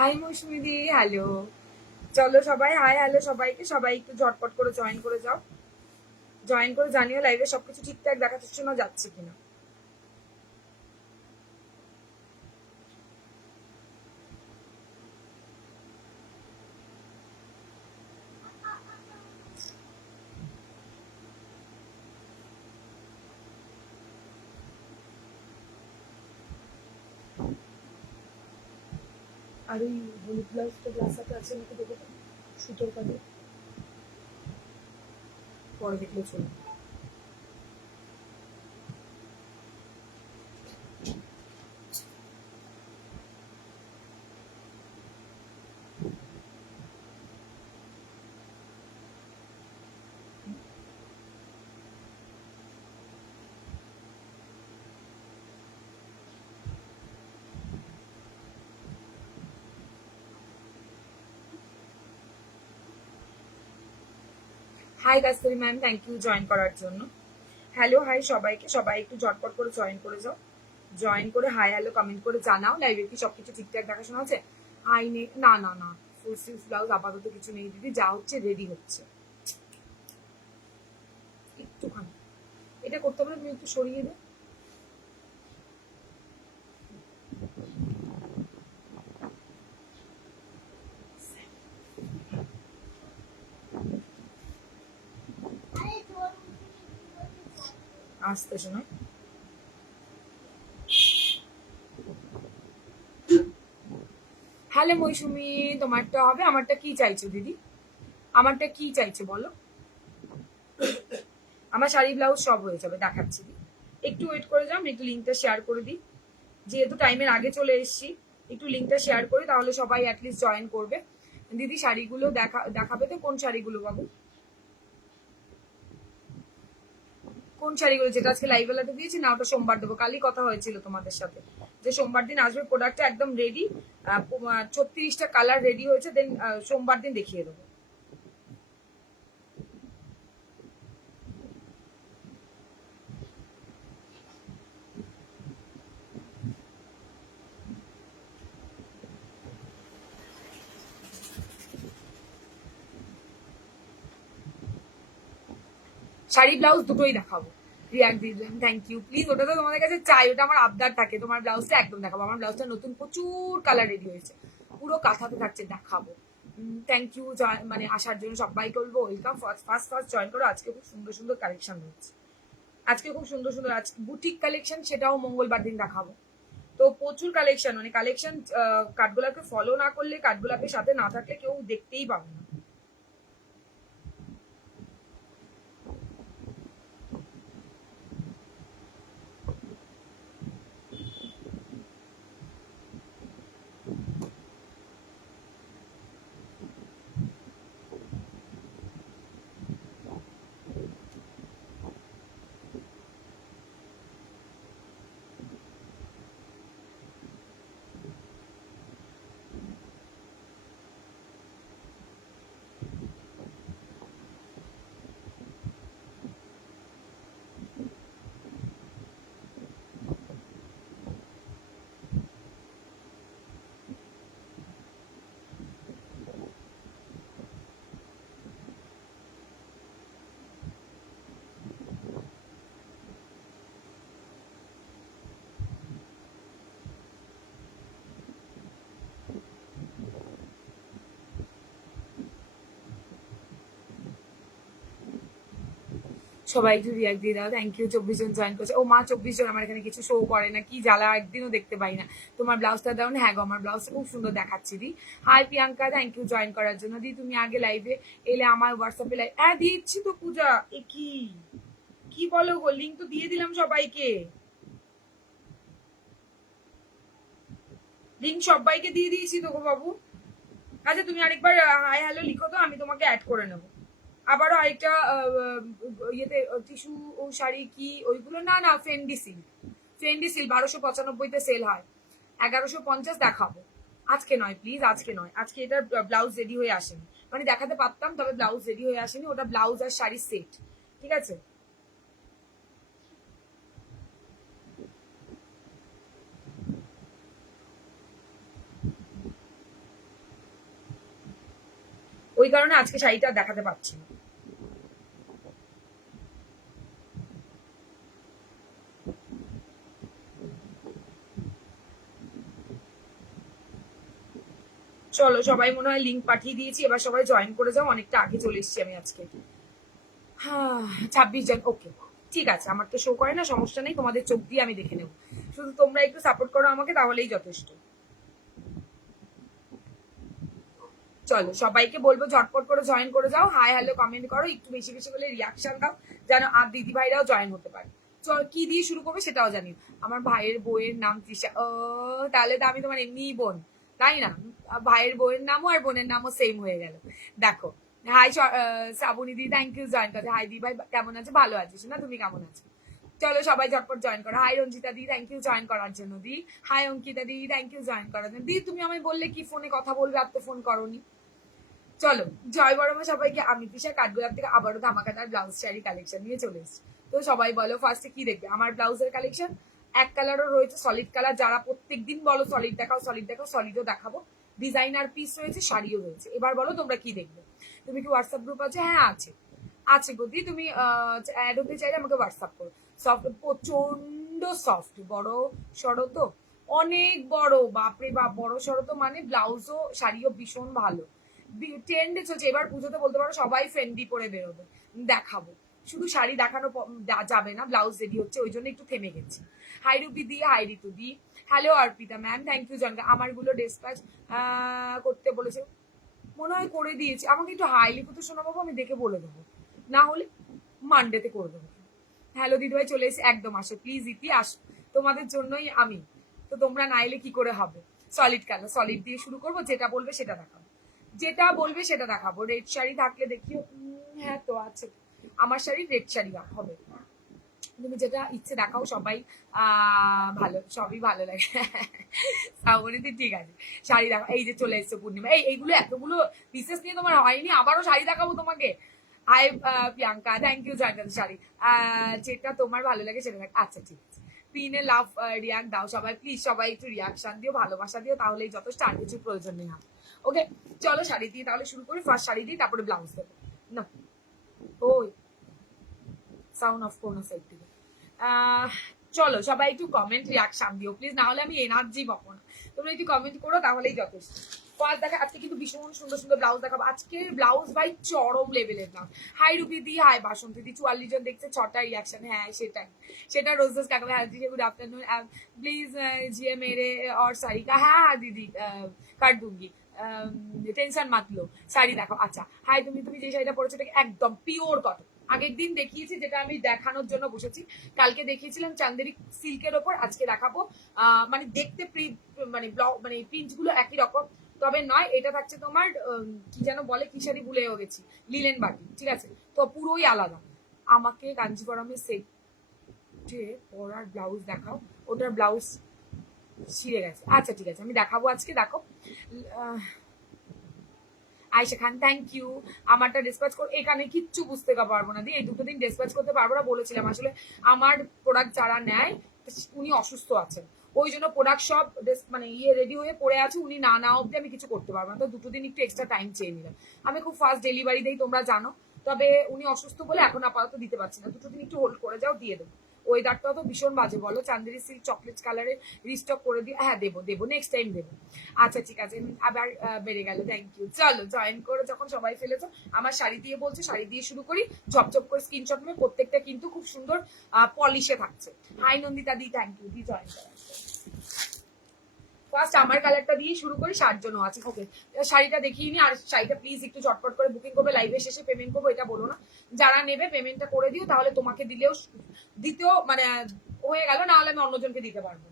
High মৌসুমি দি, hello. চলো সবাই hi hello সবাইকে, সবাই একটু ঝটপট করে জয়েন করে যাও। জয়েন করে জানিও লাইভে সবকিছু ঠিকঠাক দেখাচ্ছে না, যাচ্ছে কিনা। আর ওই হলুদ ব্লাউজটা গ্লাসাতে আছে নাকি দেখো তো, সুতোর কাজে। পরে দেখলে চলবে। Hi Kasturi ma'am, thank you join করার জন্য। হ্যালো হাই সবাইকে, সবাই একটু ঝটপট করে জয়েন করে যাও। জয়েন করে হাই হ্যালো কমেন্ট করে জানাও লাইভে কি সবকিছু ঠিকঠাক দেখাশোনা হচ্ছে। হাই নেই, না না না, ফুল স্লিভস ব্লাউজ আপাতত কিছু নেই দিদি, যা হচ্ছে রেডি হচ্ছে। একটুখানি এটা করতে হবে, তুমি একটু সরিয়ে দাও। আসতে শোনো। হ্যালো মৌসুমি, তোমারটা হবে, আমারটা কি চাইছো দিদি? আমারটা কি চাইছো বলো? আমার শাড়ি ব্লাউজ সব হয়ে যাবে, দেখাচ্ছি দিদি। একটু ওয়েট করে যাও, আমি একটু লিঙ্কটা শেয়ার করে দিই। যেহেতু টাইমের আগে চলে এসেছি, একটু লিঙ্কটা শেয়ার করি, তাহলে সবাই অ্যাটলিস্ট জয়েন করবে। দিদি শাড়িগুলো দেখাবে তো? কোন শাড়িগুলো বাবু? কোন শাড়িগুলো? যেটা আজকে লাইভ বেলাতে দিয়েছি না, ওটা সোমবার দেবো। কালই কথা হয়েছিল তোমাদের সাথে যে সোমবার দিন আসবে, প্রোডাক্টটা একদম রেডি। 36টা কালার রেডি হয়েছে, দেন সোমবার দিন দেখিয়ে দেবো। শাড়ি ব্লাউজ দুটোই দেখাবো। রিয়াক্ট দিলাম, থ্যাংক ইউ। প্লিজ ওটা তো তোমাদের কাছে চাই, ওটা আমার আবদার থাকে। তোমার ব্লাউজটা একদম দেখাবো। আমার ব্লাউজটা নতুন প্রচুর কালার রেডি হয়েছে, পুরো কাঁথাতে থাকছে, দেখাবো। থ্যাংক ইউ মানে আসার জন্য সবাইকে বলবো welcome. First first first join করো। আজকে খুব সুন্দর সুন্দর কালেকশন হচ্ছে, আজকে খুব সুন্দর সুন্দর আজকে বুটিক কালেকশন, সেটাও মঙ্গলবার দিন দেখাবো। তো প্রচুর কালেকশন, মানে কালেকশন কাঠগোলাপকে ফলো না করলে, কাঠগোলাপের সাথে না থাকলে কেউ দেখতেই পাবে না। সবাই একটু রিয়াক্ট দিয়ে দাও, থ্যাংক ইউ। 24 জন জয়েন করছে। ও মা, 24 জন! আমার এখানে কিছু শো করে না, কি জ্বালা, একদিনও দেখতে পাই না। তোমার ব্লাউজটা দাও না? হ্যাঁ গো, আমার ব্লাউজটা খুব সুন্দর দেখাচ্ছি দি। Hi Priyanka, thank you join করার জন্য। দি তুমি আগে লাইভে এলে আমার হোয়াটসঅ্যাপে লাইভ। হ্যাঁ দিচ্ছি তো পূজা। এ কি কি বলো গো, লিঙ্ক তো দিয়ে দিলাম সবাইকে, লিঙ্ক সবাইকে দিয়ে দিয়েছি তো গো বাবু। আচ্ছা তুমি আরেকবার হাই হ্যালো লিখো তো, আমি তোমাকে অ্যাড করে নেবো। আবারও আরেকটা ইয়েতে টিস্যু ও শাড়ি কি ওইগুলো? না না, ফেন্ডি সিল্ক। ফেন্ডি সিল্ক 1295-তে সেল হয়, 1150 দেখাবো। আজকে নয় প্লিজ, আজকে নয়, আজকে এটার ব্লাউজ রেডি হয়ে আসেনি। মানে দেখাতে পারতাম, তবে ব্লাউজ রেডি হয়ে আসেনি। ওটা ব্লাউজ আর শাড়ির সেট, ঠিক আছে? ওই কারণে আজকে শাড়িটা দেখাতে পারছি না। চলো সবাই মনে হয় লিঙ্ক পাঠিয়ে দিয়েছি, এবার সবাই জয়েন করে যাও, অনেকটা আগে চলে এসছি আমি আজকে। 26 জন, ওকে ঠিক আছে, আমার তো শো করে না, সমস্যা নেই, তোমাদের চোখ দিয়ে আমি দেখে নেবো, শুধু তোমরা একটু সাপোর্ট করো আমাকে, তাহলেই যথেষ্ট। চলো সবাইকে বলবো ঝটপট করে জয়েন করে যাও, হাই হ্যালো কমেন্ট করো, একটু বেশি বেশি করে রিয়াকশন দাও, যেন আর দিদি ভাইরাও জয়েন হতে পারে। চল কি দিয়ে শুরু করবে সেটাও জানি। আমার ভাইয়ের বইয়ের নাম তৃষা, ও তাহলে তো আমি তোমার এমনিই বোন, তাই না? ভাইয়ের বইয়ের নামও আর বোনের নামও সেম হয়ে গেল। দেখো, হাই শ্রাবণী দি, থ্যাংক ইউ জয়েন করতে। হাই দি ভাই কেমন আছে? ভালো আছিস না? তুমি কেমন আছো? চলো সবাই ঝটপট জয়েন করো। হাই রঞ্জিতা দি, থ্যাংক ইউ জয়েন করার জন্য। দি হাই অঙ্কিতা দি, থ্যাংক ইউ জয়েন করার জন্য। দি তুমি আমায় বললে কি ফোনে কথা বলবে, আর তো ফোন করোনি। চলো জয় বড়মা সবাইকে, আমি তৃষা কাঠগোলাপ থেকে আবারও ধামাকাদার ব্লাউজ শাড়ি কালেকশন নিয়ে চলে এসেছি। তো সবাই বলো ফার্স্টে কি দেখবে? আমার ব্লাউজের কালেকশন এক কালারও রয়েছে, সলিড কালার, যারা প্রত্যেকদিন বলো সলিড দেখাও সলিড দেখাও, সলিডও দেখাবো, ডিজাইনার পিস রয়েছে, শাড়িও রয়েছে। এবার বলো তোমরা কি দেখবে? তুমি কি হোয়াটসঅ্যাপ গ্রুপ আছে? হ্যাঁ আছে, আছে গদি, তুমি অ্যাড হতে চাইলে আমাকে হোয়াটসঅ্যাপ করো। সফট, প্রচন্ড সফট, বড় সড়ো তো, অনেক বড়, বাপরে বাপ, বড় সড়ো তো, মানে ব্লাউজও শাড়িও ভীষণ ভালো, ট্রেন্ডে চলছে। এবার পুজোতে বলতে পারো সবাই ফেন্ডি পরে বেরোবে, দেখাবো, শুধু শাড়ি দেখানো যাবে না, ব্লাউজ রেডি হচ্ছে, ওই জন্য একটু থেমে গেছি। হাই রুবি দি, হাই ঋতু দি, hello Arpita ma'am, thank you জনকা। আমারগুলো ডিসপ্যাচ করতে বলেছে, মনে হয় করে দিয়েছি, আমাকে একটু হাই লিখো তো শোনা বাবু, আমি দেখে বলে দেবো, না হলে মানডেতে করে দেবো। হ্যালো দিদিভাই চলে এসে, একদম আসো প্লিজ, ইতি আসো, তোমাদের জন্যই আমি, তো তোমরা না এলে কি করে হবে? সলিড কালার, সলিড দিয়ে শুরু করবো, যেটা বলবে সেটা দেখাবো, যেটা বলবে সেটা দেখাবো। রেড শাড়ি থাকলে দেখিও, হ্যাঁ তো আছে, আমার শাড়ি রেড শাড়ি হবে, তুমি যেটা ইচ্ছে দেখাও, সবাই ভালো, সবই ভালো লাগে। শ্রাবণীদি ঠিক আছে, শাড়ি দেখো, এই যে চলে এসছে পূর্ণিমা, এইগুলো এতগুলো পিসেস নিয়ে তোমার হয়নি, আবারও শাড়ি দেখাবো তোমাকে। হাই প্রিয়াঙ্কা, থ্যাংক ইউ জয়কাল। শাড়ি যেটা তোমার ভালো লাগে সেটা দেখ, আচ্ছা ঠিক আছে। পিনে লাভ রিয়াক্ট দাও সবাই প্লিজ, সবাই একটু রিয়াকশন দিও, ভালোবাসা দিও, তাহলেই যথেষ্ট, আর কিছু প্রয়োজন নেই আমার। ওকে চলো শাড়ি দিয়ে তাহলে শুরু করি, ফার্স্ট শাড়ি দিয়ে তারপরে ব্লাউজ দেবো না। ওই সাউন্ড অফ কোন সাইড থেকে, চলো সবাই একটু কমেন্ট রিয়াকশন দিও প্লিজ, না হলে আমি এনার্জি পাবো না, তোমরা একটু কমেন্ট করো তাহলেই যথেষ্ট। ফার্স্ট দেখা, আজকে কিন্তু ভীষণ সুন্দর সুন্দর ব্লাউজ দেখাবো, আজকে ব্লাউজ ভাই চরম লেভেলের ব্লাউজ। হাই রুবি দি, হাই বাসন্তী দি, 44 জন দেখছে, 6টা রিয়াকশন, হ্যাঁ সেটাই, সেটা রোজ রোজ কাকা, হ্যাঁ দিদি গুড आफ्टरनून प्लीज जिए मेरे और साड़ी का, হ্যাঁ হ্যাঁ দিদি কাট दूंगी, টেনশন মত লো। শাড়ি দেখো, আচ্ছা হাই, তুমি তুমি যে শাড়িটা পরেছো এটা একদম পিওর কটন, আগের দিন দেখিয়েছি, যেটা আমি দেখানোর জন্য বসেছি, কালকে দেখিয়েছিলাম চান্দেরি সিল্কের ওপর, আজকে দেখাবো মানে দেখতে মানে মানে প্রিন্ট গুলো একই রকম, তবে নয়, এটা থাকছে তোমার কি যেন বলে, কি শাড়ি ভুলেও গেছি, লিলেন বাটি, ঠিক আছে, তো পুরোই আলাদা। আমাকে কাঞ্জিপুরমের সেটে পরার ব্লাউজ দেখাও, ওটার ব্লাউজ ছিঁড়ে গেছে, আচ্ছা ঠিক আছে আমি দেখাবো আজকে, দেখো আয়শা খান, থ্যাংক ইউ। আমারটা ডিসপ্যাচ করে, এখানে কিচ্ছু বুঝতে পারবো না দি, এই দুটো দিন ডিসপ্যাচ করতে পারবো না বলেছিলাম, আসলে আমার প্রোডাক্ট যারা নেয় উনি অসুস্থ আছেন, ওই জন্য প্রোডাক্ট সব মানে রেডি হয়ে পড়ে আছে, উনি না না অব্দি আমি কিছু করতে পারবো না, তো দুটো দিন একটু এক্সট্রা টাইম চেয়ে নিলাম। আমি খুব ফাস্ট ডেলিভারি দেই তোমরা জানো, তবে উনি অসুস্থ বলে এখন আপাতত দিতে পারছি না, দুটো দিন একটু হোল্ড করে যাও, দিয়ে দেবো। ওয়েদারটাও তো ভীষণ বাজে বলো, চান্দেরি সিল্ক চকলেট কালারের রিস্টক করে দিয়ে, হ্যাঁ দেবো দেবো, নেক্সট টাইম দেবো। আচ্ছা ঠিক আছে, আবার বেড়ে গেল, থ্যাংক ইউ। চলো জয়েন করে যখন সবাই ফেলেছো, আমার শাড়ি দিয়ে বলছো, শাড়ি দিয়ে শুরু করি, ঝপঝপ করে স্ক্রিনশট নেবে, প্রত্যেকটা কিন্তু খুব সুন্দর পলিশে থাকছে। হাই নন্দিতা দি, থ্যাংক ইউ দি জয়েন করার। ফার্স্ট আমার কালারটা দিয়ে শুরু করি, 60 জন আছে, ওকে শাড়িটা দেখিয়ে নি, আর শাড়িটা প্লিজ একটু ঝটপট করে বুকিং করবে, লাইভে শেষে পেমেন্ট করবো এটা বলো না, যারা নেবে পেমেন্টটা করে দিও, তাহলে তোমাকে দিলেও দিতেও মানে হয়ে গেল, না হলে আমি অন্যজনকে দিতে পারবো।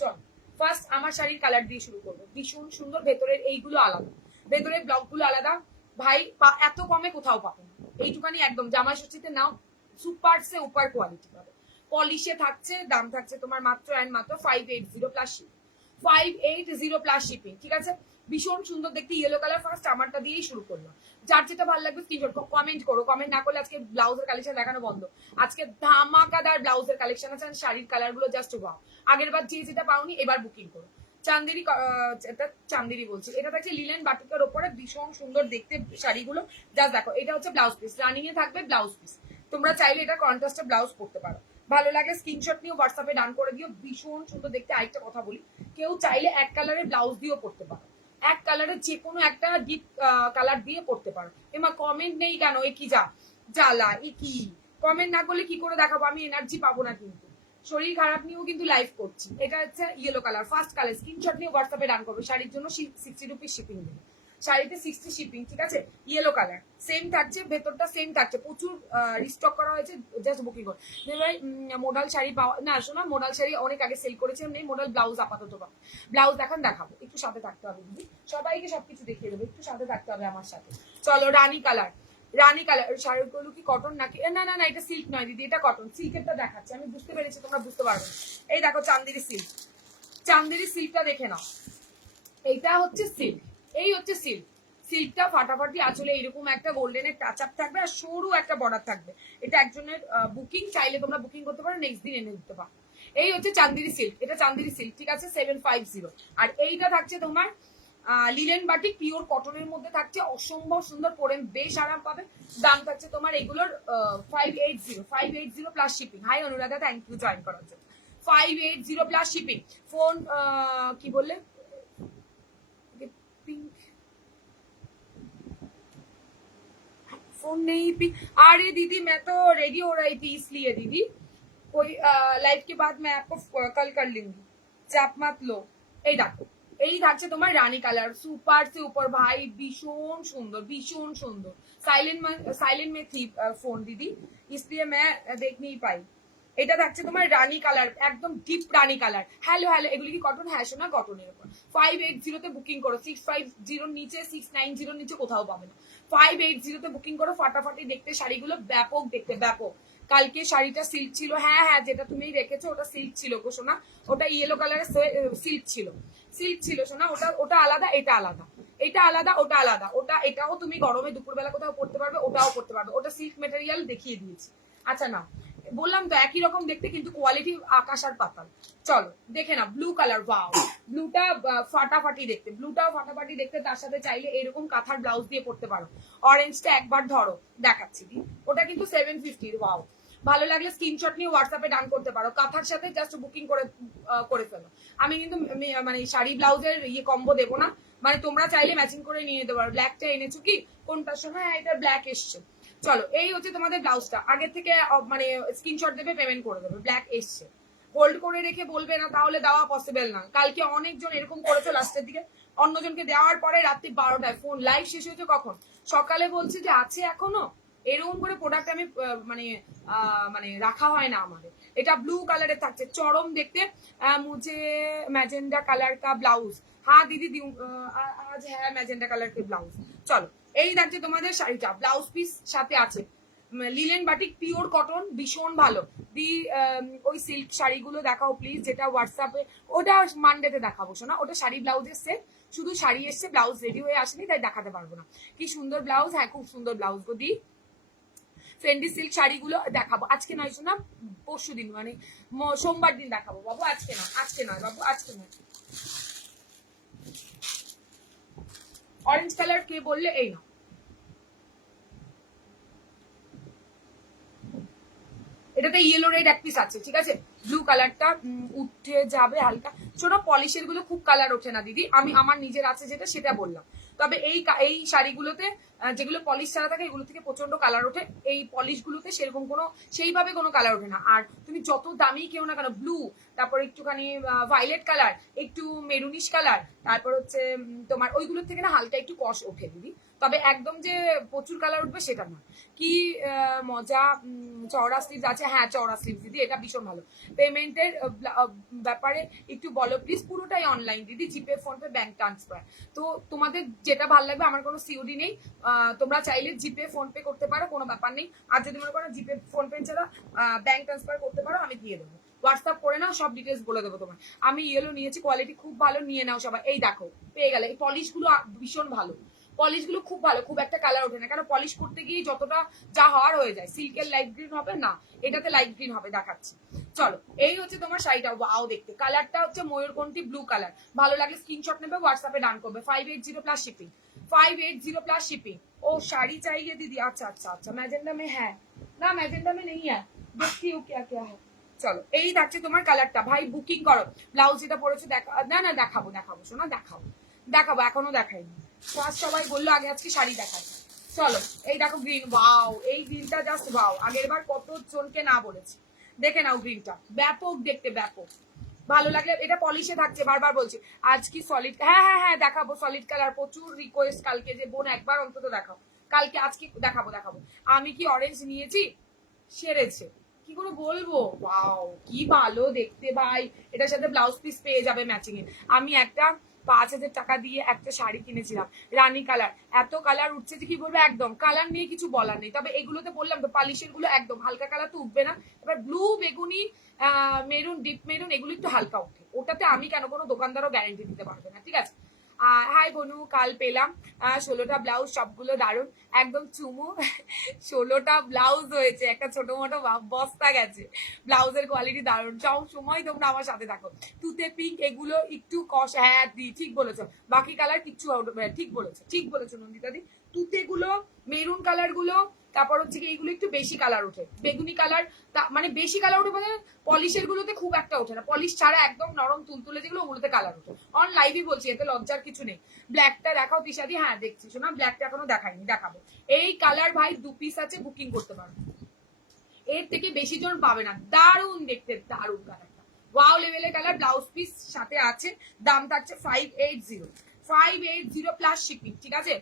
চল ফার্স্ট আমার শাড়ির কালার দিয়ে শুরু করবো, ভীষণ সুন্দর, ভেতরের এইগুলো আলাদা, ভেতরের ব্লকগুলো আলাদা, ভাই এত কমে কোথাও পাবো না, এইটুকানি একদম জামাই ষষ্ঠীতে নাও, সুপার সে উপার কোয়ালিটি পাবে, পলিশে থাকছে, দাম থাকছে তোমার মাত্র অ্যান্ড মাত্র 580 প্লাস শিপিং, 580 প্লাস শিপিং, ঠিক আছে, ভীষণ সুন্দর দেখতে, ইয়েলো কালার। ফার্স্ট আমারটা দিয়েই শুরু করলাম, যার যেটা ভালো লাগবে স্ক্রিনশট কমেন্ট করো, কমেন্ট না করলে আজকে ব্লাউজের কালেকশন দেখানো বন্ধ, আজকে ধামাকাদার ব্লাউজের কালেকশন আছে, শাড়ির কালার গুলো জাস্ট ওয়াও, আগের বার যে যেটা পাওনি এবার বুকিং করো। চান্দেরি এটা চান্দেরি বলছি, এটা থাকছে লিলেন বাটিকের ওপরে, ভীষণ সুন্দর দেখতে শাড়িগুলো। জাস্ট দেখো, এটা হচ্ছে ব্লাউজ পিস, রানিং এ থাকবে ব্লাউজ পিস। তোমরা চাইলে এটা কন্ট্রাস্টে ব্লাউজ পরতে পারো। ভালো লাগে স্ক্রিনশট নিয়ে হোয়াটসঅ্যাপে ডান করে দিও, ভীষণ সুন্দর দেখতে। আরেকটা কথা বলি, কেউ চাইলে এক কালারের ব্লাউজ দিয়েও পরতে পারো, এক কালারের যে কোনো একটা ডিপ কালার দিয়ে পরতে পারো। এমা কমেন্ট নেই কেন? এ কি জ্বালা, এ কি কমেন্ট না করলে কি করে দেখাবো? আমি এনার্জি পাবো না কিন্তু, শরীর খারাপ নিয়েও কিন্তু লাইভ করছি। এটা হচ্ছে yellow colour, first colour. Screenshot নিয়ে হোয়াটসঅ্যাপে ডান করবে। শাড়ির জন্য 60 রুপিস শিপিং দেবে, শাড়িতে 60 শিপিং, ঠিক আছে? ইয়েলো কালার সেম থাকছে, ভেতরটা সেম থাকছে, প্রচুর রিস্টক করা হয়েছে, জাস্ট বুকিং করো। ভাই মোডাল শাড়ি পাওয়া না, শোনা, মোডাল শাড়ি অনেক আগে সেল করেছে, নেই মোডাল ব্লাউজ আপাতত পাবো। ব্লাউজ দেখান, দেখাবো, একটু সাথে থাকতে হবে দিদি, সবাইকে সবকিছু দেখিয়ে দেবো, একটু সাথে থাকতে হবে আমার সাথে। চলো, রানী কালার, রানী কালার শাড়িগুলো কি কটন নাকি? না না না, এটা সিল্ক নয় দিদি, এটা কটন। সিল্কেরটা দেখাচ্ছে, আমি বুঝতে পেরেছি, তোমরা বুঝতে পারবে। এই দেখো চান্দেরি সিল্ক, চান্দেরি সিল্কটা দেখে নাও, এইটা হচ্ছে সিল্ক, এই হচ্ছে সিল্ক। সিল্কটা ফাটাফাটি, আসলে এরকম একটা গোল্ডেনের টাচ আপ থাকবে আর সরু একটা বর্ডার থাকবে। এটা একজনের বুকিং, চাইলে তোমরা বুকিং করতে পারো, নেক্সট দিন এনে দিতে পারো। এই হচ্ছে চান্দেরি সিল্ক, এটা চান্দেরি সিল্ক, ঠিক আছে? 750। আর এইটা থাকছে তোমার লিলেন বাটিক, পিওর কটনের মধ্যে থাকছে, অসম্ভব সুন্দর, পরে বেশ আরাম পাবে। দাম থাকছে তোমার এগুলোর 580 plus shipping. Hi Anuradha, thank you join করার জন্য। 580 প্লাস শিপিং। ফোন কি বললে? फोन नहीं पी। अरे दीदी मैं तो रेडी हो रही थी इसलिए दीदी, कोई लाइव के बाद मैं आपको कल कर लूंगी, চাপ মাত লো। এই দেখো, এই থাকছে তোমার রানী কালার, সুপার সুপার ভাই, ভীষণ সুন্দর, ভীষণ সুন্দর। साइलेंट में थी फोन दीदी, इसलिए मैं देख नहीं पाई। এটা থাকছে তোমার রানী কালার, একদম ডিপ রানী কালার। হ্যালো হ্যালো, এগুলি কি কটন? হ্যাঁ শোনা, কটনের উপর। 580 তে বুকিং করো, 650 নিচে, 690 নিচে কোথাও পাবে না। 580 তে বুকিং করো, ফাটাফাটি দেখতে শাড়িগুলো, ব্যাপক দেখতে, ব্যাপক। কালকে শাড়িটা সিল্ক ছিল, হ্যাঁ হ্যাঁ, যেটা তুমি রেখেছো ওটা সিল্ক ছিল গো সোনা, ওটা ইয়েলো কালারের সিল্ক ছিল, সিল্ক ছিল সোনা, ওটা ওটা আলাদা, এটা আলাদা, এটা আলাদা, ওটা আলাদা। ওটা এটাও তুমি গরমে দুপুরবেলা কোথাও পড়তে পারবে, ওটাও পড়তে পারবে, ওটা সিল্ক মেটেরিয়াল দেখিয়ে দিয়েছি। আচ্ছা না, বললাম তো একই রকম দেখতে, কিন্তু কোয়ালিটি আকাশ আর পাতাল। চলো দেখে না, ব্লু কালার, ওয়াও, ব্লুটা ফাটাফাটি দেখতে, ব্লুটাও ফাটাফাটি দেখতে। তার সাথে চাইলে এরকম কাঁথার ব্লাউজ দিয়ে পড়তে পারো। অরেঞ্জটা একবার ধরো, দেখাচ্ছি দি, ওটা কিন্তু 750, ওয়াও। ভালো লাগলে স্ক্রিনশট নিয়ে হোয়াটসঅ্যাপে ডান করতে পারো, কাঁথার সাথে জাস্ট বুকিং করে ফেলো। আমি কিন্তু মানে শাড়ি ব্লাউজের ইয়ে কম্বো দেবো না, মানে তোমরা চাইলে ম্যাচিং করে নিয়ে যেতে পারো। ব্ল্যাকটা এনেছো কি কোনটার সময়? এটা ব্ল্যাক এসছে। চলো, এই হচ্ছে তোমাদের ব্লাউজটা, আগের থেকে মানে স্ক্রিনশট দেবে, পেমেন্ট করে দেবে। ব্ল্যাক এসছে, হোল্ড করে রেখে বলবে না, তাহলে দেওয়া পসিবল না। কালকে অনেকজন এরকম করেছো, লাস্টের দিকে অন্যজনকে দেওয়ার পরে রাত্রি 12টায় ফোন, লাইভ শেষ হয়েছে কখন? সকালে বলছে যে আছে এখনো। এরকম করে প্রোডাক্ট আমি মানে মানে রাখা হয় না আমাদের। এটা ব্লু কালারের থাকছে, চরম দেখতে। মুঝে ম্যাজেন্ডা কালার কা ব্লাউজ, হ্যাঁ দিদি আজ হ্যাঁ ম্যাজেন্ডা কালার কে ব্লাউজ। চলো, এই দেখছে তোমাদের শাড়িটা, ব্লাউজ পিস সাথে আছে, লিলেন বাটিক, পিওর কটন, ভীষণ ভালো। দি ওই সিল্ক শাড়িগুলো দেখাও প্লিজ, যেটা হোয়াটসঅ্যাপে, ওটা মানডেতে দেখাবো শোনা, ওটা শাড়ি ব্লাউজের সেট, শুধু শাড়ি এসছে, ব্লাউজ রেডি হয়ে আসেনি, তাই দেখাতে পারবো না। কি সুন্দর ব্লাউজ, হ্যাঁ খুব সুন্দর ব্লাউজ গো দি। ফেন্ডি সিল্ক শাড়িগুলো দেখাবো, আজকে নয় শোনা, পরশু দিন, মানে সোমবার দিন দেখাবো বাবু, আজকে না, আজকে নয় বাবু, আজকে নয়। অরেঞ্জ কালার কে বললে? এই না, এটাতে ইয়েলো রেড এক পিস আছে, ঠিক আছে? ব্লু কালারটা উঠে যাবে হালকা। শোনো, পলিশের গুলো খুব কালার ওঠে না দিদি, আমি আমার নিজের আছে যেটা সেটা বললাম। তবে এই শাড়িগুলোতে যেগুলো পলিশ ছাড়া থাকে, এগুলো থেকে প্রচন্ড কালার ওঠে। এই পলিশ গুলোতে সেরকম কোনো সেইভাবে কোনো কালার ওঠে না। আর তুমি যত দামি কেউ না কেন, ব্লু, তারপর একটুখানি ভায়োলেট কালার, একটু মেরুনিশ কালার, তারপর হচ্ছে তোমার ওইগুলোর থেকে না হালকা একটু কষ ওঠে দিদি। তবে একদম যে প্রচুর কালার উঠবে সেটা না। কি মজা, চওড়া স্লিভস আছে, হ্যাঁ চওড়া স্লিভস দিদি, এটা ভীষণ ভালো। পেমেন্টের ব্যাপারে একটু বলো প্লিজ। পুরোটাই অনলাইন দিদি, জিপে, ফোনপে, ব্যাংক ট্রান্সফার। তো তোমাদের যেটা ভালো লাগবে, আমার কোনো সিওডি নেই, তোমরা চাইলে জিপে ফোনপে করতে পারো, কোনো ব্যাপার নেই। আর যদি মনে করো জিপে ফোনপে ছাড়া ব্যাংক ট্রান্সফার করতে পারো, আমি দিয়ে দেবো। হোয়াটসঅ্যাপ করে নাও, সব ডিটেলস বলে দেবো তোমার। আমি ইয়েলো নিয়েছি, কোয়ালিটি খুব ভালো, নিয়ে নাও সবাই। এই দেখো, পেয়ে গেলে। এই পলিশ গুলো ভীষণ ভালো, পলিশ গুলো খুব ভালো, খুব একটা কালার ওঠে না, কেন পলিশ করতে গিয়ে যতটা যা হওয়ার হয়ে যায়। সিল্কের লাইট গ্রিন হবে না, এটাতে লাইট গ্রিন হবে, দেখাচ্ছি। চলো এই হচ্ছে তোমার শাড়িটা, ওয়াও দেখতে, কালারটা হচ্ছে ময়ূরকণ্ঠী ব্লু কালার। ভালো লাগলে স্ক্রিনশট নেবে, হোয়াটসঅ্যাপে ডান করবে। 580 প্লাস শিপিং, 580 प्लस शिपिंग। ओ साड़ी चाहिए दीदी, अच्छा अच्छा अच्छा, मैजेंडा में है ना, मैजेंडा में नहीं है, देखती हूँ क्या क्या है। চলো এই থাকছে তোমার কালারটা, ভাই বুকিং করো। ব্লাউজ যেটা পরেছো দেখা, না না দেখাবো দেখাবো শোনা, দেখাবো দেখাবো, এখনো দেখাইনি। ফার্স্ট সবাই বললো আগে আজকে শাড়ি দেখাই। চলো এই দেখো গ্রিন, ওয়াও এই গ্রিনটা জাস্ট ওয়াও, আগের বার কত জনকে না বলেছি, দেখে নাও গ্রিনটা, ব্যাপক দেখতে ব্যাপক। ভালো লাগলে এটা পলিশে থাকছে, বারবার বলছি আজ কি সলিড, হ্যাঁ হ্যাঁ হ্যাঁ দেখাবো সলিড কালার, প্রচুর রিকোয়েস্ট কালকে যে বোন একবার অন্তত দেখাও, কালকে আজকে দেখাবো দেখাবো। আমি কি অরেঞ্জ নিয়েছি, সেরেছে, কি করে বলবো, ওয়াও কি ভালো দেখতে ভাই, এটার সাথে ব্লাউজ পিস পেয়ে যাবে ম্যাচিং এ। আমি একটা 5,000 টাকা দিয়ে একটা শাড়ি কিনেছিলাম রানী কালার, এত কালার উঠছে যে কি বলবো, একদম কালার নিয়ে কিছু বলার নেই। তবে এগুলোতে বললাম তো পালিশের গুলো একদম হালকা কালার তো উঠবে না, এবার ব্লু বেগুনি মেরুন ডিপ মেরুন এগুলো একটু হালকা উঠে, ওটাতে আমি কেন কোনো দোকানদারও গ্যারেন্টি দিতে পারবে না, ঠিক আছে। হাই বনু, কাল পেলাম 16টা ব্লাউজ, সবগুলো দারুণ একদম চুমু। 16টা ব্লাউজ হয়েছে, একটা ছোট মোটো বস্তা গেছে, ব্লাউজের কোয়ালিটি দারুণ। সব সময় তোমরা আমার সাথে থাকো। তুতে পিঙ্ক এগুলো একটু কষ, হ্যাঁ দি ঠিক বলেছো, বাকি কালার কিচ্ছু ঠিক বলেছো, ঠিক বলেছো নন্দিতা দি। তুতে গুলো মেরুন কালার গুলো, তারপর হচ্ছে কি এইগুলো একটু বেশি কালার ওঠে, বেগুনি কালার মানে বেশি কালার ওঠে, মানে পলিশের গুলোতে খুব একটা ওঠে না, পলিশ ছাড়া একদম নরম তুলতুলে যেগুলো ওগুলোতে কালার ওঠে। অন লাইভই বলছি, এতে লজ্জার কিছু নেই। ব্ল্যাকটা দেখাও তিশাদি, হ্যাঁ দেখছি শোনা, ব্ল্যাকটা এখনো দেখাইনি, দেখাবো। এই কালার ভাই 2 পিস আছে, বুকিং করতে পারো, এর থেকে বেশি জন পাবে না, দারুণ দেখতে, দারুণ কালারটা, ওয়াও লেভেলের কালার। ব্লাউজ পিস সাথে আছে, দাম থাকছে 580 প্লাস শিপিং, ঠিক আছে।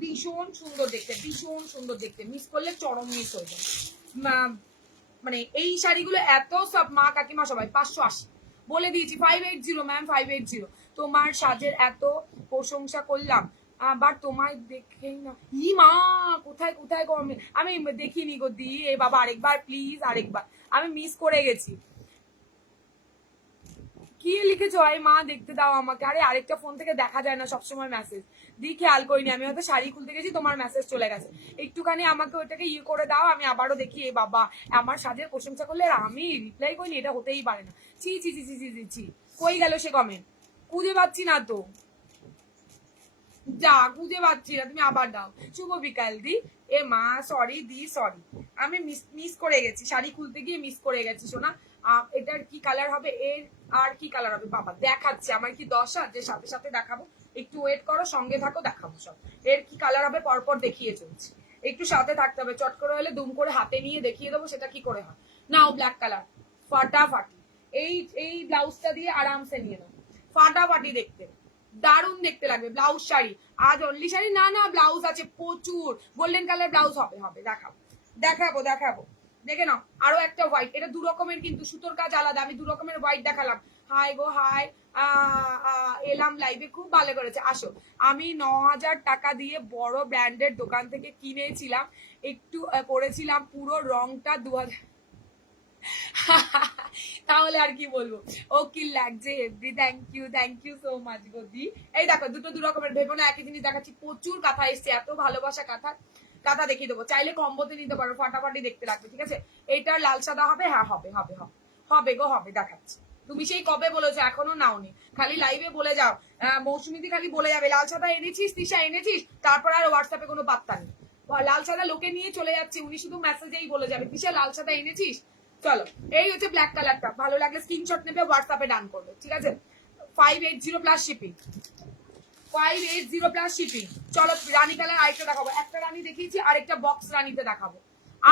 ভীষণ সুন্দর দেখতে, ভীষণ সুন্দর দেখতে, মিস করলে চরম মিস হয়ে যাবে। মানে এই শাড়িগুলো এত সব মা কাকিমা সবাই 580 বলে দিয়েছি, 580 ম্যাম, 580। তোমার সাজের এত প্রশংসা করলাম, আবার তোমায় দেখেই না, ই মা কোথায় কোথায় কমে, আমি দেখিনি গো দি, এ বাবা আরেকবার প্লিজ, আরেকবার, আমি মিস করে গেছি। কি লিখেছো আই মা, দেখতে দাও আমাকে, আরে আরেকটা ফোন থেকে দেখা যায় না সবসময় মেসেজ, দি খেয়াল করিনি, আমি হয়তো শাড়ি খুলতে গেছি, তোমার মেসেজ চলে গেছে, একটুখানি আমাকে ওইটাকে ইয়ে করে দাও, আমি আবারও দেখি। এ বাবা আমার সাজের প্রশংসা করলে আর আমি রিপ্লাই করিনি, এটা হতেই পারে না, ছি ছি ছি ছি ছি ছি, কই গেল সে কমেন্ট, খুঁজে পাচ্ছি না তো, যা খুঁজে পাচ্ছি না, তুমি আবার দাও। শুভ বিকাল দি, এ মা সরি দি, সরি, আমি মিস করে গেছি, শাড়ি খুলতে গিয়ে মিস করে গেছি শোনা। এটার কি কালার হবে, এর আর কি কালার হবে বাবা দেখাচ্ছে, আমার কি দশা যে সাথে সাথে দেখাবো, একটু ওয়েট করো, সঙ্গে থাকো, দেখাবো সব। এর কি কালার হবে পরপর দেখিয়ে চলছি, একটু সাথে থাকতে হবে, চট করে হলে দুম করে হাতে নিয়ে দেখিয়ে দেবো, সেটা কি করে হয়। নাও ব্ল্যাক কালার, ফাটাফাটি, এই এই ব্লাউজটা দিয়ে আরামসে নিয়ে নাও, ফাটাফাটি দেখতে, দারুণ দেখতে লাগবে। ব্লাউজ শাড়ি, আজ অনলি শাড়ি না, না ব্লাউজ আছে প্রচুর, গোল্ডেন কালার ব্লাউজ হবে, হবে দেখাবো দেখাবো দেখাবো, দেখে নাও। আরো একটা হোয়াইট, এটা 2 রকমের কিন্তু সুতোর কাজ আলাদা, আমি 2 রকমের হোয়াইট দেখালাম। হাই গো হাই, এলাম লাইভে, খুব ভালো করেছে, আসো। আমি 9,000 টাকা দিয়ে বড় ব্র্যান্ডের দোকান থেকে কিনেছিলাম, একটু করেছিলাম, পুরো রংটা 2000, তাহলে আর কি বলবো, ও কি লাগছে every, thank you so much গদি। এই দেখো দুটো 2 রকমের, ভেবো না একই জিনিস দেখাচ্ছি, প্রচুর কাঁথা এসছে, এত ভালোবাসা কাঁথা, কাঁথা দেখিয়ে দেবো, চাইলে কম্বোতে নিতে পারো, ফাটাফাটি দেখতে লাগবে, ঠিক আছে। এইটার লাল সাদা হবে, হ্যাঁ হবে হবে হবে হবে গো হবে, দেখাচ্ছি। তুমি সেই কবে বলেছো, এখনো নাওনি, খালি লাইভে বলে যাও, মৌসুমীদি খালি বলে যাবে লাল সাদা এনেছিস, তিশা এনেছিস, তারপর আর হোয়াটসঅ্যাপে কোনো বার্তা নেই, লাল সাদা লোকে নিয়ে চলে যাচ্ছে, উনি শুধু মেসেজেই বলে যাবে তিশা লাল সাদা এনেছিস। চলো এই হচ্ছে ব্ল্যাক কালারটা, ভালো লাগলে স্ক্রিনশট নেবে, হোয়াটসঅ্যাপে ডান করবে, ঠিক আছে। 580 প্লাস শিপিং, 580 প্লাস শিপিং। চলো রানী কালার আরেকটা দেখাবো, একটা রানী দেখিয়েছি, আরেকটা বক্স রানীতে দেখাবো,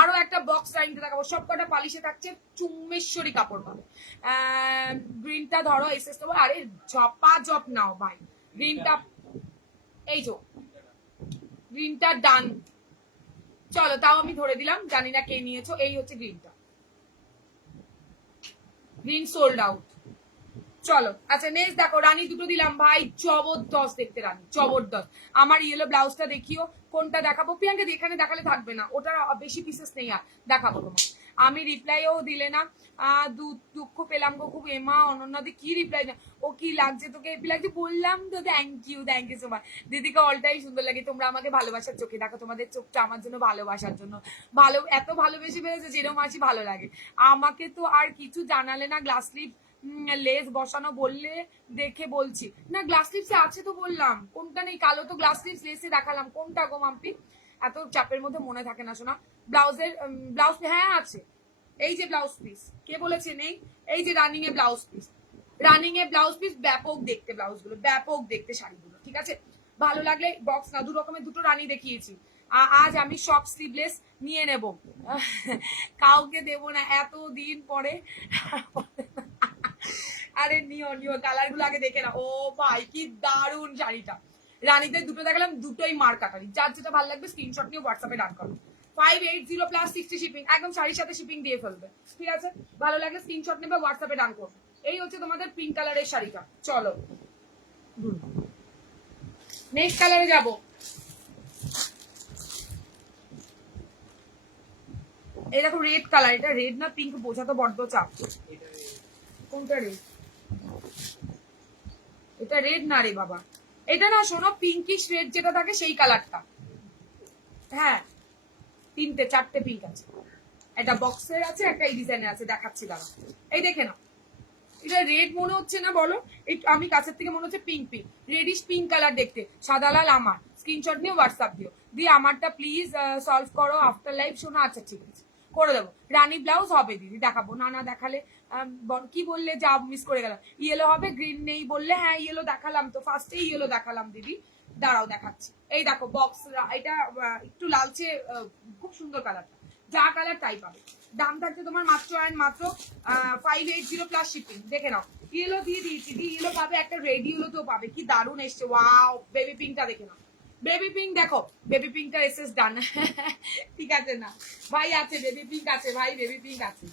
আরো একটা বক্স রানীতে দেখাবো, সবকটা পালিশে থাকছে, চুম্বেশ্বরী কাপড় পাবে। গ্রিনটা ধরো এসএস, তো আরে জপা জপ নাও ভাই, গ্রিনটা এই যে গ্রিনটা ডান, চলো তাও আমি ধরে দিলাম, জানি না কে নিয়েছো, এই হচ্ছে গ্রিনটা, গ্রিন সোল্ড আউট। চলো আচ্ছা নেক্সট দেখো, রানী দুটো দিলাম ভাই, জবরদস্ত দেখতে রানী, জবরদস্ত। আমার ইয়েলো ব্লাউজটা দেখিও, কোনটা দেখাবো প্রিয়াঙ্কা, এখানে দেখালে থাকবে না, ওটা বেশি পিসেস নেই, আর দেখাবো তোমার। আমি রিপ্লাইও দিলে না। দুঃখ পেলাম গো খুব। এমা অনন্যাদি কি রিপ্লাই না, ও কি লাগছে তোকে, হেপি লাগছে বললাম তো। থ্যাংক ইউ সো মাচ দিদিকে, অলটাই সুন্দর লাগে। তোমরা আমাকে ভালোবাসার চোখে দেখো, তোমাদের চোখটা আমার জন্য ভালোবাসার জন্য, ভালো এত ভালোবেসে ফেলেছে যেরকম আসি ভালো লাগে। আমাকে তো আর কিছু জানালে না, গ্লাস স্লিপ লেস বসানো বললে দেখে বলছি না। গ্লাস স্লিপসে আছে তো বললাম, কোনটা নেই? কালো তো গ্লাস স্লিপস লেসে দেখালাম, কোনটা গো মাম্পি? এত চাপের মধ্যে মনে থাকে না শোনা। ব্লাউজের ব্লাউজ, হ্যাঁ আছে। এই যে ব্লাউজ পিস, কে বলেছে নেই? এই যে রানিং এ ব্লাউজ পিস, রানিং এ ব্লাউজ পিস, ব্যাপক দেখতে ব্লাউজ গুলো, ব্যাপক দেখতে শাড়িগুলো, ঠিক আছে? ভালো লাগলে বক্স না, দু রকমের দুটো রানী দেখিয়েছি। আজ আমি সব স্লিভলেস নিয়ে নেব, কাউকে দেব না এত দিন পরে। আরে নিও নিও, কালার গুলো আগে দেখে না। ও ভাই কি দারুন শাড়িটা। রানীদের দুটো দেখালাম, দুটোই মার কাটারি। যার যেটা ভালো লাগবে স্ক্রিনশট নিয়ে হোয়াটসঅ্যাপে ডান করো। 580 প্লাস 60 শিপিং, একদম শাড়ির সাথে শিপিং দিয়ে ফেলবে, ঠিক আছে? ভালো লাগলে স্ক্রিনশট নেবে, হোয়াটসঅ্যাপে ডান করবে। এই হচ্ছে তোমাদের পিঙ্ক কালারের শাড়িটা। চলো নেক্সট কালারে যাবো। এই দেখো রেড কালার, এটা রেড না পিঙ্ক বোঝা তো বড্ড চাপ। কোনটা রেড? এটা রেড না রে বাবা, এটা না শোনো, পিঙ্কিশ রেড যেটা থাকে সেই কালারটা। হ্যাঁ তিনটে চারটে পিঙ্ক আছে, একটা বক্সের আছে, একটা এই ডিজাইনের আছে, দেখাচ্ছি দাঁড়া। এই দেখে না, এটা রেড মনে হচ্ছে না বলো? আমি কাছের থেকে মনে হচ্ছে pink pink, radish pink colour দেখতে, সাদা লাল। আমার স্ক্রিনশট নিয়ে হোয়াটসঅ্যাপ দিও, দিয়ে আমারটা প্লিজ সলভ করো আফটার লাইভ। শোনো আচ্ছা ঠিক আছে করে দেবো। রানী ব্লাউজ হবে দিদি, দেখাবো না, না দেখালে কি বললে, যা মিস করে গেলাম। ইয়েলো হবে, গ্রিন নেই বললে। হ্যাঁ ইয়েলো দেখালাম তো, ফার্স্টেই ইয়েলো দেখালাম দিদি, দাঁড়াও দেখাচ্ছি। এই দেখো বক্স, এটা একটু লালচে, খুব সুন্দর কালারটা, যা কালার তাই পাবে। দাম থাকছে তোমার মাত্র অ্যান্ড মাত্র 580 প্লাস শিপিং। দেখে নাও, ইয়েলো দিয়ে দিয়েছি, ইয়েলো পাবে, একটা রেড ইয়েলো তো পাবে, কি দারুণ এসছে। ওয়াও, বেবি পিঙ্কটা দেখে নাও, বেবি পিঙ্ক দেখো, বেবি পিঙ্কটা এসএস ডান। ঠিক আছে না ভাই, আছে বেবি পিঙ্ক আছে ভাই, বেবি পিঙ্ক আছে,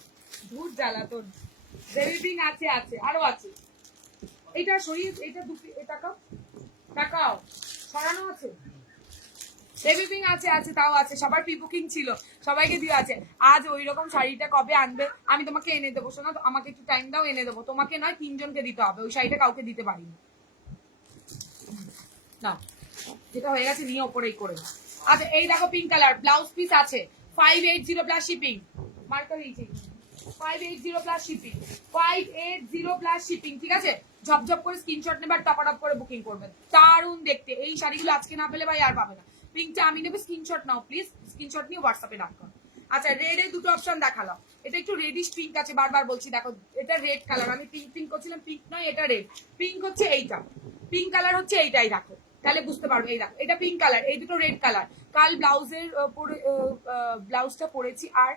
ভূত জ্বালাতন। বেবি পিঙ্ক আছে, আছে আরো আছে। এটা সরিয়ে, এটা দুটি টাকাও টাকাও সরানো আছে। বেবি পিঙ্ক আছে, আছে তাও আছে, সবার প্রি বুকিং ছিল, সবাইকে দিয়ে আছে। আজ ওই রকম শাড়িটা কবে আনবে আমি তোমাকে এনে দেবো শোনা, আমাকে একটু টাইম দাও, এনে দেবো। তোমাকে নয়, 3জনকে দিতে হবে, ওই শাড়িটা কাউকে দিতে পারিনি না। যেটা হয়ে গেছে নিয়ে ওপরেই করে। আচ্ছা এই দেখো পিঙ্ক কালার, ব্লাউজ পিস আছে, 580 প্লাস শিপিং। মার্কার দিয়েছি, 580 প্লাস শিপিং, 580 প্লাস শিপিং, ঠিক আছে? ঝপঝপ করে স্ক্রিনশট নেবে আর টপাটপ করে বুকিং করবে, দারুন দেখতে। এই শাড়িগুলো আজকে না পেলে ভাই আর পাবে না। পিঙ্কটা আমি নেবে, স্ক্রিনশট নাও প্লিজ, স্ক্রিনশট নিয়ে হোয়াটসঅ্যাপে ডাক করো। আচ্ছা রেড এর দুটো অপশন দেখালাম, এটা একটু রেডিশ পিঙ্ক আছে, বারবার বলছি দেখো, এটা রেড কালার, আমি পিঙ্ক পিঙ্ক করছিলাম, পিঙ্ক নয় এটা রেড। পিঙ্ক হচ্ছে এইটা, পিঙ্ক কালার হচ্ছে এইটাই, দেখো তাহলে বুঝতে পারবে। এই দেখো এটা পিঙ্ক কালার, এই দুটো রেড কালার। কাল ব্লাউজের ব্লাউজটা পরেছি, আর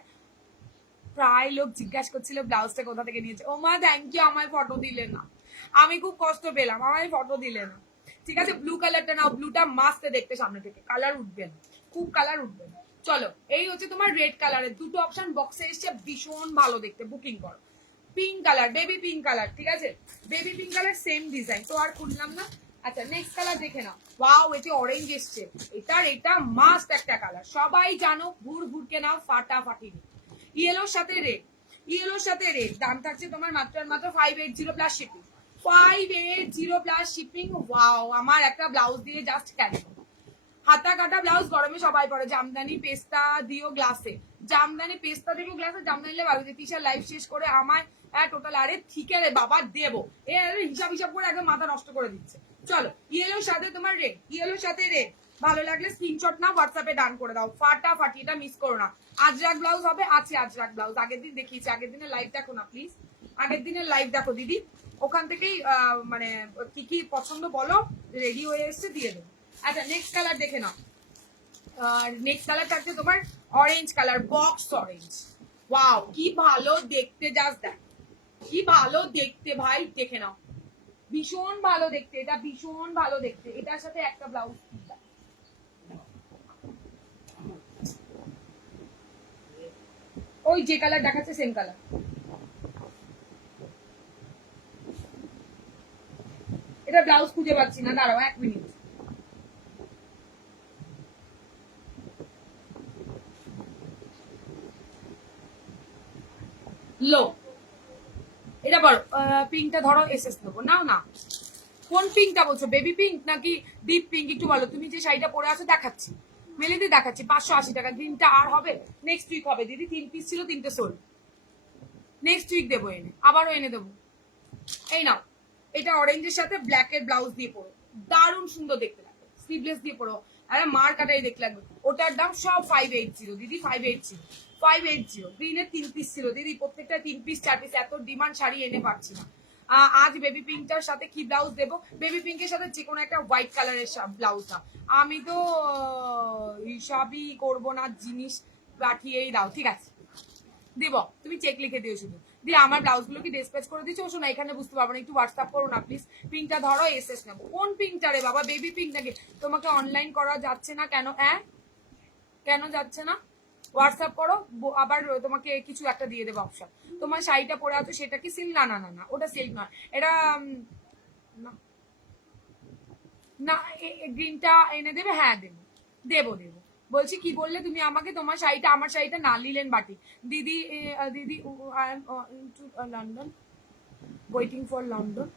প্রায় লোক জিজ্ঞাসা করছিল ব্লাউজটা কোথা থেকে নিয়েছে। ও মা থ্যাংক ইউ, আমায় ফটো দিলে না, আমি খুব কষ্ট পেলাম, আমায় ফটো দিলে না। ঠিক আছে ব্লু কালারটা নাও, ব্লুটা মাস্ট দেখতে সামনে থেকে, কালার উঠবে না, খুব কালার উঠবে না। চলো এই হচ্ছে তোমার রেড কালারের দুটো অপশন বক্সে এসছে, ভীষণ ভালো দেখতে, বুকিং করো। Pink colour, baby pink colour, ঠিক আছে? Baby pink colour same design, তো আর খুললাম না। আচ্ছা নেক্সট কালার দেখে নাও। ওয়াও, এতে অরেঞ্জ এসছে, এটা মাস্ট একটা কালার, সবাই জানো, ভুর ভুরকে নাও, ফাটাফাটি। ইয়েলোর সাথে রেড, ইয়েলোর সাথে রেড, দাম থাকছে তোমার মাত্র মাত্র 580 plus shipping, 580 plus shipping. Wow, আমার একটা ব্লাউজ দিয়ে জাস্ট ক্যারি, হাতা কাটা ব্লাউজ, গরমে সবাই পরে। জামদানি পেস্তা দিও গ্লাসে, জামদানি পেস্তা দিও গ্লাসে, জামদানি ভালো যে তিশার লাইফ শেষ করে আমায় টোটাল। আরে ঠিক আছে বাবা দেবো, এ হিসাব হিসাব করে একদম মাথা নষ্ট করে দিচ্ছে। চলো ইয়েলোর সাথে তোমার রেড, ইয়েলোর সাথে রেড, ভালো লাগলে স্ক্রিনশট নাও, হোয়াটসঅ্যাপে ডান করে দাও, ফাটাফাটি, এটা মিস করো না। আজরাক ব্লাউজ হবে, আছে আজরাক ব্লাউজ, আগের দিন দেখিয়েছি, আগের দিনের লাইভ দেখো না প্লিজ, আগের দিনের লাইভ দেখো দিদি, ওখান থেকেই মানে কি কি পছন্দ বলো, রেডি হয়ে এসছে দিয়ে দেবো। আচ্ছা নেক্সট কালার দেখে নাও, নেক্সট কালার থাকছে তোমার orange colour, box orange. Wow কি ভালো দেখতে, জাস্ট দেখ কি ভালো দেখতে ভাই, দেখে নাও, ভীষণ ভালো দেখতে, এটা ভীষণ ভালো দেখতে। এটার সাথে একটা ব্লাউজ, ওই যে কালার দেখাচ্ছে সেম কালার। এটা ব্লাউজ খুঁজে পাচ্ছি না, দাঁড়াও 1 মিনিট। লো, এটা বলো পিঙ্কটা ধরো, এসএস নেবো, নাও না। কোন পিঙ্কটা বলছো, বেবি পিঙ্ক নাকি ডিপ পিঙ্ক একটু বলো। তুমি যে শাড়িটা পরে আছো দেখাচ্ছি, মেলেতে দেখাচ্ছি, 580 টাকা। গ্রিনটা আর হবে? নেক্সট উইক হবে দিদি, 3 পিস ছিল, 3টে সোল। নেক্সট উইক দেবো এনে, আবারও এনে দেবো। এই নাও, এটা অরেঞ্জের সাথে ব্ল্যাকের ব্লাউজ দিয়ে পরো, দারুণ সুন্দর দেখতে লাগবে। স্লিভলেস দিয়ে পরো, আর মার কাটাই দেখতে লাগবে। ওটার দাম সব 580 দিদি, 580, 580। গ্রিনের 3 পিস ছিল দিদি, প্রত্যেকটা 3 পিস 4 পিস, এত ডিমান্ড শাড়ি এনে পাচ্ছি না। আজ বেবি পিঙ্কটার সাথে কি ব্লাউজ দেবো? বেবি পিঙ্কের সাথে যে কোনো একটা হোয়াইট কালারের ব্লাউজটা। আমি তো হিসাবই করবো না, জিনিস পাঠিয়েই দাও, ঠিক আছে দিব, তুমি চেক লিখে দিও শুধু। দিয়ে আমার ব্লাউজগুলো কি ডিসপ্যাচ করে দিচ্ছ? শোনো, এখানে বুঝতে পারবো না, একটু হোয়াটসঅ্যাপ করো না প্লিজ। পিঙ্কটা ধরো, এসএস নেবো। কোন পিঙ্কটা রে বাবা, বেবি পিঙ্ক নাকি? তোমাকে অনলাইন করা যাচ্ছে না কেন? কেন যাচ্ছে না? হোয়াটসঅ্যাপ করো, আবার তোমাকে কিছু একটা দিয়ে দেবো অপশন। তোমার শাড়িটা পরে আছো সেটা কি সিল্ক? না না না না, ওটা সিল্ক নয়, এটা না না। গ্রিনটা এনে দেবে? হ্যাঁ দেবো, দেবো দেবো। বলছি কি বললে তুমি আমাকে? তোমার শাড়িটা, আমার শাড়িটা না লিলেন বাটি দিদি। দিদি I am London, waiting for London,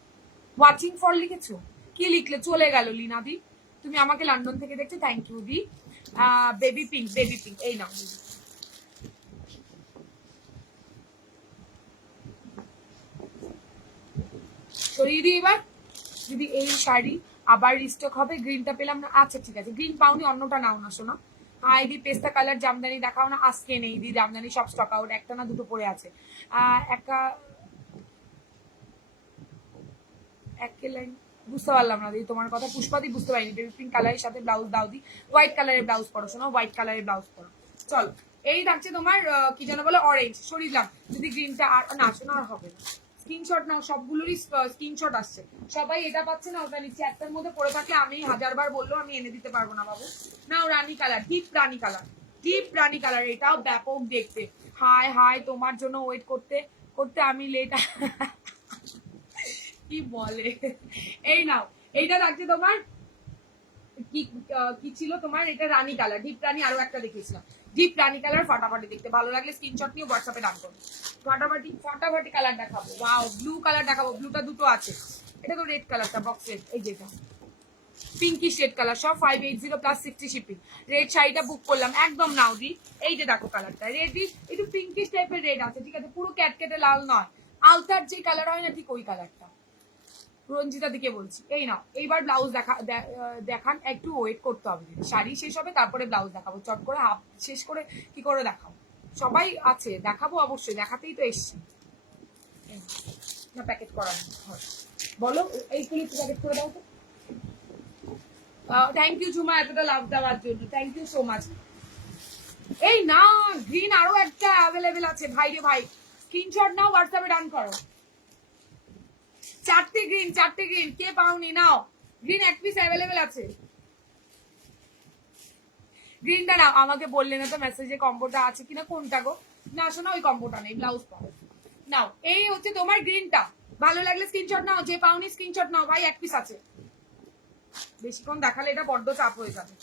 watching for লিখেছো? কি লিখলে? চলে গেল লিনাদি। তুমি আমাকে লন্ডন থেকে দেখছো, থ্যাংক ইউ দি। বেবি পিঙ্ক, বেবি পিঙ্ক, এই নাও দিদি। সরিয়ে দিই এবার দিদি। এই শাড়ি আবার রিস্টক হবে, গ্রিনটা পেলাম না। আচ্ছা ঠিক আছে, গ্রিন পাওনি, অন্যটা নাও না শোনা। হাই দি, পেস্তা কালার জামদানি দেখাও না। আজকে নেই দি জামদানি, সব স্টক আউট, একটা না দুটো পড়ে আছে। একটা এক লাইন বুঝতে পারলাম না দিদি তোমার কথা, পুষ্পাদি বুঝতে পারিনি। বেবি পিঙ্ক কালারের সাথে ব্লাউজ দাও দি, হোয়াইট কালারের ব্লাউজ পরো শোনো, হোয়াইট কালারের ব্লাউজ পরো। চলো, এই থাকছে তোমার কি যেন বলে, অরেঞ্জ। সরিলাম যদি, গ্রিনটা আর না শোনা, আর হবে না। স্ক্রিনশট নাও, সবগুলোরই স্ক্রিনশট আসছে। সবাই এটা পাচ্ছে না, ওটা নিচ্ছে। একটার মধ্যে পড়ে থাকলে আমি 1000 বার বললো আমি এনে দিতে পারবো না বাবু। নাও, রানী কালার, ডিপ রানী কালার, ডিপ রানী কালার, এটাও ব্যাপক দেখতে। হাই হাই, তোমার জন্য ওয়েট করতে করতে আমি লেট। কি বলে, এই নাও, এইটা লাগছে তোমার কি কি ছিল তোমার? এটা রানী কালার, ডিপ রানী। আরো একটা দেখিয়েছিলাম ডিপ রানী কালার, ফাটাফাটি দেখতে। ভালো লাগলে স্ক্রিনশট নিয়ে হোয়াটসঅ্যাপে ডান করো। ফাটাফাটি ফাটাফাটি কালার দেখাবো। ওয়াও, ব্লু কালার দেখাবো। ব্লুটা দুটো আছে, এটা তো রেড কালারটা বক্সের, এই যেটা পিঙ্কি শেড কালার, সব 580 প্লাস 60 শিপিং। রেড শাড়িটা বুক করলাম একদম। নাও দি, এই যে দেখো কালারটা রেডি, একটু পিঙ্কিশ টাইপের রেড আছে, ঠিক আছে, পুরো ক্যাটকেটে লাল নয়। আলতার যে কালার হয় না, ঠিক ওই কালারটা। রঞ্জিতা দিকে বলছি। এই নাও, এইবার ব্লাউজ দেখান, একটু ওয়েট করতে হবে দিদি, শাড়ি শেষ হবে তারপরে ব্লাউজ দেখাবো। চট করে হাফ শেষ করে কি করে দেখাবো? সবাই আছে, দেখাবো অবশ্যই, দেখাতেই তো এসছি। না প্যাকেট করা হয়, বলো এইগুলো একটু প্যাকেট করে দাও তো। থ্যাংক ইউ ঝুমা, এতটা লাভ দেওয়ার জন্য, থ্যাংক ইউ সো মাচ। এই না, গ্রিন আরো একটা অ্যাভেলেবেল আছে ভাই রে ভাই, স্ক্রিনশট নাও, হোয়াটসঅ্যাপে ডান করো। 4টে গ্রিন, 4টে গ্রিন, কে পাওনি? নাও, গ্রিন এক পিস অ্যাভেলেবেল আছে। গ্রিনটা নাও, আমাকে বললে না তো মেসেজে কম্বোটা আছে কিনা। কোনটা গো? না শোনা, ওই কম্বোটা নেই, ব্লাউজ পাও। নাও, এই হচ্ছে তোমার গ্রিনটা। ভালো লাগলে স্ক্রিনশট নাও, যে পাওনি স্ক্রিনশট নাও ভাই, এক পিস আছে। বেশিক্ষণ দেখালে এটা বড্ড চাপ হয়ে যাবে।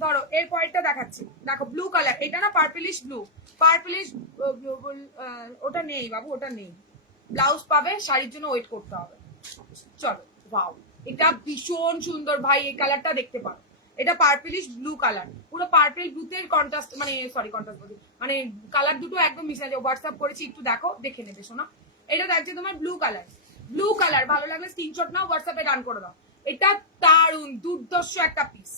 ধরো এর পরেরটা দেখাচ্ছি, দেখো ব্লু কালার, এটা না পার্পলিশ ব্লু, পার্পলিশ ওটা নেই বাবু, ওটা নেই। ব্লাউজ পাবে, শাড়ির জন্য ওয়েট করতে হবে। চলো, ওয়াও, এটা ভীষণ সুন্দর ভাই, এই কালারটা দেখতে পারো। এটা পার্পলিশ ব্লু কালার, পুরো পার্পল ব্লুতে কন্ট্রাস্ট, মানে সরি কন্ট্রাস্ট বলি, মানে কালার দুটো একদম মিশে। হোয়াটসঅ্যাপ করেছি, একটু দেখো, দেখে নেবে শোনা। এটা দেখছে তোমার ব্লু কালার, ব্লু কালার। ভালো লাগলে স্ক্রিনশট নাও, হোয়াটসঅ্যাপে ডান করে দাও। এটা দারুণ দুর্দর্শ একটা পিস,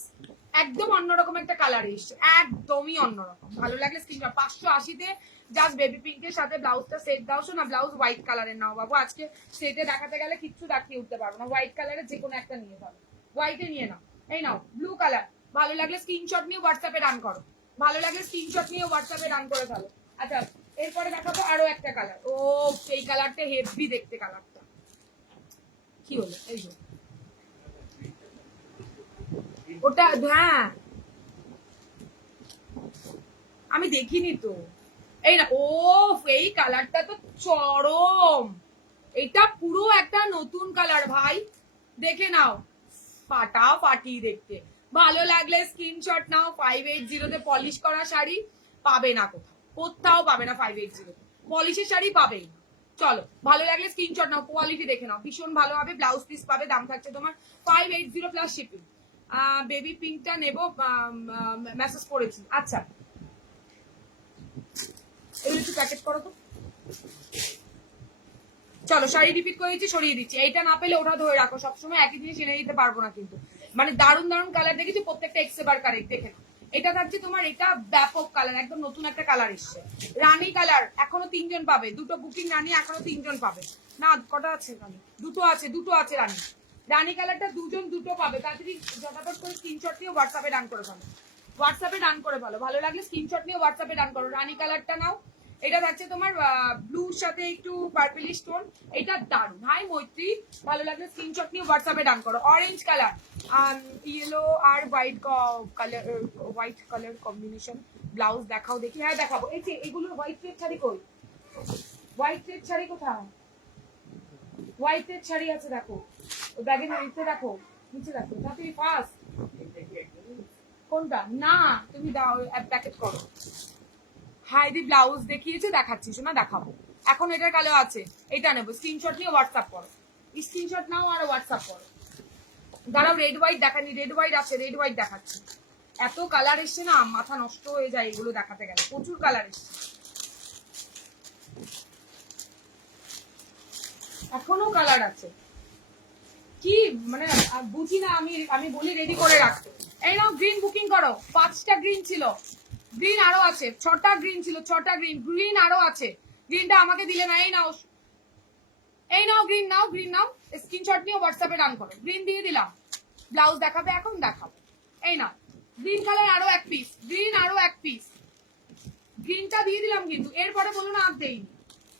একদম অন্যরকম একটা কালার এসছে, একদমই অন্যরকম। ভালো লাগলে স্ক্রিনশট। 580-তে জাস্ট বেবি পিঙ্কের সাথে ব্লাউজটা সেট দাও শোনা। ব্লাউজ হোয়াইট কালারের নাও বাবু, আজকে সেটে দেখাতে গেলে কিচ্ছু দেখিয়ে উঠতে পারবো না। হোয়াইট কালারের যে কোনো একটা নিয়ে যাবে, হোয়াইটে নিয়ে নাও। এই নাও ব্লু কালার, ভালো লাগলে স্ক্রিনশট নিয়ে হোয়াটসঅ্যাপে রান করো। ভালো লাগলে স্ক্রিনশট নিয়ে হোয়াটসঅ্যাপে রান করে ফেলো। আচ্ছা, এরপরে দেখাবো আরো একটা কালার। ও, এই কালারটা হেভি দেখতে, কালারটা কি হলো? এই যে ওটা, হ্যাঁ আমি দেখিনি তো। এই না, ও এই কালারটা তো চরম, এটা পুরো একটা নতুন কালার ভাই, দেখে নাও, ফাটাফাটি দেখতে। ভালো লাগলে স্ক্রিনশট নাও। 580-তে পলিশ করা শাড়ি পাবে না কোথাও, কোথাও পাবে না 580-তে। পলিশের শাড়ি পাবেই না। চলো, ভালো লাগলে স্ক্রিনশট নাও, কোয়ালিটি দেখে নাও, ভীষণ ভালো হবে। ব্লাউজ পিস পাবে, দাম থাকছে তোমার 580 প্লাস শিপিং। বেবি পিঙ্কটা নেবো, মেসেজ করেছি। আচ্ছা, এগুলো একটু প্যাকেট করো তো। চলো, শাড়ি রিপিট করে দিচ্ছি, সরিয়ে দিচ্ছি। এইটা না পেলে ওটা ধরে রাখো, সবসময় একই জিনিস এনে দিতে পারবো না কিন্তু। মানে দারুণ দারুণ কালার দেখেছি, প্রত্যেকটা এক্সেবার কারেক্ট, দেখে নাও। এটা থাকছে তোমার, এটা ব্যাপক কালার, একদম নতুন একটা কালার এসছে, রানী কালার। এখনো 3 জন পাবে, দুটো বুকিং রানী, এখনো 3 জন পাবে। না, কটা আছে রানী? দুটো আছে, দুটো আছে রানী। রানী কালারটা দুজন, দুটো পাবে। তাড়াতাড়ি ঝটাপট করে স্ক্রিনশট নিয়ে হোয়াটসঅ্যাপে ডান করে ফেলো, হোয়াটসঅ্যাপে ডান করে ফেলো। ভালো লাগলে স্ক্রিনশট নিয়ে হোয়াটসঅ্যাপে ডান করো। রানী কালারটা নাও। এটা থাকছে তোমার ব্লুর সাথে একটু পার্পলিশ টোন, এটা দারুন। হাই মৈত্রী, ভালো লাগলে স্ক্রিনশট নিয়ে হোয়াটসঅ্যাপে ডান করো। অরেঞ্জ কালার, ইয়েলো আর white colour, white colour combination. Blouse দেখাও দেখি। হ্যাঁ দেখাবো, এই যে এগুলো হোয়াইট রেড শাড়ি কই? হোয়াইট রেড শাড়ি কোথায়? হোয়াইট রেড শাড়ি আছে দেখো, ওই ব্যাগের নিচে দেখো, নিচে দেখো, তাড়াতাড়ি ফাস্ট। কোনটা? না, তুমি দাও, প্যাকেট করো। হাইদি ব্লাউজ দেখিয়েছে, দেখাচ্ছি শোনা, দেখাবো। এখন এটার কালো আছে, এটা নেবো। স্ক্রিনশট নিয়ে হোয়াটসঅ্যাপ করো, স্ক্রিনশট নাও আর হোয়াটসঅ্যাপ করো। দাঁড়াও, রেড হোয়াইট দেখানি, রেড হোয়াইট আছে, রেড হোয়াইট দেখাচ্ছি। এত কালার এসছে না, মাথা নষ্ট হয়ে যায় এগুলো দেখাতে গেলে, প্রচুর কালার এসছে, এখনো কালার আছে। কি মানে বুঝি না আমি, আমি বলি রেডি করে রাখতে। এই নাও গ্রিন বুকিং করো, 5টা গ্রিন ছিল, গ্রিন আরো আছে, 6টা গ্রিন ছিল, 6টা গ্রিন, গ্রিন আরো আছে। গ্রিনটা আমাকে দিলে না, এই নাও, এই নাও গ্রিন নাও, গ্রিন নাও, স্ক্রিনশট নিয়ে হোয়াটসঅ্যাপে ডান করো। গ্রিন দিয়ে দিলাম, ব্লাউজ দেখাবে এখন, দেখাবো। এই নাও গ্রিন কালার আরো 1 পিস, গ্রিন আরো 1 পিস, গ্রিনটা দিয়ে দিলাম কিন্তু, এরপরে বলো না আর দেইনি।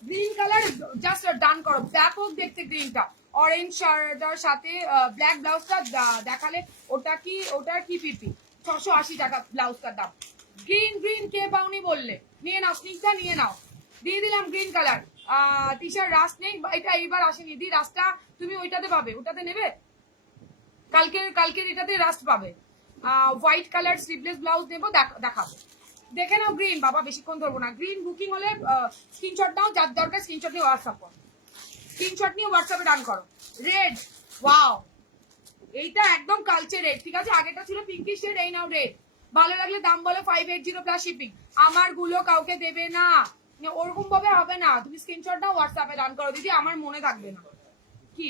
গ্রিন কালার জাস্ট ডান করো, ব্যাপক দেখতে গ্রিনটা। অরেঞ্জ শার্টার সাথে ব্ল্যাক ব্লাউজটা দেখালে, ওটা কি, ওটার কি পিপি, 680 টাকা ব্লাউজটার দাম। গ্রিন গ্রিন কে পাওনি বললে, নিয়ে নাও, স্নিকটা নিয়ে নাও, দিয়ে দিলাম গ্রিন কালার। টি-শার্ট রাস্ট নেই, এটা এইবার আসেনি দি, রাস্টটা তুমি ওইটাতে পাবে, ওটাতে নেবে, কালকের এটাতে রাস্ট পাবে। হোয়াইট কালার স্লিভলেস ব্লাউজ নেবো, দেখাবো, দেখে নাও। গ্রিন, বাবা বেশিক্ষণ ধরবো না। গ্রিন বুকিং হলে স্ক্রিনশট নাও, যার দরকার স্ক্রিনশট নিয়ে হোয়াটসঅ্যাপ করো, স্ক্রিনশট নিয়ে হোয়াটসঅ্যাপে ডান করো। রেড, ওয়াও, এইটা একদম কালচে রেড, ঠিক আছে, আগেটা ছিল পিঙ্কিশ রেড, এই নাও রেড। ভালো লাগলে দাম বলো, 580 প্লাস শিপিং। আমার গুলো কাউকে দেবে না, ওরকম ভাবে হবে না, তুমি স্ক্রিনশট নাও, হোয়াটসঅ্যাপে ডান করো দিদি, আমার মনে থাকবে না। কি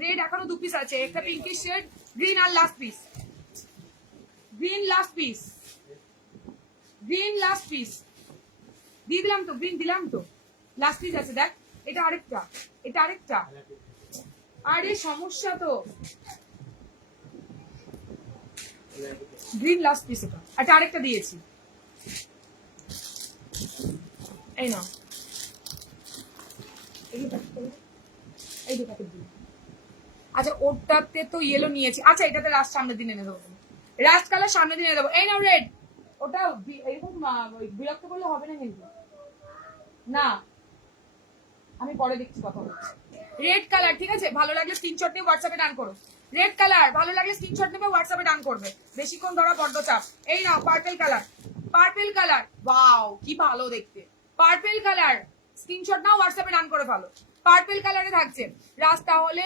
রেড এখনো 2 পিস আছে, একটা পিঙ্কিশ রেড, গ্রিন আর last piece, green last piece, green last piece দিয়ে দিলাম তো, গ্রিন দিলাম তো, লাস্ট পিস আছে দেখ। এটা আরেকটা, এটা আরেকটা, আরে সমস্যা তো, গ্রিন লাস্ট পিস, এটা এটা আরেকটা দিয়েছি, এই নাও, এই দু প্যাকেট দিই। আচ্ছা, ওটাতে তো ইয়েলো নিয়েছি, আচ্ছা এটাতে রাস্ট সামনের দিন এনে দেবো, রাস্ট কালার সামনের দিন এনে দেবো। এই নাও রেড, ওটা এরকম বিরক্ত করলে হবে না কিন্তু, না আমি পরে দেখছি, কথা বলছি। রেড কালার, ঠিক আছে, ভালো লাগলে স্ক্রিনশট নিয়ে হোয়াটসঅ্যাপে ডান করো। রেড কালার ভালো লাগলে স্ক্রিনশট নেবে, হোয়াটসঅ্যাপে ডান করবে, বেশিক্ষণ ধরা বড্ড চাপ। এই নাও purple colour, purple colour, wow কি ভালো দেখতে, পার্পল কালার, স্ক্রিনশট নাও, হোয়াটসঅ্যাপে ডান করে ফেলো। পার্পল কালারে থাকছে, রাস্তা হলে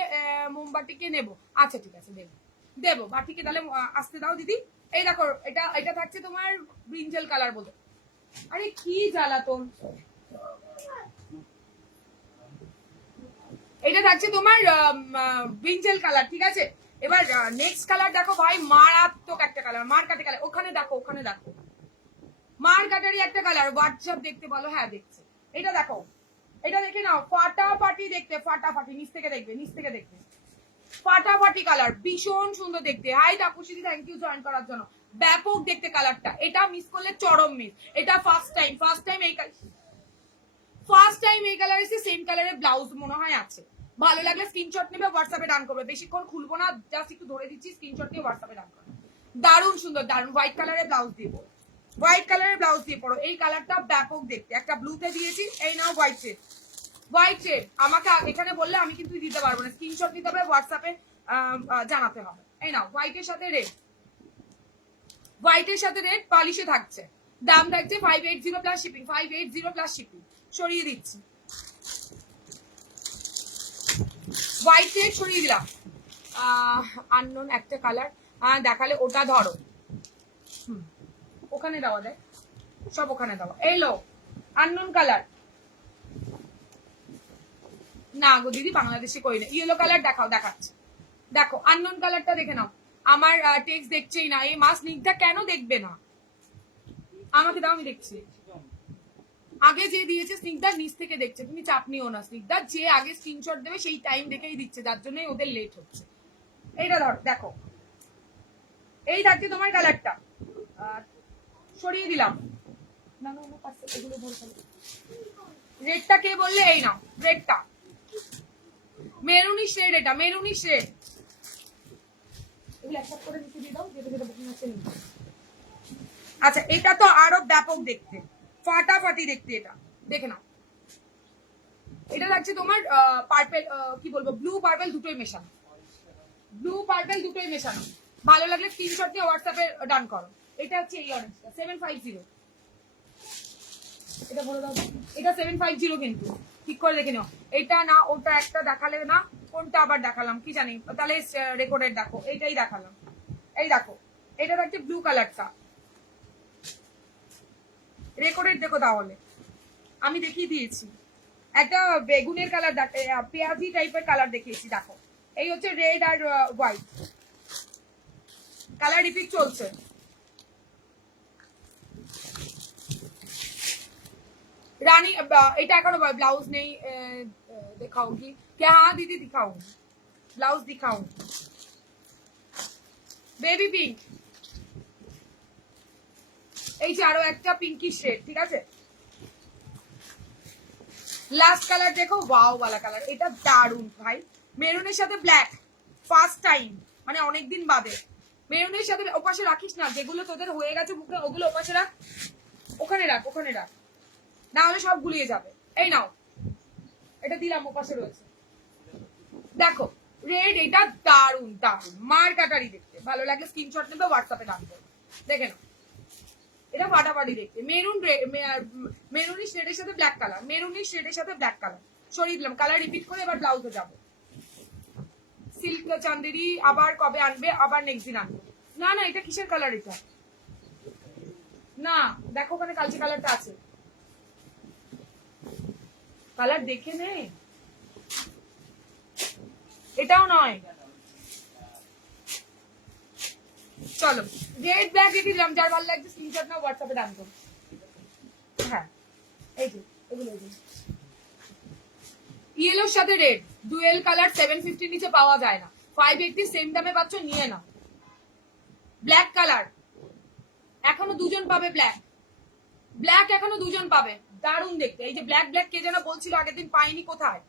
মোমবাতিকে নেবো, আচ্ছা ঠিক আছে দেবো, দেবো বাটিকে, তাহলে আসতে দাও দিদি। এই দেখো, এটা এটা থাকছে তোমার ব্রিঞ্জেল কালার বলতে, আরে কি জ্বালাতন। এটা থাকছে তোমার ব্রিঞ্জেল কালার, ঠিক আছে। এবার নেক্সট কালার দেখো ভাই, মারাত্মক একটা কালার, মার কাটে কালার, ওখানে দেখো, ওখানে দেখো, মার কাটারই একটা কালার। হোয়াটসঅ্যাপ দেখতে বলো, হ্যাঁ দেখছে। এটা দেখো, এটা দেখে নাও, ফাটাফাটি দেখতে, ফাটাফাটি, নিচ থেকে দেখবে, নিচ থেকে দেখবে, ফাটাফাটি কালার, ভীষণ সুন্দর দেখতে। Hi Tapasi, thank you join করার জন্য। ব্যাপক দেখতে কালারটা, এটা মিস করলে চরম মিস। এটা ফার্স্ট টাইম এই ফার্স্ট টাইম এই কালার এসে, সেম কালারের ব্লাউজ মনে হয় আছে। ভালো লাগলে স্ক্রিনশট নেবে, হোয়াটসঅ্যাপে ডান করবে, বেশিক্ষণ খুলবো না, জাস্ট একটু ধরে দিচ্ছি, স্ক্রিনশট নিয়ে হোয়াটসঅ্যাপে ডান করবে। দারুণ সুন্দর, দারুণ হোয়াইট কালারের ব্লাউজ দিয়ে পড়ো, হোয়াইট কালারের ব্লাউজ দিয়ে পড়ো। এই কালারটা ব্যাপক দেখতে, একটা ব্লুতে দিয়েছি, এই নাও হোয়াইট শেড, হোয়াইট শেড। আমাকে এখানে বললে আমি কিন্তু দিতে পারবো না, স্ক্রিনশট দিতে হবে, হোয়াটসঅ্যাপে জানাতে হবে। এই নাও হোয়াইটের সাথে রেড, হোয়াইটের সাথে রেড, পলিশে থাকছে, দাম থাকছে 580 প্লাস শিপিং, 580 প্লাস শিপিং। সরিয়ে দিচ্ছি, হোয়াইট রেড সরিয়ে দিলাম। আননোন একটা কালার দেখালে ওটা ধরো, ওখানে দেওয়া দেয়, সব ওখানে দেওয়া। এই লো আননোন কালার, না গো দিদি বাংলাদেশে করি না। ইয়েলো কালার দেখাও, দেখাচ্ছে, দেখো আননোন কালারটা দেখে নাও। আমার টেক্সট দেখছেই না, এই মাস লিঙ্কটা কেন দেখবে না? আমাকে দাও, আমি দেখছি। আগে যে দিয়েছে স্নিগ্ধা নিচ থেকে দেখছে, তুমি চাপ নিও না স্নিগ্ধা, যে আগে স্ক্রিনশট দেবে সেই টাইম দেখেই দিচ্ছে, যার জন্যই ওদের লেট হচ্ছে। এইটা ধর, দেখো এই থাকছে তোমার কালারটা, সরিয়ে দিলাম। না না না, এগুলো ধরে ফেলো। রেডটা কে বললে? এই নাও রেডটা, মেরুনি শেড, এটা মেরুনি শেড। এগুলো একটা করে নিচে দিয়ে দাও, যেটা যেটা বুকিং আছে নিচে। আচ্ছা এটা তো আরো ব্যাপক দেখতে, ফাটাফাটি দেখতে, এটা দেখে নাও। এটা লাগছে তোমার পার্পেল, কি বলবো, ব্লু পার্পেল দুটোই মেশানো, ব্লু পার্পেল দুটোই মেশানো। ভালো লাগলে স্ক্রিনশট দিয়ে হোয়াটসঅ্যাপে ডান করো। এটা হচ্ছে এই অরেঞ্জটা 750, এটা বলে দাও, এটা 750 কিন্তু ঠিক করে দেখে নাও। এটা না ওটা একটা দেখালে না, কোনটা আবার দেখালাম কি জানি, তাহলে রেকর্ডেড দেখো, এইটাই দেখালাম। এই দেখো এটা দেখছে ব্লু কালারটা, রেকর্ডেড দেখো, তাহলে আমি দেখিয়ে দিয়েছি। একটা বেগুনের কালার, পেঁয়াজি টাইপের কালার দেখিয়েছি, দেখো এই হচ্ছে রেড আর হোয়াইট কালার রিপিট চলছে। रानी এটা এখনো ব্লাউজ নেই, दिखाऊंगी क्या? हाँ दीदी दिखाऊंगी, ब्लाउज दिखाऊंगी। বেবি পিঙ্ক, এই যে আরো একটা পিঙ্কি শেড, ঠিক আছে। লাস্ট কালার দেখো, ওয়াও वाला কালার, এটা দারুন ভাই। মেরুনের সাথে ব্ল্যাক, ফার্স্ট টাইম, মানে অনেকদিন বাদে। মেরুনের সাথে ওপাশে রাখিস না, যেগুলো তোদের হয়ে গেছে মুখে ওগুলো ওপাশে রাখ, ওখানে রাখ, ওখানে রাখ, না হলে সব গুলিয়ে যাবে। এই নাও, এটা দিলাম, ওপাশে রয়েছে, দেখো রেড, এটা দারুন দারুন মার কাটারি দেখতে। ভালো লাগলে স্ক্রিনশট নেবে, হোয়াটসঅ্যাপে ডান করবে, দেখে নাও। এটা ফাটাফাটি দেখতে, মেরুন মেরুনি শেডের সাথে ব্ল্যাক কালার, মেরুনি শেডের সাথে ব্ল্যাক কালার সরিয়ে দিলাম। কালার রিপিট করে এবার ব্লাউজে যাবো। সিল্ক চান্দেরি আবার কবে আনবে? আবার নেক্সট দিন আনবো। না না, এটা কিসের কালার? এটা না, দেখো ওখানে কালচে কালারটা আছে, কালার দেখে নে। এটাও নয়, চলো রেড ব্ল্যাক রেখে দিলাম, যার ভালো লাগছে স্ক্রিনশট নাও, হোয়াটসঅ্যাপে ডান করো। হ্যাঁ এই যে এগুলো, ইয়েলোর সাথে রেড ডুয়েল কালার 750 নিচে পাওয়া যায় না, 580 সেম দামে পাচ্ছ, নিয়ে নাও। ব্ল্যাক কালার এখনো দুজন পাবে, ব্ল্যাক ব্ল্যাক এখনো দুজন পাবে, দারুণ দেখতে। এই যে ব্ল্যাক ব্ল্যাক কে যেন বলছিল আগের দিন, পাইনি কোথায়,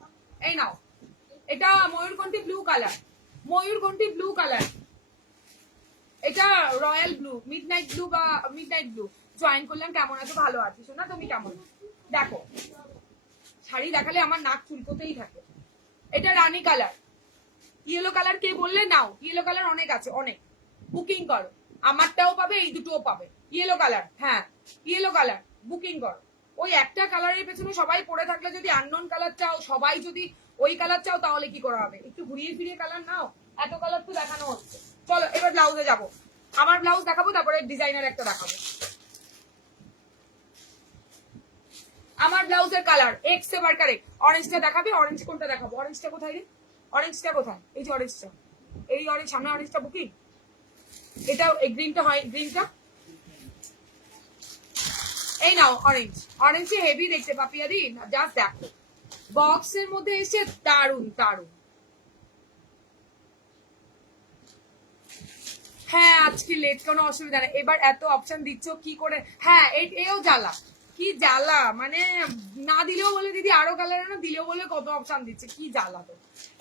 এই নাও। এটা ময়ূরকণ্ঠী ব্লু কালার, ময়ূরকণ্ঠী ব্লু কালার, এটা রয়্যাল ব্লু, মিডনাইট ব্লু বা মিডনাইট ব্লু। জয়েন করলাম, কেমন আছো? ভালো আছি শোনা, তুমি কেমন? দেখো শাড়ি দেখালে আমার নাক চুলকোতেই থাকে। এটা রানী কালার, ইয়েলো কালার কে বললে? নাও, ইয়েলো কালার অনেক আছে, অনেক, বুকিং করো, আমারটাও পাবে, এই দুটোও পাবে। ইয়েলো কালার, হ্যাঁ ইয়েলো কালার, বুকিং করো। ওই একটা কালারের পেছনে সবাই পড়ে থাকলে, যদি আননোন কালার চাও, সবাই যদি ওই কালার চাও, তাহলে কি করা হবে? একটু ঘুরিয়ে ফিরিয়ে কালার নাও, এত কালার তো দেখানো হচ্ছে। চলো এবার ব্লাউজে যাবো, আমার ব্লাউজ দেখাবো, তারপরে ডিজাইনার একটা দেখাবো। আমার ব্লাউজের কালার এক্স এবার কারেক্ট। অরেঞ্জটা দেখাবে? অরেঞ্জ কোনটা দেখাবো? অরেঞ্জটা কোথায় রে? অরেঞ্জটা কোথায়? এই যে অরেঞ্জটা, এই অরেঞ্জ, সামনে অরেঞ্জটা বুকিং। এটা এই গ্রিনটা হয়, গ্রিনটা এই নাও। অরেঞ্জ, অরেঞ্জে হেভি দেখতে পাপিয়াদি, জাস্ট দেখো বক্সের মধ্যে এসে দারুন দারুন। হ্যাঁ আজকে লেট, কোনো অসুবিধা নেই। এবার এত অপশন দিচ্ছ কি করে? হ্যাঁ এও জ্বালা, কি জ্বালা, মানে না দিলেও বলে দিদি আরো কালার না, দিলেও বলে কত অপশন দিচ্ছে, কি জ্বালা তো।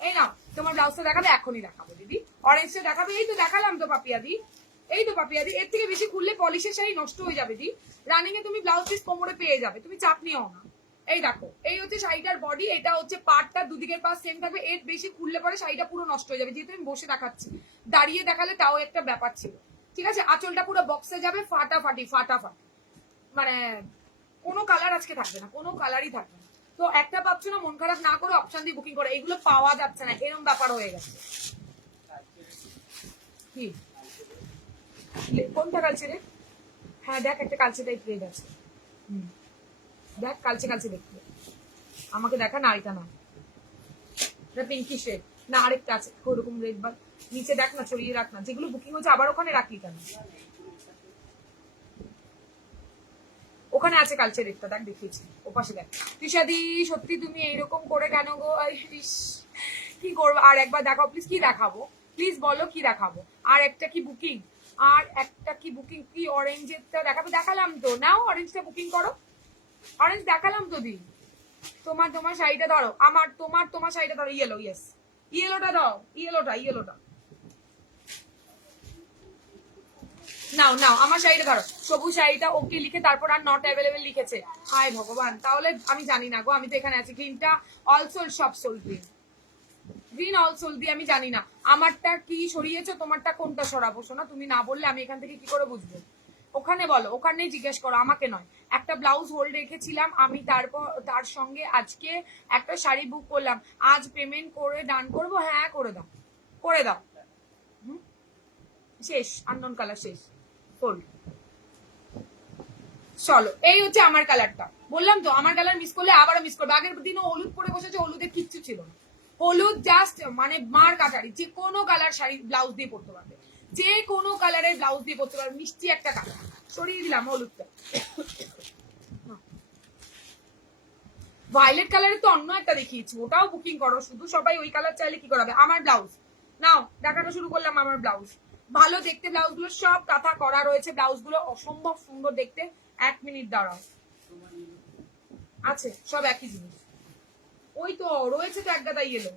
এই নাও তোমার ব্লাউজটা দেখাবে, এখনই দেখাবো দিদি। অরেঞ্জটা দেখাবে, এই তো দেখালাম তো পাপিয়াদি, এই তো পাপিয়াদি। এর থেকে বেশি খুললে পলিশের শাড়ি নষ্ট হয়ে যাবে দি। রানিং এ তুমি ব্লাউজ পিস কোমরে পেয়ে যাবে, তুমি চাপ নিও না। এই দেখো, এই হচ্ছে শাড়িটার বডি, এটা হচ্ছে পাটটা, দুদিকের পাশ সেম থাকবে। এর বেশি খুললে পরে শাড়িটা পুরো নষ্ট হয়ে যাবে, যেহেতু আমি বসে দেখাচ্ছি, দাঁড়িয়ে দেখালে তাও একটা ব্যাপার ছিল। ঠিক আছে, আঁচলটা পুরো বক্সে যাবে, ফাটাফাটি ফাটাফাটি, মানে কোনো কালার আজকে থাকবে না, কোনো কালারই থাকবে না। তো একটা পাচ্ছ না, মন খারাপ না করে অপশন দিয়ে বুকিং করে, এগুলো পাওয়া যাচ্ছে না, এরকম ব্যাপার হয়ে গেছে। কি কোনটা কালচে রে? হ্যাঁ দেখ, একটা কালচে টাইপ রেড আছে। দেখ কালচে কালচে দেখতে, আমাকে দেখা না, এটা না, এটা পিঙ্কি শেড না, আরেকটা আছে ওরকম রেড। বা নিচে দেখ না, ছড়িয়ে রাখ না, যেগুলো বুকিং হচ্ছে আবার ওখানে রাখলি কেন? ওখানে আছে কালচে রেডটা, দেখ দেখিয়েছি ওপাশে দেখ। তৃষাদি সত্যি তুমি এইরকম করে কেন গো? কি করবো? আর একবার দেখাও প্লিজ, কি দেখাবো প্লিজ বলো, কি দেখাবো? আর একটা কি বুকিং? আর একটা কি বুকিং? কি অরেঞ্জেরটা দেখাবো? দেখালাম তো, নাও অরেঞ্জটা বুকিং করো। অরেঞ্জ দেখালাম তো দি। তোমার তোমার শাড়িটা ধরো, আমার তোমার তোমার শাড়িটা ধরো, ইয়েলো, ইয়েস ইয়েলোটা দাও, ইয়েলোটা ইয়েলোটা নাও নাও, আমার শাড়িটা ধরো, সবুজ শাড়িটা ওকে লিখে তারপর আর নট অ্যাভেলেবেল লিখেছে। হায় ভগবান, তাহলে আমি জানি না গো, আমি তো এখানে আছি। গ্রিনটা অল সোল, সব sole green, green all sole দিয়ে আমি জানি না আমারটা কি সরিয়েছো, তোমারটা কোনটা সরাবো শোনা? তুমি না বললে আমি এখান থেকে কি করে বুঝবো? ওখানে বলো, ওখানেই জিজ্ঞেস করো, আমাকে নয়। একটা ব্লাউজ হোল্ড রেখেছিলাম আমি, তারপর তার সঙ্গে আজকে একটা শাড়ি বুক করলাম, আজ পেমেন্ট করে ডান করবো? হ্যাঁ করে দাও, করে দাও। শেষ, আননোন কালার শেষ, হোল্ড। চলো, এই হচ্ছে আমার কালারটা, বললাম তো আমার কালার মিস করলে আবারও মিস করবে। আগের দিনও হলুদ পরে বসেছে, হলুদে কিচ্ছু ছিল না, হলুদ জাস্ট মানে মার কাটারি। যে কোনো কালার শাড়ি ব্লাউজ দিয়ে পরতে পারবে, যে কোনো কালারের ব্লাউজ দিয়ে পরতে পারবে, মিষ্টি একটা কালার। সরিয়ে দিলাম হলুদটা। ভায়োলেট কালারের তো অন্য একটা দেখিয়েছি, ওটাও বুকিং করো। শুধু সবাই ওই কালার চাইলে কি করাবে? আমার ব্লাউজ নাও, দেখানো শুরু করলাম। আমার ব্লাউজ ভালো দেখতে, ব্লাউজ গুলো সব কাঁথা করা রয়েছে, ব্লাউজ গুলো অসম্ভব সুন্দর দেখতে। 1 মিনিট দাঁড়াও, আছে সব একই জিনিস। ওই তো রয়েছে তো, এক গাদা ইয়েলো।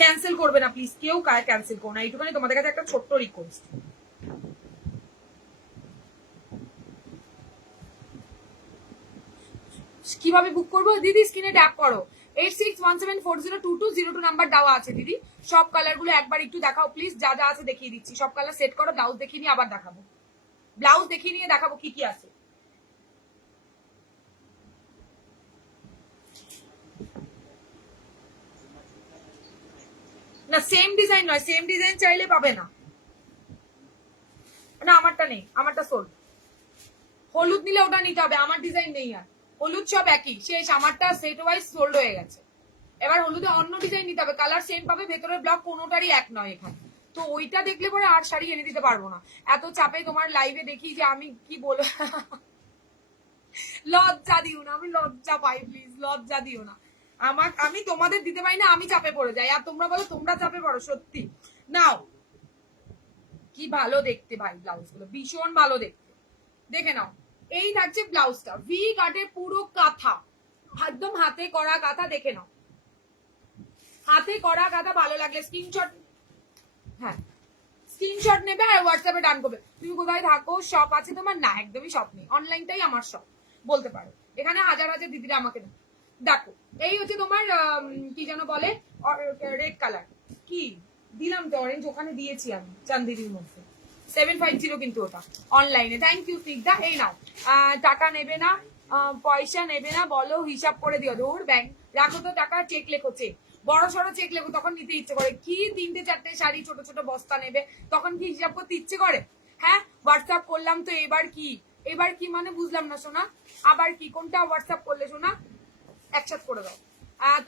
ক্যান্সেল করবে না প্লিজ, কেউ ক্যান্সেল করো না, এইটুখানি তোমাদের কাছে একটা ছোট্ট রিকোয়েস্ট। কিভাবে বুক করবো দিদি? স্ক্রিনে ট্যাপ করো, 8617402202 নাম্বার দেওয়া আছে দিদি। সব কালার গুলো একবার একটু দেখাও প্লিজ, যা যা আছে দেখিয়ে দিচ্ছি। সব কালার সেট করো, ব্লাউজ দেখিয়ে নিয়ে আবার দেখাবো, ব্লাউজ দেখিয়ে নিয়ে দেখাবো কি কি আছে। না সেম ডিজাইন নয়, সেম ডিজাইন চাইলে পাবে না। না আমারটা নেই, আমারটা সোল্ড। হলুদ নিলে ওটা নিতে হবে, আমার ডিজাইন নেই আর। হলুদ সব একই শেষ, আমারটা সেট ওয়াইজ সোল্ড হয়ে গেছে। এবার হলুদে অন্য ডিজাইন নিতে হবে, কালার সেম পাবে, ভেতরের ব্লক কোনোটারই এক নয় এখানে। তো ওইটা দেখলে পরে আর শাড়ি এনে দিতে পারবো না। এত চাপে তোমার লাইভে দেখি যে আমি কি বলবো। লজ্জা দিও না, আমি লজ্জা পাই, প্লিজ লজ্জা দিও না। আমি তোমাদের দিতে পারি না, আমি চাপে পড়ে যাই, আর তোমরা বলো তোমরা চাপে পড়ো। সত্যি নাও, কি ভালো দেখতে ভাই, ব্লাউজ গুলো ভীষণ ভালো দেখতে, দেখে নাও। এই থাকছে ব্লাউজটা, ভি কাটে পুরো কাঁথা, একদম হাতে করা কাঁথা, দেখে নাও। হাতে করা কাঁথা ভালো লাগলে স্ক্রিনশট, হ্যাঁ স্ক্রিনশট নেবে আর হোয়াটসঅ্যাপে ডান করবে। তুমি কোথায় থাকো? শপ আছে তোমার? না একদমই শপ নেই, অনলাইনটাই আমার শপ বলতে পারো। এখানে হাজার হাজার দিদিরা আমাকে দেখো। এই হচ্ছে তোমার কি যেন বলে, রেড কালার, কি দিলাম তো অরেঞ্জ, ওখানে দিয়েছি আমি চান্দিরির মধ্যে। 750 কিন্তু ওটা অনলাইনে। Thank you Snigdha. এই নাও, টাকা নেবে না, পয়সা নেবে না, বলো হিসাব করে দিও। ধর ব্যাংক রাখো তো টাকা, চেক লেখো, চেক বড় সড়ো চেক লেখো, তখন নিতে ইচ্ছে করে। কি 3টে 4টে শাড়ি ছোট ছোট বস্তা নেবে, তখন কি হিসাব করতে ইচ্ছে করে? হ্যাঁ হোয়াটসঅ্যাপ করলাম তো, এবার কি? এবার কি মানে বুঝলাম না সোনা, আবার কি? কোনটা হোয়াটসঅ্যাপ করলে সোনা? একসাথে করে দাও।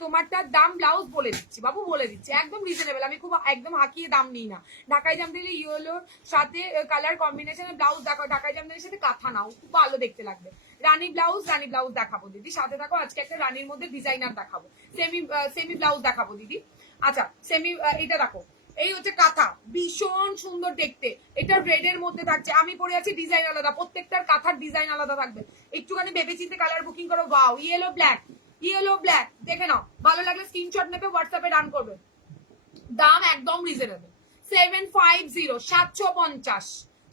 তোমারটার দাম ব্লাউজ বলে দিচ্ছি বাবু, বলে দিচ্ছি একদম রিজনেবল, আমি খুব একদম হাঁকিয়ে দাম নিই না। ঢাকাই জামদানি ইয়েলোর সাথে কালার কম্বিনেশনের ব্লাউজ দেখো, ঢাকাই জামদানির সাথে কাঁথা নাও, খুব ভালো দেখতে লাগবে। রানী ব্লাউজ দেখাবো দিদি, সাথে থাকো। আজকে একটা রানীর মধ্যে ডিজাইনার দেখাবো, সেমি ব্লাউজ দেখাবো দিদি। আচ্ছা সেমি, এটা দেখো, এই হচ্ছে কাঁথা, ভীষণ সুন্দর দেখতে। এটা রেডের মধ্যে থাকছে, আমি পরে আছি ডিজাইন আলাদা, প্রত্যেকটার কাঁথার ডিজাইন আলাদা থাকবে। একটুখানি ভেবে চিন্তে কালার বুকিং করো। Wow, yellow black, yellow black, দেখে নাও, ভালো লাগলে স্ক্রিনশট নেবে, হোয়াটসঅ্যাপে রান করবে। দাম একদম রিজনেবল, 750, 750,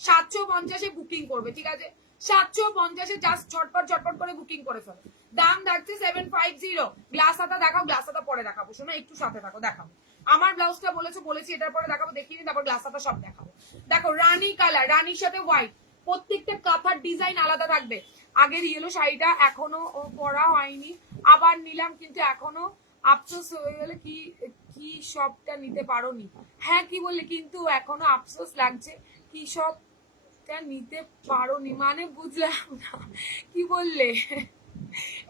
750-এ বুকিং করবে, ঠিক আছে? 750-এ জাস্ট ঝটপট ঝটপট করে বুকিং করে ফেলো। দাম থাকছে 750। গ্লাস হাতা দেখাও, গ্লাস হাতা পরে দেখাবো শোনো, একটু সাথে থাকো, দেখাবো। আমার ব্লাউজটা বলেছি এটার পরে দেখাবো, দেখিয়ে দিই, তারপর গ্লাস হাতা সব দেখাবো। দেখো রানী কালার, রানীর সাথে হোয়াইট, প্রত্যেকটা কাঁথার ডিজাইন আলাদা থাকবে। আগের ইয়েলো শাড়িটা এখনো পরা হয়নি, আবার নিলাম, কিন্তু এখনো আফসোস হয়ে গেলে কি কি সবটা নিতে পারোনি। হ্যাঁ কি বললে, কিন্তু এখনো আফসোস লাগছে কি সবটা নিতে পারোনি মানে বুঝলাম না কি বললে।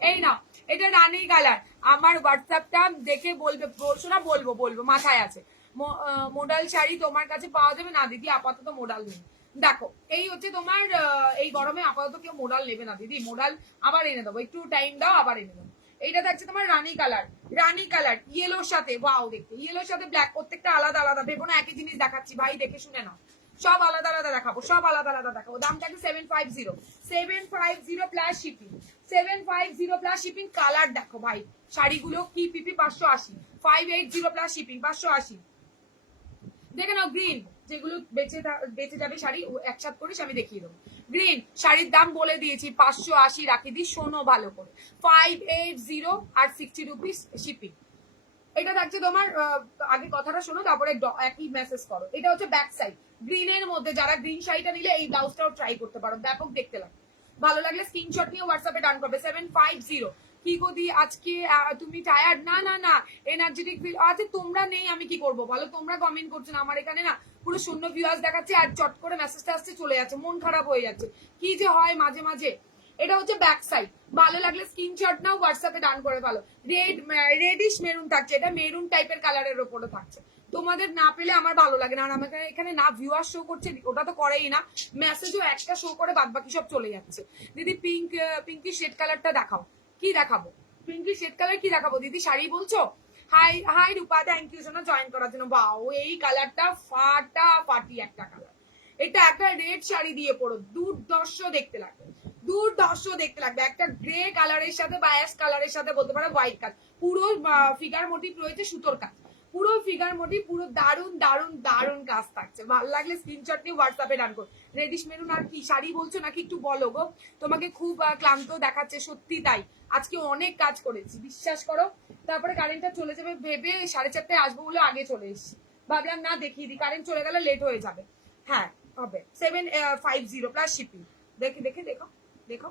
এই না, এটা রানী কালার। আমার হোয়াটসঅ্যাপটা দেখে বলবে, বলছো না, বলবো মাথায় আছে। মোডাল শাড়ি তোমার কাছে পাওয়া যাবে না দিদি? আপাতত মোডাল নেই। দেখো এই হচ্ছে তোমার এই গরমে আপাতত কেউ মোডাল নেবে না দিদি, মোডাল আবার এনে দেবো, একটু টাইম দাও, আবার এনে দেবো। এইটা থাকছে তোমার রানী কালার, রানী কালার ইয়েলোর সাথে, ওয়াও দেখতে, ইয়েলোর সাথে ব্ল্যাক, প্রত্যেকটা আলাদা আলাদা, ভেবো না একই জিনিস দেখাচ্ছি ভাই, দেখে শুনে নাও, সব আলাদা আলাদা দেখাবো, সব আলাদা আলাদা দেখাবো। দাম থাকবে 750, 750 plus shipping, 750 plus shipping. Colour দেখো ভাই, শাড়িগুলো কি পিপি, 580, 580 প্লাস শিপিং, 580। দেখে নাও গ্রিন, যেগুলো বেঁচে যাবে শাড়ি একসাথে করিস, আমি দেখিয়ে দেবো। গ্রিন শাড়ির দাম বলে দিয়েছি 580, রাখি দিই, শোনো ভালো করে, 580 আর 60 রুপিস শিপিং। এটা থাকছে তোমার, আগে কথাটা শোনো তারপরে একই মেসেজ করো। এটা হচ্ছে ব্যাক সাইড গ্রিনের মধ্যে, যারা গ্রিন শাড়িটা নিলে এই ব্লাউজটাও ট্রাই করতে পারো, ব্যাপক দেখতে লাগে। ভালো লাগলে স্ক্রিনশট নিয়ে হোয়াটসঅ্যাপে ডান করবে। 750। কি গো দি আজকে তুমি টায়ার্ড? না না না, এনার্জেটিক ফিল আছে। তোমরা নেই, আমি কি করবো বলো? তোমরা কমেন্ট করছো না, আমার এখানে না পুরো শূন্য ভিউয়ার্স দেখাচ্ছে, আর চট করে মেসেজটা আসছে চলে যাচ্ছে, মন খারাপ হয়ে যাচ্ছে, কি যে হয় মাঝে মাঝে। এটা হচ্ছে ব্যাক সাইড, ভালো লাগলে স্ক্রিনশট নাও, হোয়াটসঅ্যাপে ডান করে ভালো। রেডিশ মেরুন থাকছে, এটা মেরুন টাইপের কালারের ওপরে থাকছে। তোমাদের না পেলে আমার ভালো লাগে না, আর আমাকে এখানে না ভিউয়ার শো করছে, ওটা তো করেই না, মেসেজও একটা শো করে, বাদ বাকি সব চলে যাচ্ছে। দিদি পিঙ্কি শেড কালারটা দেখাও। কি দেখাবো? পিঙ্কি শেড কালার কি দেখাবো দিদি? শাড়ি বলছো? Hi hi Rupa, thank you সোনা জয়েন করার জন্য। বাও, এই কালারটা ফাটাফাটি একটা কালার। এটা একটা রেড শাড়ি দিয়ে পড়ো, দুর্দর্শ দেখতে লাগবে, দুর্দর্শ দেখতে লাগবে। একটা গ্রে কালারের সাথে বা অ্যাশ কালারের সাথে, বলতে পারো হোয়াইট কাজ, পুরো ফিগার মোটিভ রয়েছে, সুতোর কাজ, পুরো ফিগার মোটিভ, পুরো দারুন দারুন দারুন কাজ থাকছে। ভালো লাগলে স্ক্রিনশট নিয়ে হোয়াটসঅ্যাপে ডান করো। রেডিশ মেরুন আর কি শাড়ি বলছো নাকি একটু বলো গো? তোমাকে খুব ক্লান্ত দেখাচ্ছে, সত্যি তাই, আজকে অনেক কাজ করেছি বিশ্বাস করো। তারপরে কারেন্টটা চলে যাবে ভেবে 4:30 আসবো বলে আগে চলে এসেছি, ভাবলাম না দেখিয়ে দিই, কারেন্ট চলে গেলে লেট হয়ে যাবে। হ্যাঁ হবে 750 প্লাস শিপিং। দেখে দেখে দেখো দেখো,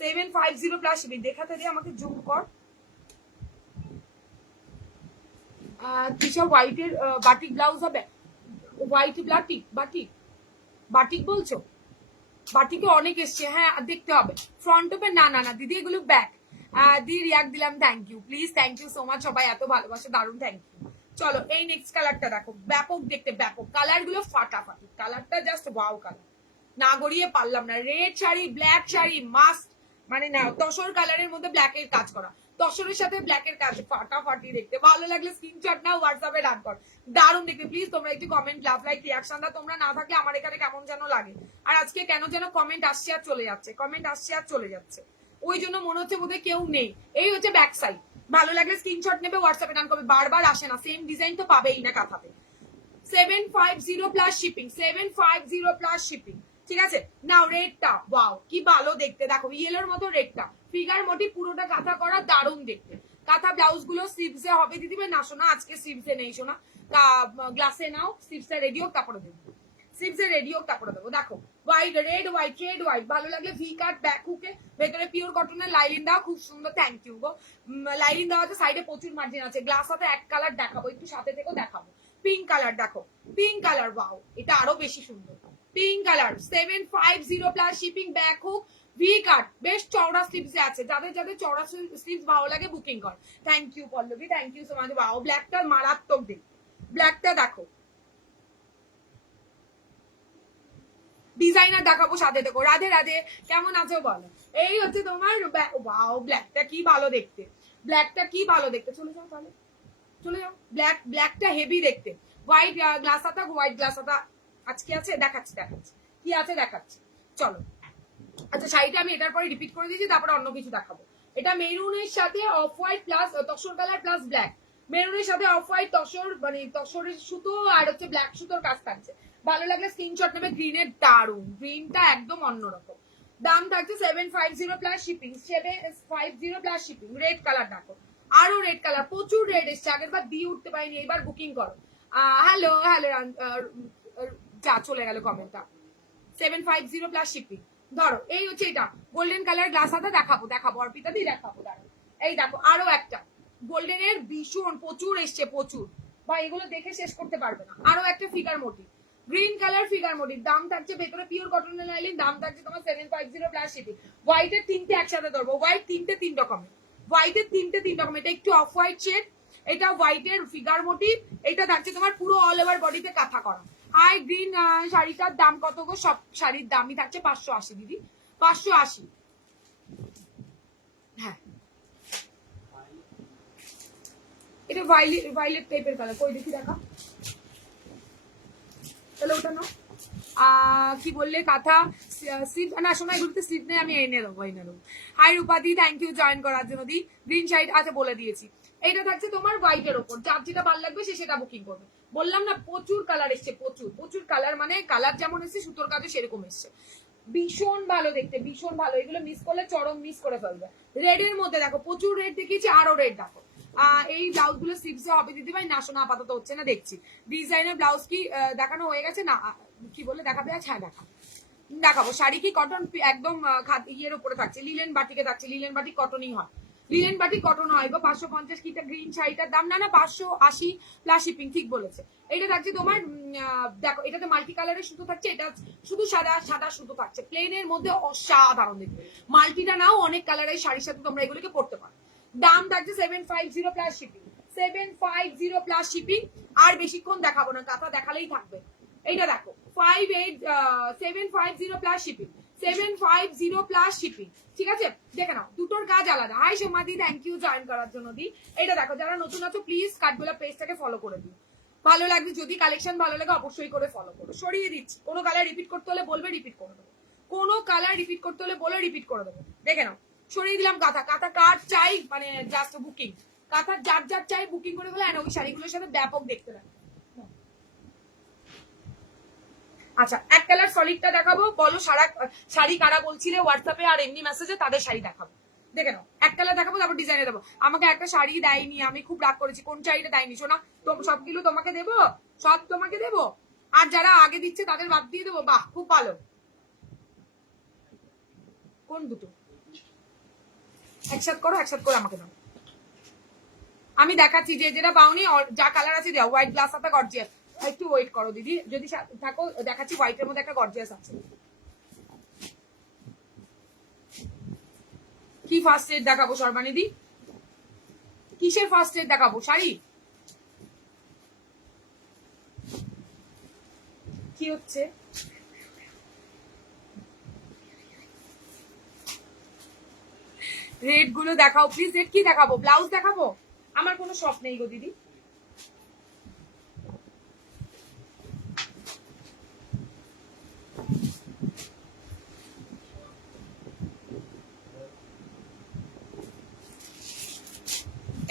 750 প্লাস শিপিং। দেখাতে দিয়ে আমাকে জুম কর। তৃষা হোয়াইটের বাটিক ব্লাউজ হবে, হোয়াইট বাটিক, বাটিক বাটিক বলছো? বাটিকে অনেক এসছে, হ্যাঁ দেখতে হবে। ফ্রন্ট ওপেন না না না দিদি, এগুলো ব্যাক। দি রিয়াক্ট দিলাম, thank you, please thank you so much, সবাই এত ভালোবাসে, দারুণ, থ্যাংক ইউ। চলো এই নেক্সট কালারটা দেখো, ব্যাপক দেখতে, ব্যাপক কালার গুলো ফাটাফাটি, কালারটা জাস্ট ওয়াও কালার, না গড়িয়ে পারলাম না। Red sari, black sari must, মানে না, তসর কালারের মধ্যে ব্ল্যাকের কাজ করা, তসরের সাথে ব্ল্যাকের কাজ, ফাটাফাটি দেখতে। ভালো লাগলে স্ক্রিনশট নাও, হোয়াটসঅ্যাপে ডান কর, দারুণ দেখতে। প্লিজ তোমরা একটু কমেন্ট, লাভ, লাইক, রিয়াকশন দাও, তোমরা না থাকলে আমার এখানে কেমন যেন লাগে। আর আজকে কেন যেন কমেন্ট আসছে আর চলে যাচ্ছে, কমেন্ট আসছে আর চলে যাচ্ছে, ওই জন্য মনে হচ্ছে বোধহয় কেউ নেই। এই হচ্ছে ব্যাক সাইড, ভালো লাগলে স্ক্রিনশট নেবে, হোয়াটসঅ্যাপে ডান করবে, বারবার আসে না, সেম ডিজাইন তো পাবেই না কাঁথাতে। 750 প্লাস শিপিং, 750 প্লাস শিপিং, ঠিক আছে। নাও রেডটা, ওয়াও কি ভালো দেখতে, দেখো ইয়েলোর মতো রেডটা, ফিগার মোটিভ, পুরোটা কাঁথা করা, দারুণ দেখতে। কাঁথা ব্লাউজ গুলো স্লিভসে হবে দিদি ভাই, না শোনা আজকে স্লিভসে নেই শোনা, গ্লাসে নাও, স্লিভসে রেডি হোক তারপরে দেবো, স্লিভসে রেডি হোক তারপরে দেবো। দেখো white, red white, red white, ভালো লাগলে ভি কাট ব্যাক হুকে, ভেতরে পিওর কটনের লাইলিন দাও, খুব সুন্দর, থ্যাংক ইউ গো। লাইলিন দেওয়া আছে, সাইডে প্রচুর মার্জিন আছে। গ্লাস সাথে এক কালার দেখাবো, একটু সাথে থেকেও দেখাবো। পিঙ্ক কালার দেখো, পিঙ্ক কালার, ওয়াও এটা আরো বেশি সুন্দর, pink colour. 750 plus shipping, back hook, V কাট, বেশ চওড়া স্লিভসে আছে, যাদের যাদের চওড়া স্লিভস ভালো লাগে বুকিং কর। Thank you Pallavi, thank you so much. Wow ব্ল্যাকটা মারাত্মক দেখতে, ব্ল্যাকটা দেখো, ডিজাইনার দেখাবো সাথে দেখো। রাধে রাধে, কেমন আছো বলো? এই হচ্ছে তোমার, ওয়াও ব্ল্যাকটা কি ভালো দেখতে, ব্ল্যাকটা কি ভালো দেখতে। চলে যাও তাহলে, চলে যাও। ব্ল্যাকটা হেভি দেখতে। হোয়াইট গ্লাস হাতা, হোয়াইট গ্লাস হাতা আজকে আছে, দেখাচ্ছি দেখাচ্ছি কি আছে দেখাচ্ছি, চলো। আচ্ছা শাড়িটা আমি এটার পরে রিপিট করে দিয়েছি, তারপরে অন্য কিছু দেখাবো। এটা মেরুনের সাথে off white plus tussar colour plus black, মেরুনের সাথে অফ হোয়াইট তসর, মানে তসরের সুতো আর হচ্ছে ব্ল্যাক সুতোর কাজ থাকছে। ভালো লাগলে স্ক্রিনশট নেবে, গ্রিনের দারুন, গ্রিনটা একদম অন্যরকম। দাম থাকছে 750 plus shipping, 750 plus shipping. Red colour দেখো, আরো রেড কালার, প্রচুর রেড এসছে, আগের বার দিয়ে উঠতে পারিনি, এবার বুকিং করো। হ্যালো হ্যালো, যা চলে গেল কমেন্টটা। 750 প্লাস শিপিং। ধরো এই হচ্ছে এটা গোল্ডেন কালার গ্লাস হাতা, দেখাবো দেখাবো অর্পিতা দি দেখাবো, দাঁড়াও। এই দেখো আরো একটা গোল্ডেনের ভীষণ প্রচুর এসছে, প্রচুর, বা এগুলো দেখে শেষ করতে পারবে না। আরো একটা figure motif, green colour figure motif, দাম থাকছে ভেতরে পিওর কটনের লাইলিন, দাম থাকছে তোমার 750 প্লাস শিপিং। হোয়াইটের তিনটে একসাথে ধরবো, হোয়াইট তিনটে তিন রকমের, হোয়াইটের তিনটে তিন রকম, এটা একটু অফ হোয়াইট শেড, এটা হোয়াইটের ফিগার মোটিভ, এটা থাকছে তোমার পুরো অল ওভার বডিতে কাঁথা করা। হাই গ্রিন শাড়িটার দাম কত গো? সব শাড়ির দামই থাকছে 580 দিদি, 580। হ্যাঁ এটা ভাইলেট টাইপের কালার, কই দেখি দেখা, তাহলে ওটা নাও। কি বললে কাঁথা সিট না, শোনা এগুলোতে সিট নেই, আমি এনে দেবো এনে দেবো। হাই রূপাদি, থ্যাংক ইউ জয়েন করার জন্য দি। গ্রিন শাড়ি আচ্ছা বলে দিয়েছি, এইটা থাকছে তোমার হোয়াইটের ওপর, যার যেটা ভালো লাগবে সে সেটা বুকিং করবে। বললাম না প্রচুর কালার এসছে, প্রচুর প্রচুর কালার, মানে কালার যেমন এসছে সুতোর কাজে সেরকম এসছে, ভীষণ ভালো দেখতে, ভীষণ ভালো। এগুলো মিস করলে চরম মিস করে ফেলবে। রেড এর মধ্যে দেখো প্রচুর রেড দেখিয়েছি, আরো রেড দেখো। এই ব্লাউজ গুলো স্লিভসে হবে দিদি ভাই, না শোনা আপাতত হচ্ছে না, দেখছি। ডিজাইনের ব্লাউজ কি দেখানো হয়ে গেছে না, কি বলে দেখাবে আজ? হ্যাঁ দেখাবো। শাড়ি কি কটন একদম ইয়ের উপরে থাকছে, লিলেন বাটিকে থাকছে, লিলেন বাটি কটনই হয়, লিলেন বাটি কটন হয়। 550 কিটা গ্রিন শাড়িটার দাম না 580 প্লাস শিপিং, ঠিক বলেছে। এটা থাকছে তোমার দেখো, এটাতে মাল্টি কালারের সুতো থাকছে, এটা শুধু সাদা সাদা সুতো থাকছে, প্লেনের মধ্যে অসাধারণ দেখবে। মাল্টিটা নাও, অনেক কালারের শাড়ির সাথে তোমরা এগুলোকে পড়তে পারো। দাম থাকছে 750 প্লাস শিপিং, 750 প্লাস শিপিং। আর বেশিক্ষণ দেখাবো না, কাঁথা দেখালেই থাকবে। এইটা দেখো 750 প্লাস শিপিং, 750 প্লাস শিপিং, ঠিক আছে? দেখে নাও, দুটোর কাজ আলাদা। হাই সোমাদি, থ্যাংক ইউ জয়েন করার জন্য দি। এটা দেখো, যারা নতুন আছো প্লিজ কাঠগোলাপ পেজটাকে ফলো করে দিও, ভালো লাগবে যদি কালেকশন ভালো লাগে অবশ্যই করে ফলো করো। সরিয়ে দিচ্ছি, কোনো কালার রিপিট করতে হলে বলবে, রিপিট করে দেবো, কোনো কালার রিপিট করতে হলে বলে রিপিট করে দেবো। দেখে নাও, সরিয়ে দিলাম কাঁথা, কাঁথা কার চাই মানে জাস্ট বুকিং, কাঁথা যার যার চাই বুকিং করে ফেলে, ওই শাড়িগুলোর সাথে ব্যাপক দেখতে লাগে। আচ্ছা এক কালার সলিডটা দেখাবো, বলো সারা শাড়ি কারা বলছিলে হোয়াটসঅ্যাপে আর এমনি মেসেজে, তাদের শাড়ি দেখাবো। দেখে নাও, এক কালার দেখাবো, তারপর ডিজাইনে দেবো। আমাকে একটা শাড়ি দেয়নি, আমি খুব রাগ করেছি, কোন শাড়িটা দেয়নি শোনা? সবগুলো তোমাকে দেবো, সব তোমাকে দেবো, আর যারা আগে দিচ্ছে তাদের বাদ দিয়ে দেবো। বাহ খুব ভালো। কোন দুটো? একসাথে করো, একসাথে করে আমাকে দাও, আমি দেখাচ্ছি। যে যেটা পাওনি যা কালার আছে দেওয়া, হোয়াইট গ্লাস হাতে গর্জিয়াস। একটু ওয়েট করো দিদি, যদি থাকো দেখাচ্ছি। হোয়াইটের মধ্যে একটা গর্জিয়াস আছে। কি ফার্স্ট এড দেখাবো সর্বানিদি? কিসের ফার্স্ট এড দেখাবো? শাড়ি? কি হচ্ছে? রেড গুলো দেখাও প্লিজ। রেড কি দেখাবো? ব্লাউজ দেখাবো? আমার কোনো শপ নেই গো দিদি।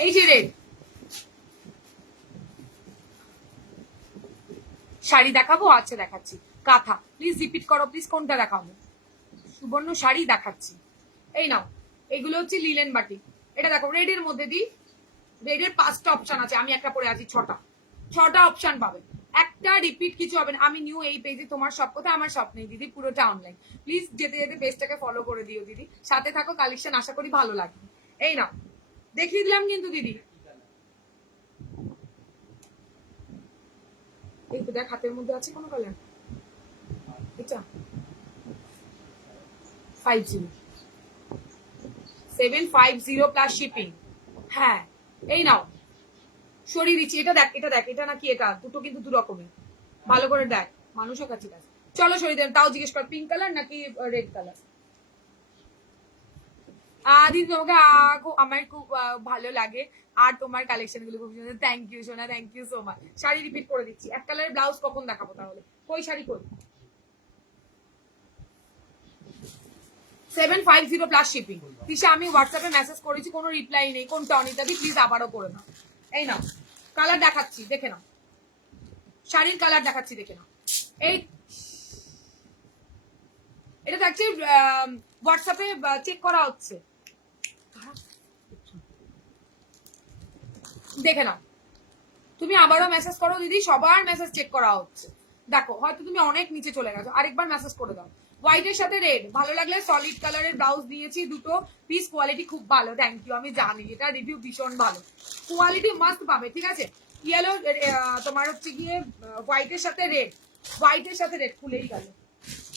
এই যে রেড শাড়ি দেখাবো, আচ্ছা দেখাচ্ছি। কাঁথা প্লিজ রিপিট করো প্লিজ, কোনটা দেখাবো? সুবর্ণ শাড়ি দেখাচ্ছি, এই নাও। এগুলো হচ্ছে লিলেন বাটি। এটা দেখো রেড এর মধ্যে দি, রেড এর 5টা অপশন আছে, আমি একটা পরে আছি, 6টা অপশন পাবে, একটা রিপিট কিছু হবে না। আমি নিউ এই পেজে, তোমার সব কথা আমার সব নেই দিদি, পুরোটা অনলাইন। প্লিজ যেতে যেতে পেজটাকে ফলো করে দিও দিদি, সাথে থাকো, কালেকশন আশা করি ভালো লাগবে। এই নাও দেখিয়ে দিলাম কিন্তু দিদি, এই তো দেখ হাতের মধ্যে আছে কোনো কালার, এটা 50 750 প্লাস শিপিং। হ্যাঁ এই নাও, সরিয়ে দিচ্ছি। এটা দেখ, এটা দেখ, এটা নাকি এটা, দুটো কিন্তু দু রকমের, ভালো করে দেখ, মানুষের কাছে কাছে। চলো সরিয়ে দেন, তাও জিজ্ঞেস কর পিঙ্ক কালার নাকি রেড কালার। দিদি তোমাকে আমার খুব ভালো লাগে, আর তোমার কালেকশন গুলো খুব সুন্দর। থ্যাংক ইউ সোনা, thank you so much. Sari repeat করে দিচ্ছি, এক কালারের ব্লাউজ কখন দেখাবো তাহলে? কই শাড়ি কই? 750 প্লাস শিপিং। তিশা আমি হোয়াটসঅ্যাপে মেসেজ করেছি, কোনো রিপ্লাই নেই। কোনটা অনিতা দি? প্লিজ আবারও করে নাও। এই নাও কালার দেখাচ্ছি, দেখে নাও, শাড়ির কালার দেখাচ্ছি, দেখে নাও। এই এটা দেখছি হোয়াটসঅ্যাপে চেক করা হচ্ছে। দেখে নাও, তুমি আবারও মেসেজ করো দিদি, সবার মেসেজ চেক করা হচ্ছে। দেখো হয়তো তুমি অনেক নিচে চলে গেছো, আরেকবার মেসেজ করে দাও। হোয়াইটের সাথে রেড ভালো লাগলে সলিড কালারের ব্লাউজ দিয়েছি দুটো পিস, কোয়ালিটি খুব ভালো, থ্যাংক ইউ। আমি জানি এটা রিভিউ ভীষণ ভালো, কোয়ালিটি মাস্ট পাবে, ঠিক আছে। ইয়েলো তোমার হচ্ছে গিয়ে হোয়াইটের সাথে রেড, হোয়াইটের সাথে রেড খুলেই গেল।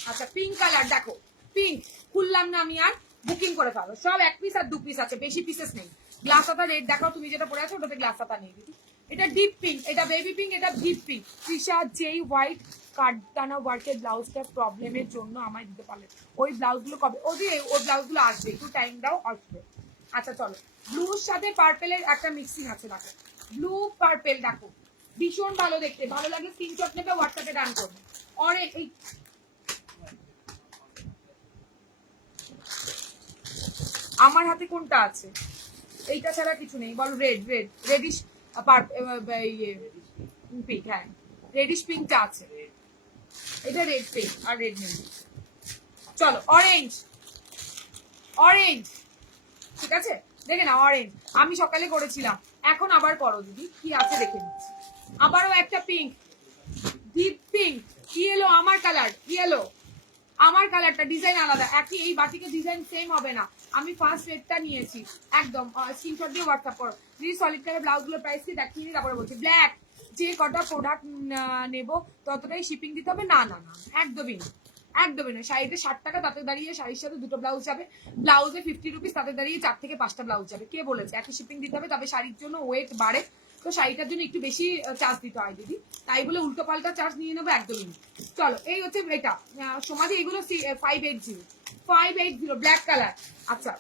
আচ্ছা পিঙ্ক কালার দেখো, পিঙ্ক খুললাম না আমি, আর বুকিং করে ফেলো। সব এক পিস আর দু পিস আছে, বেশি পিসেস নেই। গ্লাস হাতা রেড দেখাও, তুমি যেটা পরে আছো ওটাতে গ্লাস হাতা নেই দিদি। এটা ডিপ পিঙ্ক, এটা বেবি পিঙ্ক, এটা ডিপ পিঙ্ক। তৃষা যেই হোয়াইট কাটদানা ওয়ার্কের ব্লাউজটার প্রবলেমের জন্য আমায় দিতে পারলে, ওই ব্লাউজগুলো কবে? ওই ব্লাউজগুলো আসবে, একটু টাইম দাও, আসবে। আচ্ছা চলো, ব্লুর সাথে পার্পেলের একটা মিক্সিং আছে, দেখো ব্লু পার্পেল, দেখো ভীষণ ভালো দেখতে, ভালো লাগে স্ক্রিনশট নেবে, হোয়াটসঅ্যাপে ডান করবে। অনেক এই আমার হাতে কোনটা আছে, এইটা ছাড়া কিছু নেই, বলো। রেডিশ পিঙ্ক, হ্যাঁ রেডিশ পিঙ্কটা আছে, এটা রেড পিঙ্ক আর রেড নেই। চলো অরেঞ্জ, অরেঞ্জ ঠিক আছে, দেখে না অরেঞ্জ আমি সকালে করেছিলাম, এখন আবার করো দিদি, কি আছে দেখে নিচ্ছি। আবারও একটা পিঙ্ক, ডিপ পিঙ্ক, ইয়েলো, আমার কালার ইয়েলো, আমার কালারটা ডিজাইন আলাদা, একই এই বাটিকে ডিজাইন সেম হবে না। আমি ফার্স্ট রেটটা নিয়েছি একদম, স্ক্রিনশট দিয়ে হোয়াটসঅ্যাপ করো। যদি সলিড কালার ব্লাউজগুলো প্রাইস কি দেখিয়ে তারপরে বলছি। ব্ল্যাক, যে কটা প্রোডাক্ট নেব ততটাই শিপিং দিতে হবে? না না না, একদমই না, একদমই না। শাড়িতে 60 টাকা, তাতে দাঁড়িয়ে শাড়ির সাথে দুটো ব্লাউজ যাবে, ব্লাউজে 50 রুপিস, তাতে দাঁড়িয়ে 4 থেকে 5টা ব্লাউজ যাবে। কে বলেছে? একই শিপিং দিতে হবে, তবে শাড়ির জন্য ওয়েট বাড়ে, তো শাড়িটার জন্য একটু বেশি চার্জ দিতে হয় দিদি, তাই বলে উল্টো পাল্টা চার্জ নিয়ে নেবো? একদমই না। চলো এই হচ্ছে এটা সমাজে, এগুলো 580 ব্ল্যাক কালার। আচ্ছা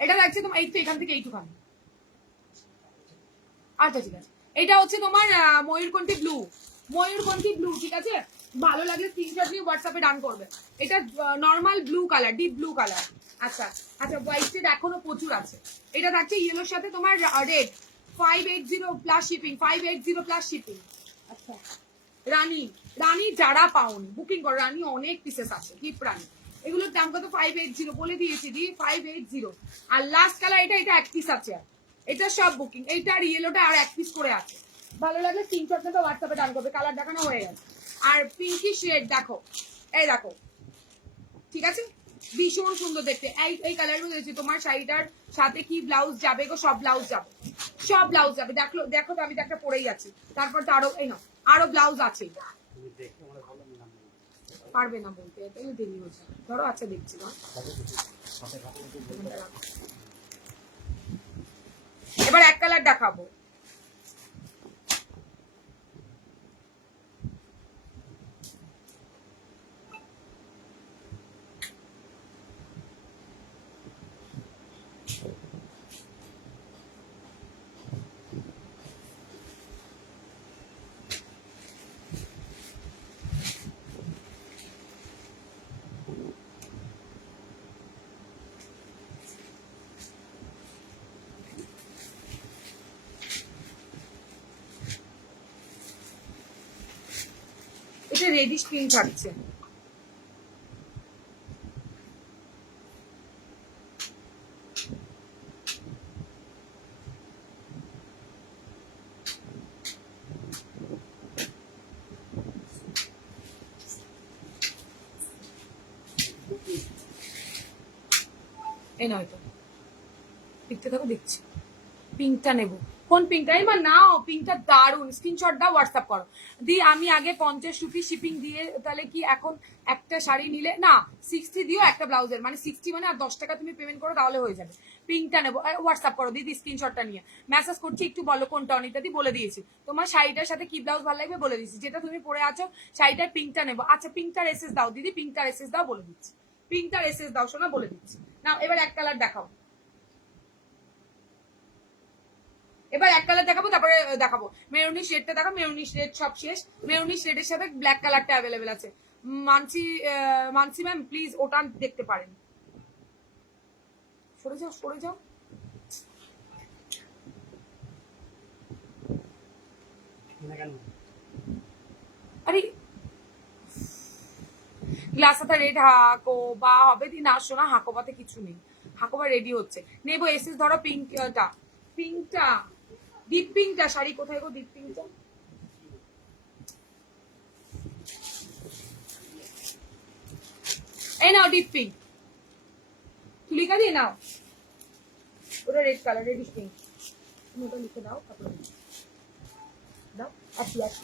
এটা লাগছে তোমার এই তো, এখান থেকে এইটুখানি। আচ্ছা ঠিক আছে, এটা হচ্ছে তোমার ময়ূরকণ্ঠী ব্লু, ময়ূরকণ্ঠী ব্লু, ঠিক আছে। ভালো লাগলে স্ক্রিনশট নিয়ে হোয়াটসঅ্যাপে ডান করবে। এটা normal blue colour, deep blue colour. আচ্ছা আচ্ছা, হোয়াইটের এখনো প্রচুর আছে। এটা থাকছে ইয়েলোর সাথে তোমার red, 580 plus shipping, 580 plus shipping. আচ্ছা রানী, রানী যারা পাওনি বুকিং করো, রানী অনেক পিসেস আছে, ডিপ রানী, এগুলোর দাম কত? 580 বলে দিয়েছি দি, 580। আর লাস্ট কালার এটা, এটা এক পিস আছে, এটা সব বুকিং, এইটা আর ইয়েলোটা আর এক পিস করে আছে। ভালো লাগলে স্ক্রিনশট নেবে, হোয়াটসঅ্যাপে ডান করবে। কালার দেখানো হয়ে গেছে। আর পিঙ্কি শেড দেখো, এই দেখো, ঠিক আছে, ভীষণ সুন্দর দেখতে। এই কালার গুলো দিয়েছি। তোমার শাড়িটার সাথে কি ব্লাউজ যাবে গো? সব ব্লাউজ যাবে, সব ব্লাউজ যাবে। দেখো দেখো তো, আমি তো একটা পরেই আছি, তারপর তো আরো এই না, আরো ব্লাউজ আছে। পারবে না বলতে, এটাই দেরি হচ্ছে। ধরো আচ্ছা দেখছি না, এবার এক কালার দেখাবো। এটা রেডিশ পিঙ্ক থাকছে, এই নয় তো, দেখতে থাকো, দেখছি। পিঙ্কটা নেবো, কোন পিঙ্কটা? এবার নাও, পিঙ্কটা দারুন, স্ক্রিনশট দাও, হোয়াটসঅ্যাপ করো। দি আমি আগে 50 রুপি শিপিং দিয়ে, তাহলে কি এখন একটা শাড়ি নিলে না 60 দিও একটা ব্লাউজের, মানে 60 মানে আর 10 টাকা তুমি পেমেন্ট করো, তাহলে হয়ে যাবে। পিঙ্কটা নেবো, হোয়াটসঅ্যাপ করো দিদি, স্ক্রিনশটটা নিয়ে মেসেজ করছি, একটু বলো কোনটা অনিতা দি, বলে দিয়েছি। তোমার শাড়িটার সাথে কি ব্লাউজ ভালো লাগবে বলে দিয়েছি, যেটা তুমি পরে আছো শাড়িটার পিঙ্কটা নেবো। আচ্ছা পিঙ্কটার এসএস দাও দিদি, পিঙ্কটার এসএস দাও, বলে দিচ্ছি। পিঙ্কটার এসএস দাও শোনা, বলে দিচ্ছি। না এবার এক কালার দেখাও, এবার এক কালার দেখাবো, তারপরে দেখাবো মেরুনি শেডটা। দেখো মেরুনি শেড সব শেষ, মেরুনি শেডের সাথে ব্ল্যাক কালারটা অ্যাভেলেবেল আছে। মানসি মানসি ম্যাম প্লিজ ওটা দেখতে পারেন, সরে যাও সরে যাও। আরে গ্লাস হাতা রেড হাকো বা হবে দি, না শোনা হাকোবাতে কিছু নেই, ঠাকুমা রেডি হচ্ছে, নেবো এসএস ধরো পিঙ্কটা, পিঙ্কটা ডিপ পিঙ্কটা শাড়ি কোথায় গো, ডিপ পিঙ্কটা এই নাও, ডিপ পিঙ্ক তুলিকা দিয়ে নাও, ওটা রেড কালার, রেডিশ পিঙ্ক, তুমি ওটা লিখে দাও, তারপরে দাও, আসি আসি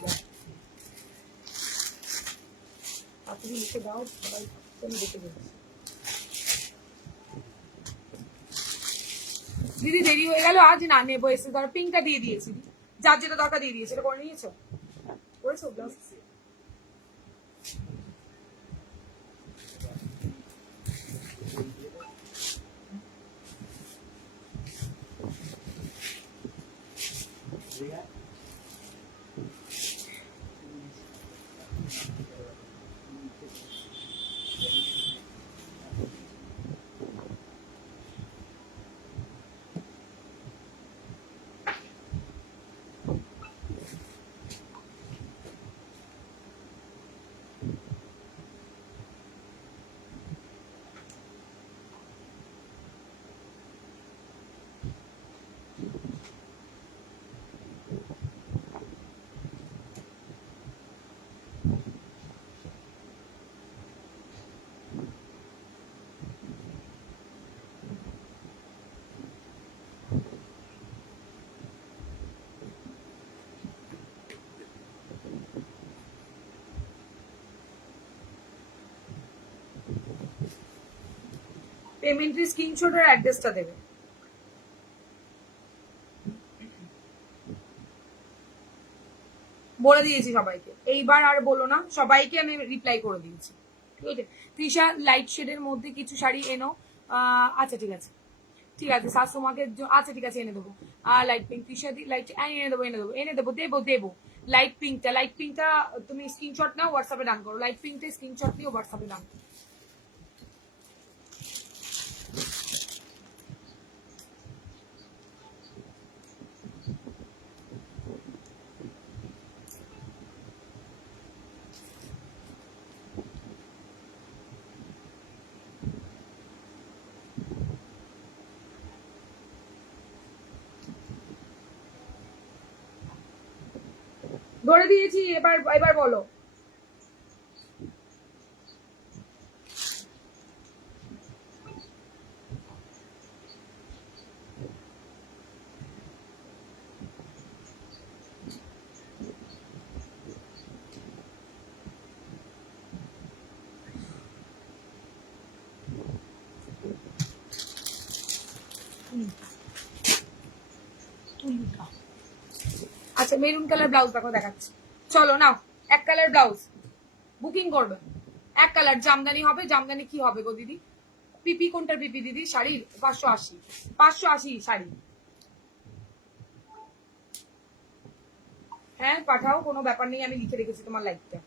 আপনি লিখে দাও, সবাই আমি দেখে দিচ্ছি। দিদি দেরি হয়ে গেল আজ, না নেবো এসে ধরো পিঙ্কটা দিয়ে দিয়েছি, যার যেটা দরকার দিয়ে দিয়েছি, এটা করে নিয়েছো, করেছো ব্লাউজ? পেমেন্টের স্ক্রিনশট আর অ্যাড্রেসটা দেবে। বলে দিয়েছি সবাইকে, এইবার আর বলো না, সবাইকে আমি রিপ্লাই করে দিয়েছি, ঠিক আছে? তৃষা লাইট শেডের মধ্যে কিছু শাড়ি এনো, আচ্ছা ঠিক আছে, ঠিক আছে শাশুমাকে, আচ্ছা ঠিক আছে এনে দেবো। লাইট পিঙ্ক তৃষা দি লাইট, এনে দেবো এনে দেবো এনে দেবো, দেবো দেবো। লাইট পিঙ্কটা তুমি স্ক্রিনশট নাও, হোয়াটসঅ্যাপে ডান করো, লাইট পিঙ্কটা স্ক্রিনশট নিয়ে হোয়াটসঅ্যাপে ডান। ধরে দিয়েছি, এবার এবার বলো। আচ্ছা মেরুন কালার ব্লাউজ দেখো দেখাচ্ছি, চলো নাও, এক কালার ব্লাউজ বুকিং করবে, এক কালার জামদানি হবে, জামদানি কি হবে গো দিদি? পিপি কোনটার পিপি দিদি? শাড়ির 580, 580 শাড়ি, হ্যাঁ পাঠাও, কোনো ব্যাপার নেই, আমি লিখে রেখেছি তোমার লাইকটা।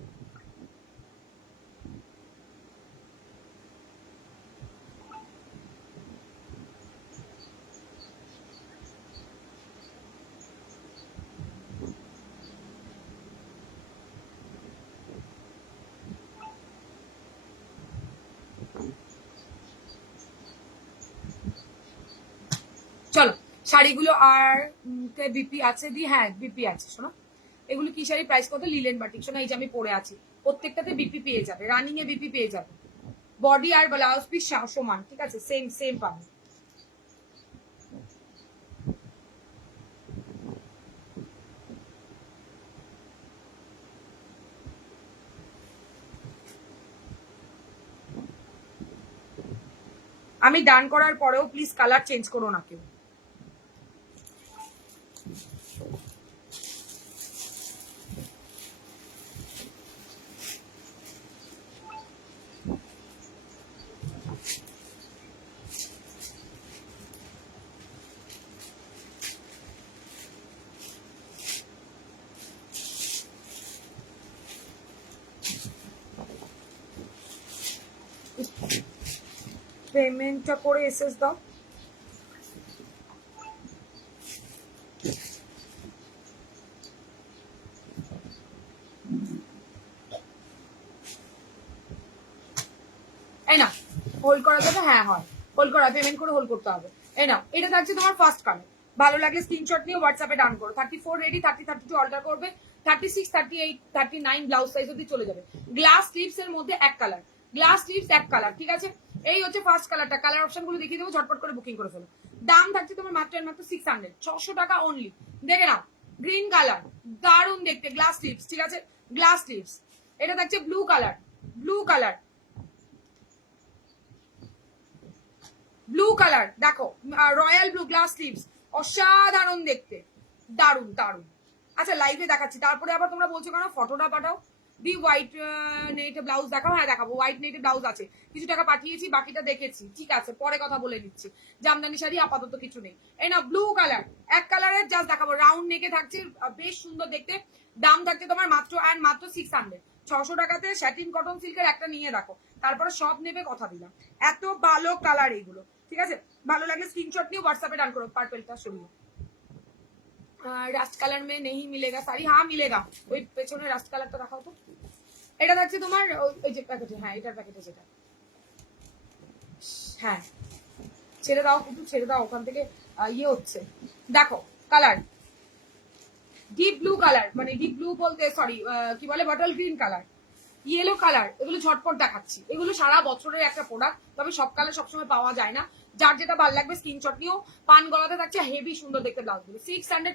চলো শাড়িগুলো আর বিপি আছে দি, হ্যাঁ বিপি আছে, শোনো এগুলো কি শাড়ি, প্রাইস কত? লিলেন বাটিক, শোনো এই যে আমি পরে আছি, প্রত্যেকটাতে বিপি পেয়ে যাবে, রানিং এ বিপি পেয়ে যাবে, বডি আর ব্লাউজ পিস সমান, ঠিক আছে, সেম সেম পাবে। আমি ডান করার পরেও প্লিজ কালার চেঞ্জ করো না কেউ। পেমেন্টটা করে এসএস দাও। এই না হোল্ড করা যাবে, হ্যাঁ হয়, হোল্ড করা, পেমেন্ট করে হোল্ড করতে হবে। এই নাও, এটা থাকছে তোমার ফার্স্ট কালার। ভালো লাগলে স্ক্রিনশট নিয়ে হোয়াটসঅ্যাপে ডান করো। 34 রেডি, 30 32 অল্টার করবে, 36 38 39 ব্লাউজ সাইজ অব্দি চলে যাবে। গ্লাস স্লিভস এর মধ্যে এক কালার, গ্লাস স্লিভস এক কালার, ঠিক আছে। এই হচ্ছে ফার্স্ট কালারটা। কালার অপশন গুলো দেখিয়ে দেবো, ঝটপট করে বুকিং করে ফেলো। দাম থাকছে তোমার মাত্র এর মাত্র 600, 600 টাকা অনলি। দেখে নাও, গ্রিন কালার, দারুন দেখতে, গ্লাস স্লিভস, ঠিক আছে, গ্লাস স্লিভস। এটা থাকছে blue colour, blue colour, blue colour, দেখো রয়্যাল ব্লু গ্লাস স্লিভস, অসাধারণ দেখতে, দারুন দারুন। আচ্ছা লাইভে দেখাচ্ছি, তারপরে আবার তোমরা বলছো কেন ফটোটা পাঠাও। দি হোয়াইট নেট ব্লাউজ দেখাও, হ্যাঁ দেখাবো, হোয়াইট নেট ব্লাউজ আছে, কিছু টাকা পাঠিয়েছি, বাকিটা দেখেছি, ঠিক আছে, পরে কথা বলে নিচ্ছি। জামদানি শাড়ি আপাতত কিছু নেই। এই না ব্লু কালার, এক কালারের জাস্ট দেখাবো, রাউন্ড নেকে থাকছে, বেশ সুন্দর দেখতে। দাম থাকছে তোমার মাত্র অ্যান্ড মাত্র 600, 600 টাকাতে স্যাটিন কটন সিল্কের একটা নিয়ে দেখো, তারপরে সব নেবে, কথা দিলাম। এত ভালো কালার এইগুলো, ঠিক আছে। ভালো লাগলে স্ক্রিনশট নিয়ে হোয়াটসঅ্যাপে ডান করো। পার্পেলটা সরিয়ে, রাস্ট কালার মে নেই মিলেগা শাড়ি, হ্যাঁ মিলেগা, ওই পেছনে রাস্ট কালারটা দেখাও তো। এটা থাকছে তোমার ওই যে প্যাকেটে, হ্যাঁ এটার প্যাকেটে যেটা, হ্যাঁ ছেড়ে দাও, একটু ছেড়ে দাও, ওখান থেকে ইয়ে হচ্ছে। দেখো কালার ডিপ ব্লু কালার, মানে ডিপ ব্লু বলতে সরি কি বলে, bottle green colour, yellow colour, এগুলো ঝটপট দেখাচ্ছি। এগুলো সারা বছরের একটা প্রোডাক্ট, তবে সব কালার সবসময় পাওয়া যায় না। যার যেটা ভালো লাগবে স্ক্রিনশট নিয়েও। পান গলাতে থাকছে, হেভি সুন্দর দেখতে ব্লাউজ গুলো, 600,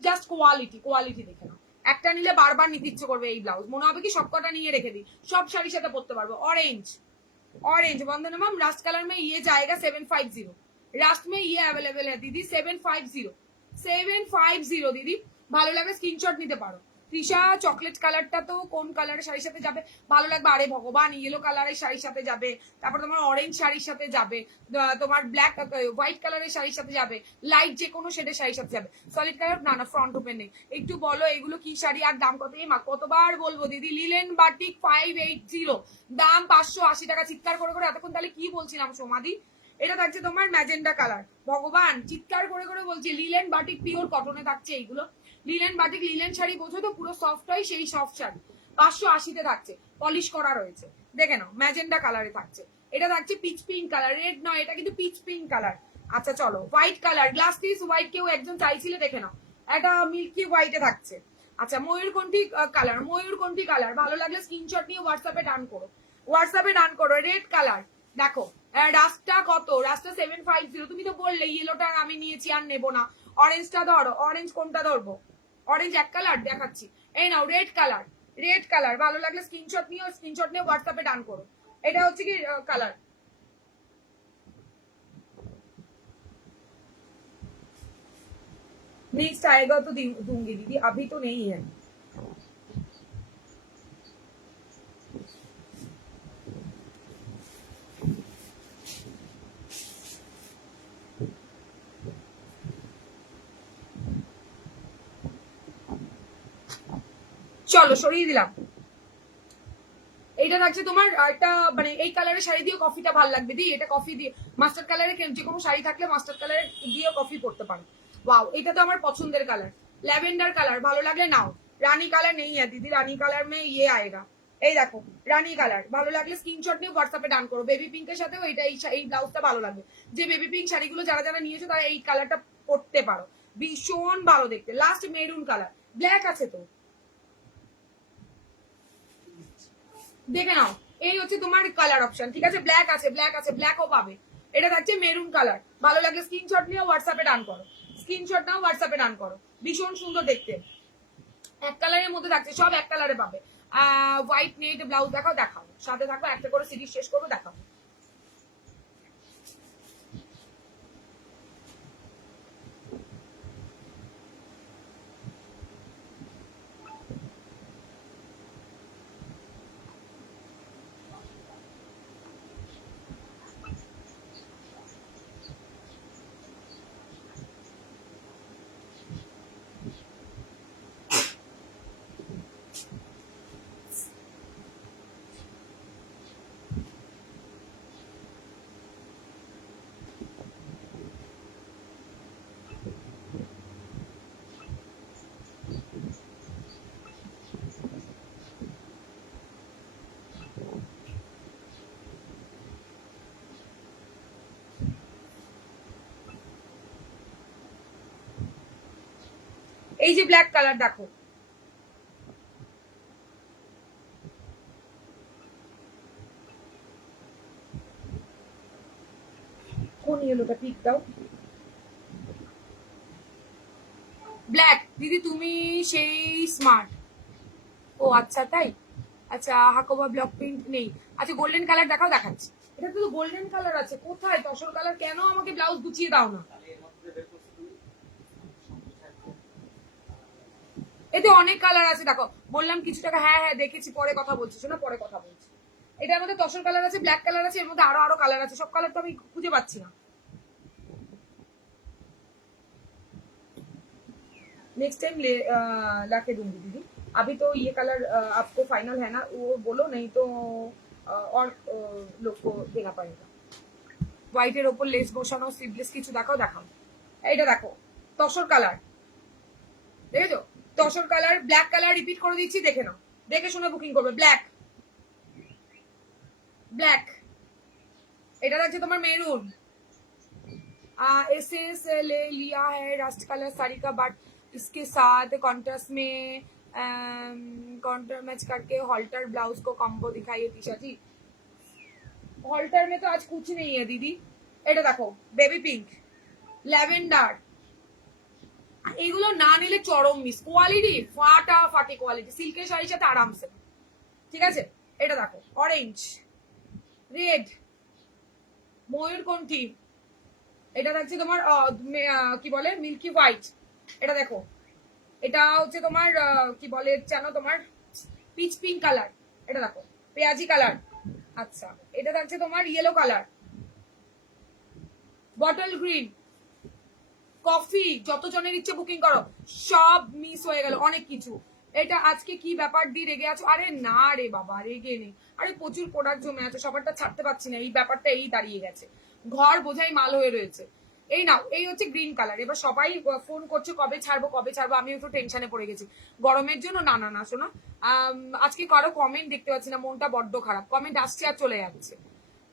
জাস্ট কোয়ালিটি, কোয়ালিটি দেখে নাও। একটা নিলে বারবার নিতে ইচ্ছে করবে এই ব্লাউজ, মনে হবে কি সবকটা নিয়ে রেখে দিই, সব শাড়ির সাথে পরতে পারবো। অরেঞ্জ, ऑरेंज वंदना मैम, रास्ट कलर में ये जाएगा 750, रास्ट में ये अवेलेबल है दीदी 750, 750 दीदी। ভালো লাগে স্ক্রিনশট নিতে পারো। তৃষা চকলেট কালারটা তো কোন কালারের শাড়ির সাথে যাবে, ভালো লাগবে, আরে ভগবান ইয়েলো কালারের শাড়ির সাথে যাবে, তারপর তোমার অরেঞ্জ শাড়ির সাথে যাবে, তোমার ব্ল্যাক হোয়াইট কালারের শাড়ির সাথে যাবে, লাইট যে কোনো শেডের শাড়ির সাথে যাবে। সলিড কালার না, না ফ্রন্ট ওপেন নেই। একটু বলো এগুলো কি শাড়ি আর দাম কত? এই মা কতবার বলবো দিদি, লিলেন বাটিক 580, দাম 580 টাকা। চিৎকার করে করে এতক্ষণ তাহলে কি বলছিলাম সোমাদি? এটা থাকছে তোমার ম্যাজেন্ডা কালার, ভগবান চিৎকার করে করে বলছি, লিলেন বাটিক পিওর কটনে থাকছে এইগুলো। লিলেন বাটিক, লিলেন শাড়ি বোঝো তো, পুরো সফট হয়, সেই সফট শাড়ি 580-তে থাকছে, পলিশ করা রয়েছে। দেখে নাও, ম্যাজেন্ডা কালারে থাকছে। এটা থাকছে পিচ পিঙ্ক কালার, রেড নয়, এটা কিন্তু পিচ পিঙ্ক কালার। আচ্ছা চলো, white colour, glass piece white, কেউ একজন চাইছিলে, দেখে নাও, এটা মিল্কি হোয়াইটে থাকছে। আচ্ছা ময়ূরকণ্ঠী কালার, ময়ূরকণ্ঠী কালার, ভালো লাগলে স্ক্রিনশট নিয়ে হোয়াটসঅ্যাপে ডান করো, হোয়াটসঅ্যাপে ডান করো। রেড কালার, দেখো রাস্তা কত, রাস্তা 750, তুমি তো বললে ইয়েলোটা আমি নিয়েছি আর নেবো না। অরেঞ্জটা ধরো, অরেঞ্জ কোনটা ধরবো? অরেঞ্জ এক কালার দেখাচ্ছি, এই নাও রেড কালার, রেড কালার, ভালো লাগলে স্ক্রিনশট নিয়ে হোয়াটসঅ্যাপে ডান করো। এটা হচ্ছে কি কালার, नेक्स्ट आएगा तो दूंगी दीदी, अभी तो नहीं है। চলো সরিয়ে দিলাম। এইটা থাকছে তোমার একটা মানে এই কালারের শাড়ি দিয়ে কফিটা ভালো লাগবে দি, এটা কফি দিয়ে মাস্টার্ড কালারের যে কোনো শাড়ি থাকলে মাস্টার্ড কালারের দিয়ে কফি পড়তে পারো। ওয়াও, এটা তো আমার পছন্দের কালার, ল্যাভেন্ডার কালার, ভালো লাগলে নাও। রানী কালার নেই है दीदी, রানী কালার में ये आएगा, এই দেখো রানী কালার, ভালো লাগলে স্ক্রিনশট নিয়ে হোয়াটসঅ্যাপে ডান করো। বেবি পিঙ্কের সাথেও এটা এই ব্লাউজটা ভালো লাগবে। যে বেবি পিঙ্ক শাড়িগুলো যারা যারা নিয়েছো তারা এই কালারটা পরতে পারো, ভীষণ ভালো দেখতে। লাস্ট মেরুন কালার, ব্ল্যাক আছে তো, দেখে নাও, এই হচ্ছে তোমার কালার অপশন, ঠিক আছে। ব্ল্যাক আছে, ব্ল্যাক আছে, ব্ল্যাকও পাবে। এটা থাকছে মেরুন কালার, ভালো লাগলে স্ক্রিনশট নিয়ে হোয়াটসঅ্যাপে ডান করো, স্ক্রিনশট নাও হোয়াটসঅ্যাপে ডান করো, ভীষণ সুন্দর দেখতে। এক কালারের মধ্যে থাকছে, সব এক কালারে পাবে। হোয়াইট নেট ব্লাউজ দেখাও, দেখাও, সাথে থাকো, একটা করে সিরিজ শেষ করবো, দেখাও। এই যে ব্ল্যাক কালার দেখো, কোন ইয়েলোটা পিক দাও, ব্ল্যাক। দিদি তুমি সেই স্মার্ট। ও আচ্ছা তাই, আচ্ছা হাকোবা ব্লক প্রিন্ট নেই। আচ্ছা গোল্ডেন কালার দেখাও, দেখাচ্ছি। এটা তো গোল্ডেন কালার আছে, কোথায় তসর কালার? কেন আমাকে ব্লাউজ গুছিয়ে দাও না? এতে অনেক কালার আছে দেখো, বললাম কিছু টাকা। হ্যাঁ হ্যাঁ দেখেছি, পরে কথা বলছি, শোনো পরে কথা বলছি। এটার মধ্যে তসর কালার আছে, ব্ল্যাক কালার আছে, এর মধ্যে আরো আরো কালার আছে, সব কালার তো আমি খুঁজে পাচ্ছি না। नेक्स्ट टाइम ला के दूंगी दीदी। अभी तो ये कलर आपको फाइनल है ना, वो बोलो, नहीं तो और लोग को देना पड़ेगा। হোয়াইটের ওপর লেস বসানো, স্লিভলেস কিছু দেখাও, দেখাও। এইটা দেখো তসর কালার, দেখেছো? Tussar colour, black colour repeat করে দিচ্ছি, দেখে নাও, দেখে শুনে বুকিং করবে। Black, black. এটা থাকছে তোমার মেরুন। एसेस ले लिया है रस्ट कलर साड़ी का, बट इसके साथ कॉन्ट्रास्ट में कॉन्ट्रास्ट मैच करके हॉल्टर ब्लाउज को कॉम्बो दिखाइए तीशा जी। हॉल्टर में तो आज कुछ नहीं है दीदी। এটা দেখো বেবি পিঙ্ক, ল্যাভেন্ডার, এগুলো না নিলে চরম মিস। কোয়ালিটি ফাটাফাটি কোয়ালিটি, সিল্কের শাড়ির সাথে আরামসে, ঠিক আছে? এটা দেখো অরেঞ্জ, রেড, ময়ূরকণ্ঠী, এটা থাকছে তোমার কি বলে মিল্কি হোয়াইট। এটা দেখো, এটা হচ্ছে তোমার কি বলে জানো, তোমার পিচ পিঙ্ক কালার। এটা দেখো পেঁয়াজি কালার। আচ্ছা এটা থাকছে তোমার yellow colour, bottle green, coffee. যত জনের ইচ্ছে বুকিং করো, সব মিস হয়ে গেল অনেক কিছু। এটা আজকে কি ব্যাপার দিয়ে রেগে আছো? আরে না রে বাবা, রেগে নেই। আরে প্রচুর প্রোডাক্ট জমে আছে, সবারটা ছাড়তে পারছি না, এই ব্যাপারটা এই দাঁড়িয়ে গেছে, ঘর বোঝাই মাল হয়ে রয়েছে। এই নাও, এই হচ্ছে গ্রিন কালার। এবার সবাই ফোন করছে কবে ছাড়বো কবে ছাড়বো, আমি একটু টেনশনে পড়ে গেছি গরমের জন্য। না না না শোনো, আজকে কারো কমেন্ট দেখতে পাচ্ছি না, মনটা বড্ড খারাপ, কমেন্ট আসছে আর চলে যাচ্ছে।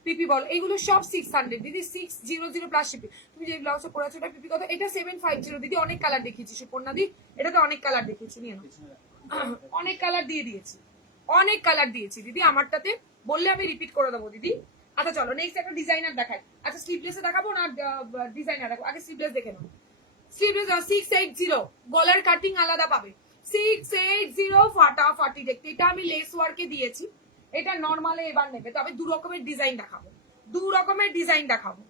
পিপি বল, এগুলো সব 600 দিদি, 600 প্লাস শিপি। তুমি যে ব্লাউজটা পরে আছো ওটা পিপি কত? এটা 750 দিদি। অনেক কালার দেখিয়েছি সুপর্ণা দি, এটাতে অনেক কালার দেখিয়েছি, নিয়ে নাও। অনেক কালার দিয়ে দিয়েছি, অনেক কালার দিয়েছি দিদি, আমারটাতে বললে আমি রিপিট করে দেবো দিদি। আচ্ছা চলো নেক্সট একটা ডিজাইনার দেখাই। আচ্ছা স্লিভলেসে দেখাবো না ডিজাইনার দেখাবো? আগে স্লিভলেস দেখে নাও। স্লিভলেস 680, গলার কাটিং আলাদা পাবে। 680 ফাটাফাটি দেখতে। এটা আমি লেস ওয়ার্কে দিয়েছি, এটা নর্মালে এবার নেবে, তবে দু রকমের ডিজাইন দেখাবো, দু রকমের ডিজাইন দেখাবো।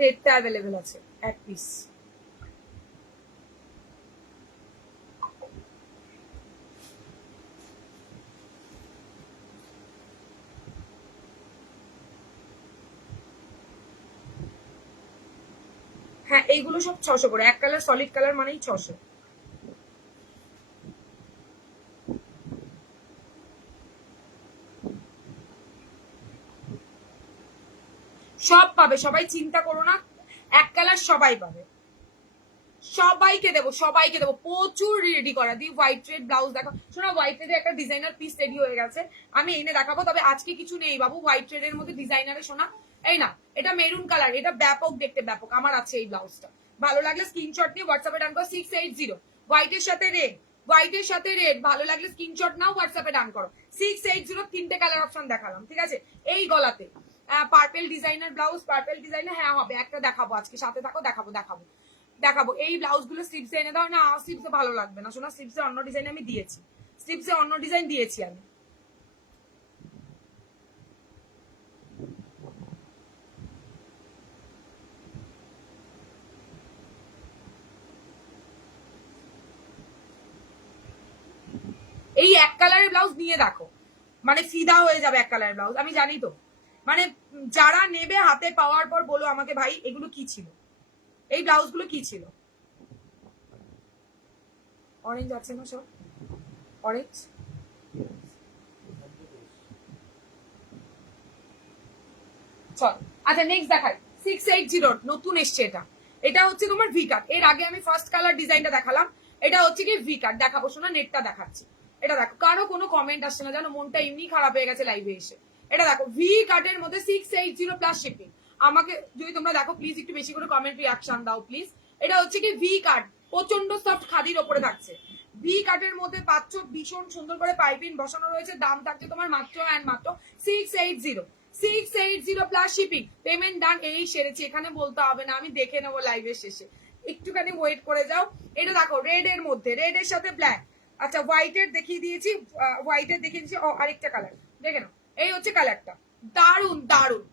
রেডটা অ্যাভেলেবেল আছে এক পিস। হ্যাঁ এইগুলো সব 600 করে, এক কালার সলিড কালার মানেই 600। সব পাবে, সবাই চিন্তা করো না, এক কালার সবাই পাবে, সবাইকে দেবো, সবাইকে দেবো। প্রচুর রেডি করা দি। হোয়াইট রেড ব্লাউজ দেখো, শোনো হোয়াইট রেডে একটা ডিজাইনার পিস রেডি হয়ে গেছে, আমি এনে দেখাবো, তবে আজকে কিছু নেই বাবু হোয়াইট রেডের মধ্যে ডিজাইনারে। শোনা এই না, এটা মেরুন কালার, এটা ব্যাপক দেখতে, ব্যাপক। আমার আছে এই ব্লাউজটা, ভালো লাগলে স্ক্রিনশট নিয়ে হোয়াটসঅ্যাপে ডান করো। 680 হোয়াইটের সাথে রেড, হোয়াইটের সাথে রেড, ভালো লাগলে স্ক্রিনশট নাও, হোয়াটসঅ্যাপে ডান করো। 680 তিনটে কালার অপশন দেখালাম, ঠিক আছে? এই গলাতে purple designer blouse, purple designer, হ্যাঁ হবে একটা দেখাবো আজকে, সাথে থাকো, দেখাবো দেখাবো দেখাবো। এই ব্লাউজ গুলো স্লিভসে এনে দাও না, স্লিভসে ভালো লাগবে না, শোনা স্লিভসে অন্য ডিজাইন আমি দিয়েছি, স্লিভসে অন্য ডিজাইন দিয়েছি আমি। এই এক কালারের ব্লাউজ নিয়ে দেখো, মানে ফিদা হয়ে যাবে এক কালারের ব্লাউজ, আমি জানি তো। মানে যারা নেবে হাতে পাওয়ার পর বলো আমাকে, ভাই এগুলো কি ছিল, এই ব্লাউজ গুলো কি ছিল? অরেঞ্জ আছে না সব? অরেঞ্জ চল। আচ্ছা নেক্সট দেখাই, 680 নতুন এসছে এটা। এটা হচ্ছে তোমার ভি কাট। এর আগে আমি ফার্স্ট কালার ডিজাইনটা দেখালাম, এটা হচ্ছে কি ভি কাট। দেখাবো শোনা, নেটটা দেখাচ্ছি। এটা দেখো, কারো কোনো কমেন্ট আসছে না জানো, মনটা এমনি খারাপ হয়ে গেছে লাইভে এসে। এটা দেখো ভি কাটের মধ্যে 680 প্লাস শিপিং। আমাকে যদি তোমরা দেখো প্লিজ একটু বেশি করে কমেন্ট রিয়াকশন দাও প্লিজ। এটা হচ্ছে কি ভি কাট, প্রচন্ড সফট খাদির ওপরে থাকছে। ভি কাটের মধ্যে পাচ্ছ ভীষণ সুন্দর করে পাইপিং বসানো রয়েছে। দাম থাকছে তোমার মাত্র অ্যান্ড মাত্র 680, 680 প্লাস শিপিং। পেমেন্ট ডান। এই সেরেছি, এখানে বলতে হবে না, আমি দেখে নেবো লাইভের শেষে, একটুখানি ওয়েট করে যাও। এটা দেখো রেড এর মধ্যে, রেড এর সাথে ব্ল্যাক। আচ্ছা হোয়াইটের দেখিয়ে দিয়েছি, হোয়াইটের দেখিয়ে দিয়েছি। ও আরেকটা কালার দেখে নাও, এই হচ্ছে কালারটা, দারুন দারুন,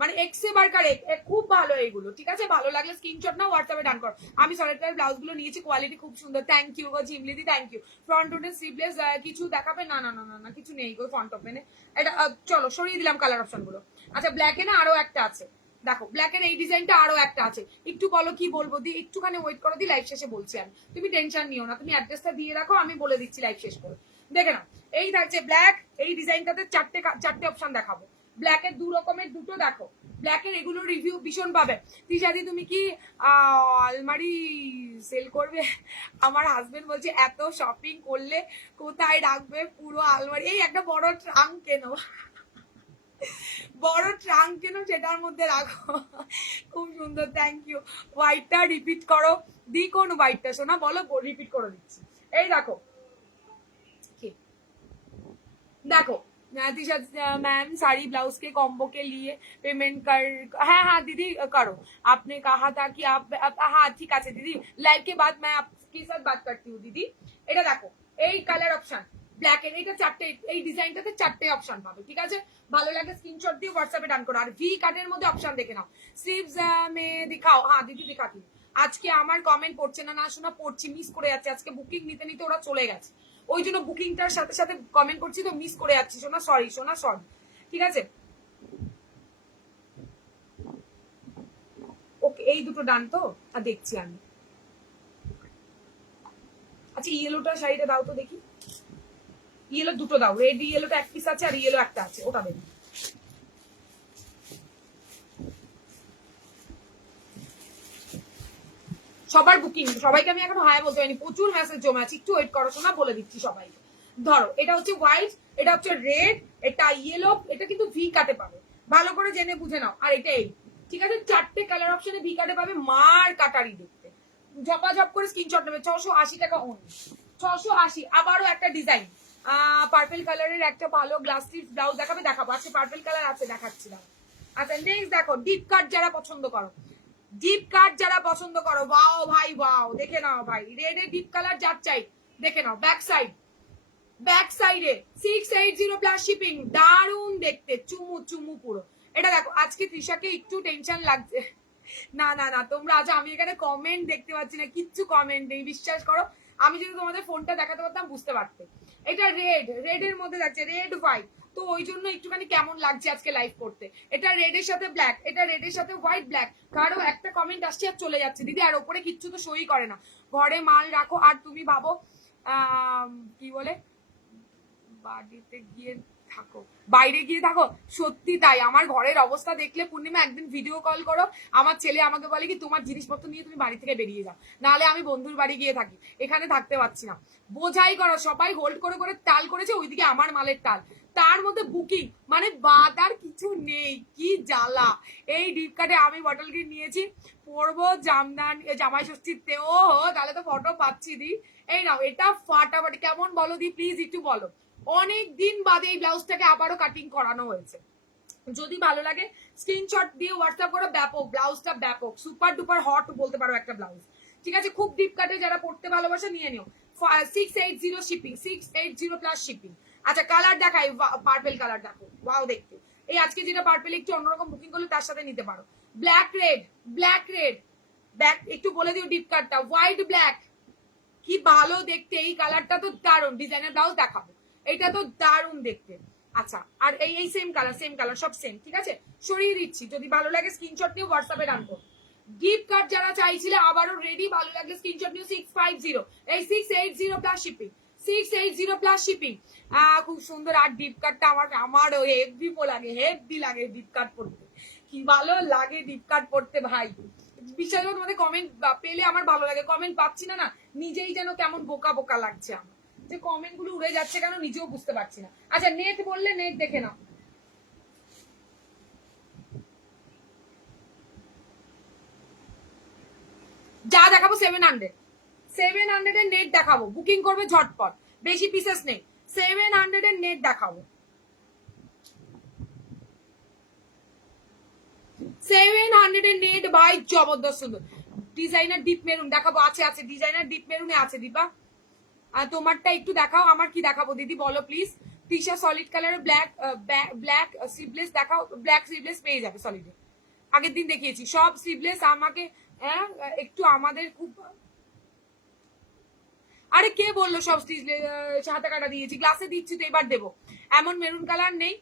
মানে এক্সে বার্কার খুব ভালো এইগুলো। ঠিক আছে, ভালো লাগলে স্ক্রিনশট নাও, হোয়াটসঅ্যাপে ডান করো। আমি সরেটার ব্লাউজ গুলো নিয়েছি, কোয়ালিটি খুব সুন্দর। থ্যাংক ইউ গো ঝিমলিদি, thank you. Front open sleeveless কিছু দেখাবে? না না না না না, কিছু নেই গো ফ্রন্ট ওপেনে। এটা চলো সরিয়ে দিলাম কালার অপশন গুলো। আচ্ছা ব্ল্যাকে না আরো একটা আছে, দেখো ব্ল্যাকের এই ডিজাইনটা আরো একটা আছে। একটু বলো কি বলবো দি, একটুখানি ওয়েট করো দি, লাইভ শেষে বলছি আমি। তুমি টেনশন নিও না, তুমি অ্যাড্রেসটা দিয়ে রাখো, আমি বলে দিচ্ছি লাইভ শেষ করে। দেখে নাও, এই থাকছে ব্ল্যাক। এই ডিজাইনটাতে চারটে অপশন দেখাবো। ব্ল্যাকের দু রকমের দুটো দেখো, ব্ল্যাকের এগুলো রিভিউ ভীষণ পাবে। তিশাদি তুমি কি আলমারি সেল করবে? আমার হাজবেন্ড বলছে এত শপিং করলে কোথায় রাখবে পুরো আলমারি, এই একটা বড় ট্রাঙ্ক কেনো, বড় ট্রাঙ্ক কেন, সেটার মধ্যে রাখো। খুব সুন্দর, থ্যাংক ইউ। হোয়াইটটা রিপিট করো দি, কোন হোয়াইটটা শোনা বলো, রিপিট করে দিচ্ছি। এই দেখো, देखो मैम साड़ी ब्लाउज के कॉम्बो के लिए पेमेंट कर, हाँ हाँ दीदी करो। आपने कहा था कि आप हाँ ठीक है दीदी, लाइव के बाद मैं आपके साथ बात करती हूँ दीदी। এটা দেখো এই কালার অপশন ব্ল্যাক এর, এটা চারটে, এই ডিজাইনটাতে চারটে অপশন পাবে। ঠিক আছে, ভালো লাগে স্ক্রিনশট দিয়ে হোয়াটসঅ্যাপে ডান করো। আর ভি কাটের মধ্যে অপশন দেখে নাও। স্লিভস মে দিখাও, হ্যাঁ দিদি দিখাতি। আজকে আমার কমেন্ট পড়ছে না, না শোনা পড়ছি, মিস করে যাচ্ছে। আজকে বুকিং নিতে নিতে ওরা চলে গেছে, ওই জন্য বুকিংটার সাথে সাথে কমেন্ট করছি, তো মিস করে যাচ্ছি সোনা, সরি সোনা সরি। ঠিক আছে, ওকে এই দুটো ডান তো, আর দেখছি আমি। আচ্ছা ইয়েলোটা শাড়িটা দাও তো দেখি, ইয়েলো দুটো দাও, রেড ইয়েলোটা এক পিস আছে আর ইয়েলো একটা আছে, ওটা দেবে। সবার বুকিং, সবাইকে আমি এখন হাই বলতে পারিনি, প্রচুর মেসেজ জমা আছে, একটু ওয়েট করো শোনা, বলে দিচ্ছি সবাইকে। ধরো এটা হচ্ছে হোয়াইট, এটা হচ্ছে রেড, এটা ইয়েলো, এটা কিন্তু ভি কাটে পাবে, ভালো করে জেনে বুঝে নাও। আর এটা এই, ঠিক আছে, চারটে কালার অপশনে ভি কাটে পাবে, মার কাটারি দেখতে। ঝপাঝপ করে স্ক্রিনশট নেবে। 680 টাকা অনলি, 680। আবারও একটা ডিজাইন, পার্পল কালারের একটা ভালো গ্লাস স্লিভ ব্লাউজ দেখাবে, দেখাবো। আচ্ছা পার্পল কালার আছে, দেখাচ্ছিলাম। আচ্ছা নেক্সট দেখো, ডিপ কাট যারা পছন্দ করো, ডিপ কাট যারা পছন্দ করো, ওয়াও ভাই ওয়াও, দেখে নাও ভাই, রেড এর ডিপ কালার যার চাই দেখে নাও। ব্যাক সাইড, ব্যাক সাইডে 680 প্লাস শিপিং, দারুন দেখতে, চুমু চুমু পুরো। এটা দেখো, আজকে তৃষাকে একটু টেনশন লাগছে। না না না তোমরা, আজ আমি এখানে কমেন্ট দেখতে পাচ্ছি না, কিচ্ছু কমেন্ট নেই, বিশ্বাস করো। আমি যদি তোমাদের ফোনটা দেখাতে পারতাম বুঝতে পারতে। এটা রেড, রেড এর মধ্যে যাচ্ছে, রেড হোয়াইট, তো ওই জন্য একটুখানি কেমন লাগছে আজকে লাইভ করতে। এটা রেড এর সাথে ব্ল্যাক, এটা রেড এর সাথে হোয়াইট ব্ল্যাক। কারো একটা কমেন্ট আসছে আর চলে যাচ্ছে দিদি, আর ওপরে কিচ্ছু তো সই করে না। ঘরে মাল রাখো আর তুমি ভাবো কি বলে বাড়িতে গিয়ে থাকো, বাইরে গিয়ে থাকো। সত্যি তাই, আমার ঘরের অবস্থা দেখলে পূর্ণিমা একদিন ভিডিও কল করো। আমার ছেলে আমাকে বলে কি তোমার জিনিসপত্র নিয়ে তুমি বাড়ি থেকে বেরিয়ে যাও, নাহলে আমি বন্ধুর বাড়ি গিয়ে থাকি, এখানে থাকতে পারছি না। বোঝাই করো, সবাই হোল্ড করে করে তাল করেছে, ওইদিকে আমার মালের টাল, তার মধ্যে বুকিং, মানে বাদ আর কিছু নেই, কি জ্বালা। এই ডিপ কাটে আমি বটল গ্রিন নিয়েছি, পরবো জামাই ষষ্ঠীতে। ও হো, তাহলে তো ফটো পাচ্ছি দি। এই নাও, এটা ফাটাফাটি, কেমন বলো দি প্লিজ একটু বলো। অনেক দিন বাদে এই ব্লাউজটাকে আবারও কাটিং করানো হয়েছে। যদি ভালো লাগে স্ক্রিনশট দিয়ে হোয়াটসঅ্যাপ করো। ব্যাপক ব্লাউজটা, ব্যাপক সুপার ডুপার হট বলতে পারো একটা ব্লাউজ। ঠিক আছে, খুব ডিপ কাটে যারা পড়তে ভালোবাসে নিয়ে নিও। 680 শিপিং, 680 প্লাস শিপিং। আচ্ছা কালার দেখাই, পার্পেল কালার দেখো, ওয়াও দেখতে। এই আজকে যেটা পার্পেল একটু অন্যরকম বুকিং করলে তার সাথে নিতে পারো। Black red, black red, back একটু বলে দিও ডিপ কাটটা, হোয়াইট ব্ল্যাক, কি ভালো দেখতে। এই কালারটা তো দারুন, ডিজাইনের ব্লাউজ দেখাবো, এটা তো দারুন দেখতে। আচ্ছা আর এই সেম কালার, সেম কালার, সব সেম। ঠিক আছে, সরিয়ে দিচ্ছি, যদি ভালো লাগে স্ক্রিনশট নিয়ে হোয়াটসঅ্যাপে রাখবো। গিফট কার্ড যারা চাইছিলে আবারও রেডি, ভালো লাগলে স্ক্রিনশট নিয়ে 650, এই 680 প্লাস শিপিং, 680 প্লাস শিপিং। খুব সুন্দর। আর ডিপ কার্ডটা আমারও হেভি লাগে, হেভি লাগে ডিপ কার্ড পড়তে, কি ভালো লাগে ডিপ কার্ড পড়তে ভাই। বিশ্বাস করো তোমাদের কমেন্ট পেলে আমার ভালো লাগে, কমেন্ট পাচ্ছি না, না নিজেই যেন কেমন বোকা বোকা লাগছে আমার, যে কমেন্ট গুলো উড়ে যাচ্ছে কেন নিজেও বুঝতে পারছি না। আচ্ছা নেট বললে নেট দেখে নাও, যা দেখাবো 700, 700 এর নেট দেখাবো, বুকিং করবে ঝটপট, বেশি পিসেস নেই, 700 এর নেট দেখাবো, 700 এর নেট ভাই, জবরদস্ত সুন্দর। ডিজাইনার ডিপ মেরুন দেখাবো, আছে আছে, ডিজাইনার ডিপ মেরুনে আছে দীপা। তোমারটা একটু দেখাও, আমার কি দেখাবো দিদি বলো please. Tisha solid colour black, black sleeveless দেখাও, ব্ল্যাক স্লিভলেস পেয়ে যাবে সলিডে, আগের দিন দেখিয়েছি সব স্লিভলেস। আমাকে একটু আমাদের খুব, আরে কে বললো সব স্লিভলেস হাতে কাটা দিয়েছি, গ্লাসে দিচ্ছি তো এবার দেবো। এমন মেরুন কালার নেই,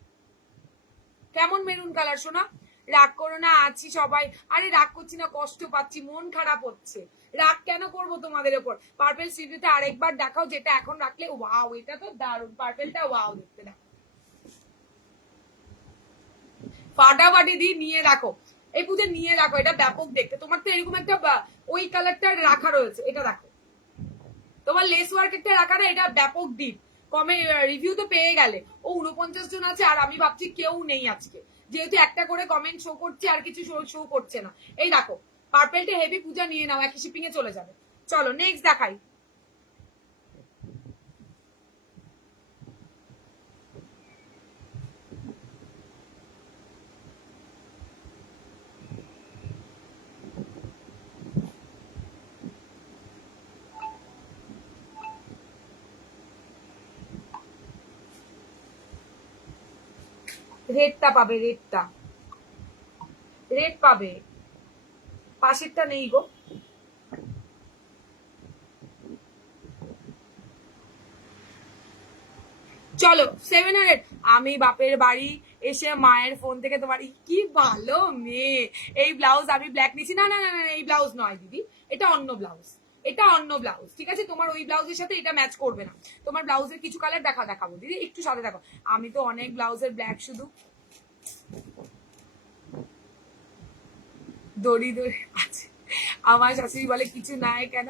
কেমন মেরুন কালার শোনা, রাগ করো না, আছি সবাই। আরে রাগ করছি না, কষ্ট পাচ্ছি, মন খারাপ হচ্ছে, রাগ কেন করবো তোমাদের ওপর। পার্পেল স্লিভটা আরেকবার দেখাও, যেটা এখন রাখলে ওয়াও, এটা তো দারুণ, পার্পেলটা ওয়াও দেখতে, দেখো ফাটাফাটি দিয়ে নিয়ে রাখো, এই পুজো নিয়ে রাখো, এটা ব্যাপক দেখতে। তোমার তো এরকম একটা ওই কালারটা রাখা রয়েছে, এটা দেখো, তোমার লেস ওয়ার্ক একটা রাখা না, এটা ব্যাপক ডিপ। কমে রিভিউ তো পেয়ে গেলে, ও 49 জন আছে, আর আমি ভাবছি কেউ নেই আজকে, যেহেতু একটা করে কমেন্ট শো করছে আর কিছু শো করছে না। এই দেখো পার্পেলটা হেভি, পূজা নিয়ে নাও, একই শিপিং এ চলে যাবে। চলো নেক্সট দেখাই। রেডটা পাবে, রেডটা, রেড পাবে, পাশেরটা নেই গো। চলো 700। আমি বাপের বাড়ি এসে মায়ের ফোন থেকে তোমার, কি ভালো মেয়ে, এই ব্লাউজ আমি ব্ল্যাক নিছি, না না না না, এই ব্লাউজ নয় দিদি, এটা অন্য ব্লাউজ, এটা অন্য ব্লাউজ, ঠিক আছে, তোমার ওই ব্লাউজের সাথে এটা ম্যাচ করবে না। তোমার ব্লাউজের কিছু কালার দেখাবো দিদি, একটু সাথে দেখো, আমি তো অনেক ব্লাউজের ব্ল্যাক শুধু দড়ি দড়ি আছে। আমার শাশুড়ি বলে কিছু নাই কেন,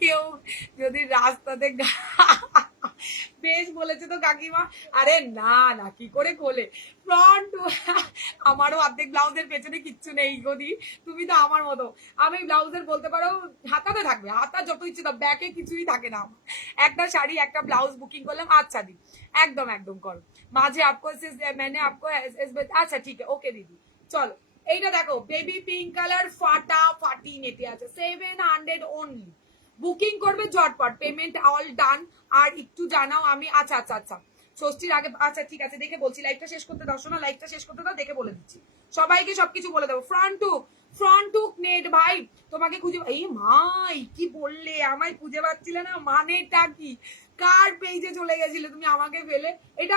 কেউ যদি রাস্তাতে বেশ বলেছে তো কাকিমা। আরে না না, কি করে খোলে ফ্রন্ট, আমারও অর্ধেক ব্লাউজের পেছনে কিচ্ছু নেই গদি, তুমি তো আমার মতো। আমি ব্লাউজের বলতে পারো হাতাতে থাকবে, হাতা যত ইচ্ছে দাও, ব্যাকে কিছুই থাকে না আমার। একটা শাড়ি একটা ব্লাউজ বুকিং করলাম, আচ্ছা দি, একদম একদম করো, মাঝে আপকো मैंने आपको আচ্ছা ঠিক আছে, ওকে দিদি। চলো এইটা দেখো, বেবি পিঙ্ক কালার, ফাটাফাটি নেটে আছে, 700 অনলি, বুকিং করবে ঝটপট, পেমেন্ট অল ডান। আর একটু জানাও আমি, আচ্ছা আচ্ছা আচ্ছা, ষষ্ঠীর আগে, আচ্ছা ঠিক আছে, দেখে বলছি, লাইভটা শেষ করতে দাও শোনা, লাইভটা শেষ করতে দাও, দেখে বলে দিচ্ছি, সবাইকে সবকিছু বলে দেবো। ফ্রন্ট টুক নেট ভাই, তোমাকে খুঁজে, এই মাই কি বললে, আমায় খুঁজে পাচ্ছিলে না, মানেটা কি, কার পেজে চলে গেছিলে তুমি আমাকে ফেলে। এটা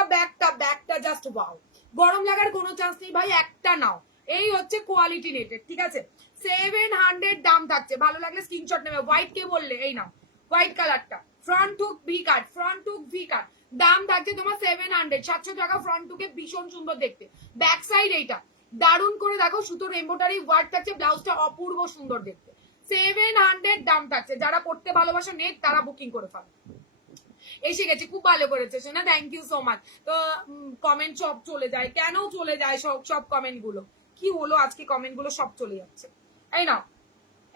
ব্যাগটা জাস্ট ওয়াও, গরম লাগার কোনো চান্স নেই ভাই, একটা নাও, এই হচ্ছে কোয়ালিটি নেটের, ঠিক আছে, 700 দাম থাকছে, ভালো লাগলে স্ক্রিনশট নেবে। হোয়াইট কে বললে, এই নাও হোয়াইট কালারটা, ফ্রন্ট টুক ভি কাট, ফ্রন্ট টুক ভি কাট, দাম থাকছে তোমার 700, 700 টাকা। ফ্রন্ট টুকে ভীষণ সুন্দর দেখতে, ব্যাক সাইড এইটা দারুণ করে দেখো, সুতোর এমব্রয়ডারি ওয়ার্ক থাকছে, ব্লাউজটা অপূর্ব সুন্দর দেখতে, 700 দাম থাকছে। যারা পড়তে ভালোবাসো নেট, তারা বুকিং করে ফেলো। এসে গেছে, খুব ভালো করেছে সোনা, থ্যাংক ইউ সো মাচ। তো কমেন্ট সব চলে যায়, কেন চলে যায় সব কমেন্ট গুলো, কি হলো আজকে কমেন্ট গুলো সব চলে যাচ্ছে। এই নাও,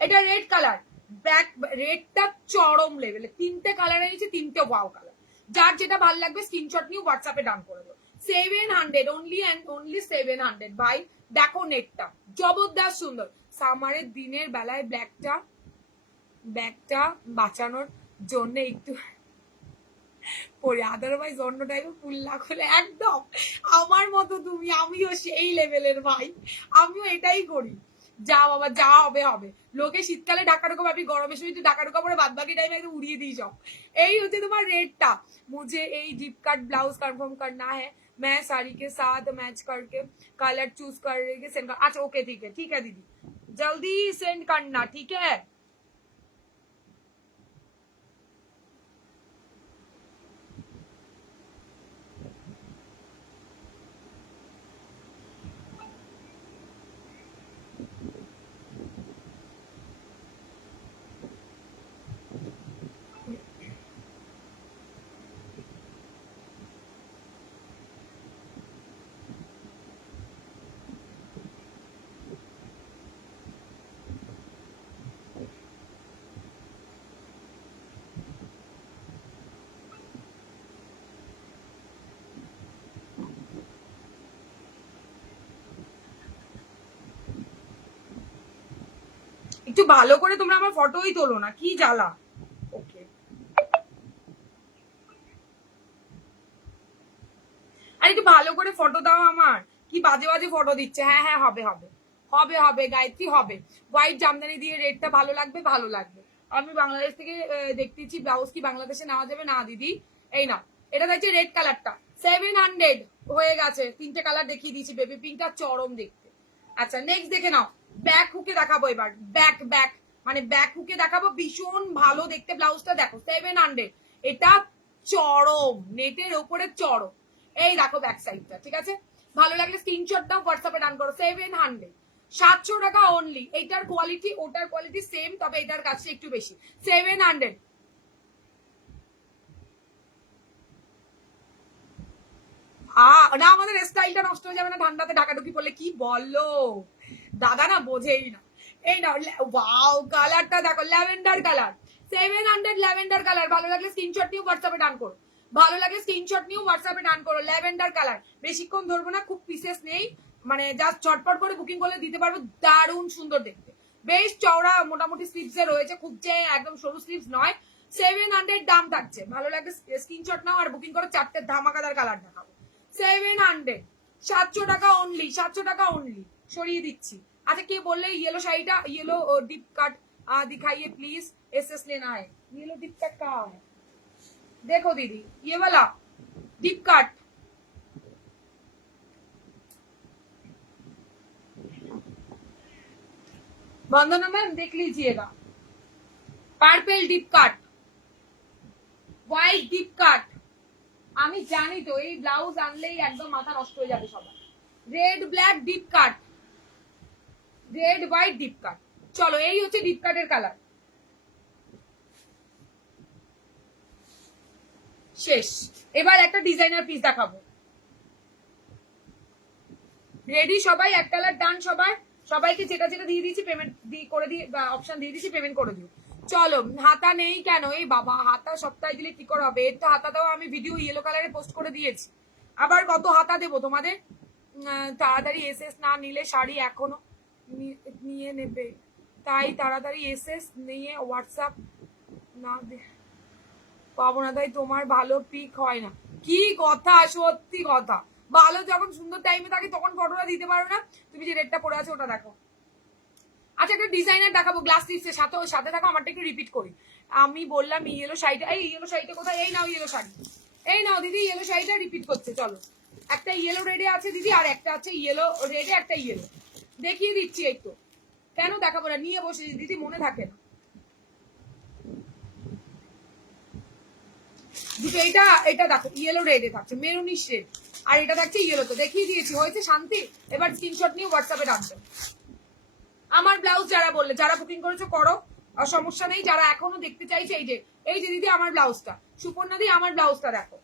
এটা রেড কালার, ব্যাক রেডটা চরম লেভেলে, তিনটে কালার এনেছি, তিনটে ওয়াও কালার, যার যেটা ভালো লাগবে স্ক্রিনশট নিয়ে হোয়াটসঅ্যাপে ডান করে দেবো। 700 অনলি অ্যান্ড অনলি 700 ভাই, দেখো নেটটা জবরদস্ত সুন্দর। সামারের দিনের বেলায় ব্যাগটা বাঁচানোর জন্য একটু পরে, আদারওয়াইজ অন্য টাইপের ফুল না করলে একদম আমার মতো তুমি, আমিও সেই লেভেলের ভাই, আমিও এটাই করি, যা বাবা যা হবে হবে, লোকে শীতকালে ঢাকা ঢোকা ভাবি, গরমের সময় ঢাকা ঢোকা পরে বাদ বাকি টাইমে একদম উড়িয়ে দিই সব। এই হচ্ছে তোমার রেটটা। मुझे এই ডিপ কাট ব্লাউজ কনফার্ম करना है, मैं साड़ी के साथ मैच करके कलर चूज करके सेंड कर, अच्छा ओके ठीक है दीदी, जल्दी सेंड करना, ठीक है। একটু ভালো করে তোমরা আমার ফটোই তোলো না, কি জ্বালা। ওকে, আর একটু ভালো করে ফটো দাও আমার, কি বাজে বাজে ফটো দিচ্ছে। হ্যাঁ হ্যাঁ, হবে হবে হবে হবে গায়ত্রী হবে। হোয়াইট জামদানি দিয়ে রেডটা ভালো লাগবে, ভালো লাগবে। আমি বাংলাদেশ থেকে দেখতেছি, ব্লাউজ কি বাংলাদেশে নেওয়া যাবে? না দিদি, এই না, এটা দেখছি রেড কালারটা 700 হয়ে গেছে। 3টে কালার দেখিয়ে দিয়েছি, বেবি পিঙ্কটা চরম দেখতে। আচ্ছা নেক্সট দেখে নাও, ব্যাক হুকে দেখাবো এবার, ব্যাক ব্যাক মানে ব্যাক হুকে দেখাবো, ভীষণ ভালো দেখতে ব্লাউজটা। দেখো 700, এটা চরম নেটের ওপরে চরম। এই দেখো ব্যাক সাইডটা, ঠিক আছে? ভালো লাগলে স্ক্রিনশট দাও, হোয়াটসঅ্যাপে ডান করো। 700, 700 টাকা অনলি। এইটার কোয়ালিটি ওটার কোয়ালিটি সেম, তবে এটার কাছে একটু বেশি। 700। না, আমাদের স্টাইলটা নষ্ট হয়ে যাবে না ঠান্ডাতে ঢাকাঢুকি পড়লে? কি বললো দাদা, না বোঝেই না। এই না, ওয়াও কালারটা দেখো, ল্যাভেন্ডার কালার। 700 lavender colour. ভালো লাগলে স্ক্রিনশট নিয়ে হোয়াটসঅ্যাপে ডান করো। ভালো লাগলে স্ক্রিনশট নিয়ে হোয়াটসঅ্যাপে ডান করো। ল্যাভেন্ডার কালার, বেশিক্ষণ ধরবো না, খুব পিসেস নেই, মানে জাস্ট চটপট করে বুকিং করলে দিতে পারবো। দারুণ সুন্দর দেখতে, বেশ চওড়া মোটামুটি স্লিভস রয়েছে, খুব যে একদম সরু স্লিভস নয়। 700 দাম থাকছে। ভালো লাগলে স্ক্রিনশট নাও আর বুকিং করো। 4টে ধামাকাদার কালার দেখাবো। 700, 700 টাকা অনলি, 700 টাকা অনলি। সরিয়ে দিচ্ছি। अच्छा के बोल रहे येलो शाइट येलो डिप कट दिखाइए प्लीज, एसएस लेना है। येलो डिप कट कहाँ है? देखो दीदी, ये वाला डिप कट, वंदना मैम देख लीजिएगा। Purple deep cut, white deep cut. আমি জানি তো এই ব্লাউজ আনলেই একদম মাথা নষ্ট হয়ে যাবে সবার। রেড ব্ল্যাক ডিপ কাট, রেড হোয়াইট ডিপ কাট। চলো এই হচ্ছে ডিপ কাটের কালার। শেষ। এবার একটা ডিজাইনার পিস দেখাবো। রেডি সবাই? এক কালার ডান সবাই? সবাইকে যেটা যেটা দিয়ে দিয়েছি পেমেন্ট করে দিয়ে, অপশন দিয়ে দিয়েছি, পেমেন্ট করে দিও। চলো, হাতা নেই কেন? এই বাবা, হাতা সপ্তাহে দিলে কি করে হবে? এর তো হাতাটাও আমি ভিডিও ইয়েলো কালারে পোস্ট করে দিয়েছি, আবার কত হাতা দেবো তোমাদের? তাড়াতাড়ি এসএস না নিলে শাড়ি এখনো নিয়ে নেবে, তাই তাড়াতাড়ি এসএস নিয়ে হোয়াটসঅ্যাপ না পাবো না, তাই তোমার ভালো পিক হয় না। কি কথা, সত্যি কথা। ভালো যখন সুন্দর টাইমে থাকে তখন ফটোটা দিতে পারো না। তুমি যে রেডটা পরে আছো ওটা দেখো। আচ্ছা একটা ডিজাইনার দেখাবো গ্লাস টিপসের সাথে, ওর সাথে থাকো, আমারটা একটু রিপিট করি। আমি বললাম ইয়েলো শাড়িটা, এই ইয়েলো শাড়িটা কোথায়? এই নাও ইয়েলো শাড়ি, এই নাও দিদি ইয়েলো শাড়িটা রিপিট করছে। চলো, একটা ইয়েলো রেডে আছে দিদি, আর একটা আছে ইয়েলো রেডে, একটা ইয়েলো দেখিয়ে দিচ্ছি একটু। কেন দেখাবো না, নিয়ে বসে দিদি, মনে থাকে না দুটো। এটা এটা দেখো ইয়েলো রেডে থাকছে, মেরুনিশ রেড, আর এটা থাকছে ইয়েলো। তো দেখিয়ে দিয়েছি, হয়েছে শান্তি। এবার স্ক্রিনশট নিয়ে হোয়াটসঅ্যাপে রাখবে। আমার ব্লাউজ যারা বললে, যারা বুকিং করেছো করো, আর সমস্যা নেই। যারা এখনো দেখতে চাইছে, এই যে দিদি আমার ব্লাউজটা, সুপর্ণা দি আমার ব্লাউজটা দেখো,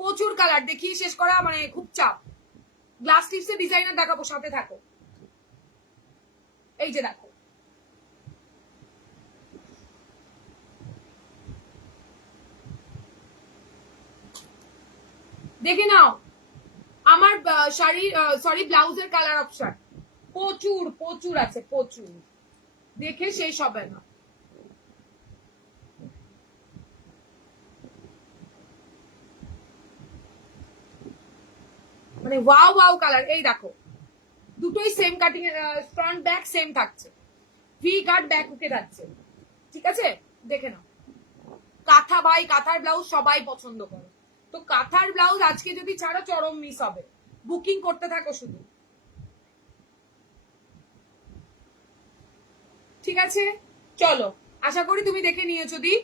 প্রচুর কালার দেখিয়ে শেষ করা মানে খুব চাপ। গ্লাস টিপসের ডিজাইনার দেখাবো, সাথে থাকো। এই যে দেখো, দেখে নাও আমার শাড়ির সরি ব্লাউজের কালার অপশন প্রচুর প্রচুর আছে, প্রচুর, দেখে শেষ হবে না। মানে ওয়াও ওয়াও কালার। এই দেখো দুটোই same cutting, front back same থাকছে, ভি কাট ব্যাক উঠে যাচ্ছে, ঠিক আছে? দেখে নাও। কাঁথা ভাই, কাঁথার ব্লাউজ সবাই পছন্দ করে, তো কাঁথার ব্লাউজ আজকে যদি ছাড়ো চরম মিস হবে। বুকিং করতে থাকো শুধু, ঠিক আছে? চলো, আশা করি তুমি দেখে নিয়েছো দি।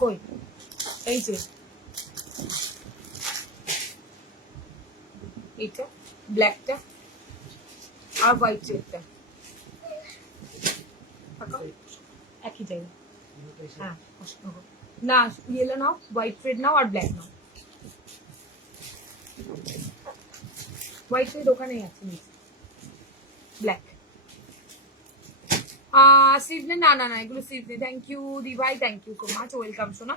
কই, এই যে এইটা ব্ল্যাকটা আর হোয়াইট রেডটা একই জায়গা। হ্যাঁ না, ইয়েলো নাও, হোয়াইট রেড নাও আর ব্ল্যাক নাও। হোয়াইট রেড ওখানেই আছে নিচে, ব্ল্যাক। সিডনে না না না, এগুলো সিডনে। থ্যাংক ইউ দি ভাই, thank you so much, welcome সোনা।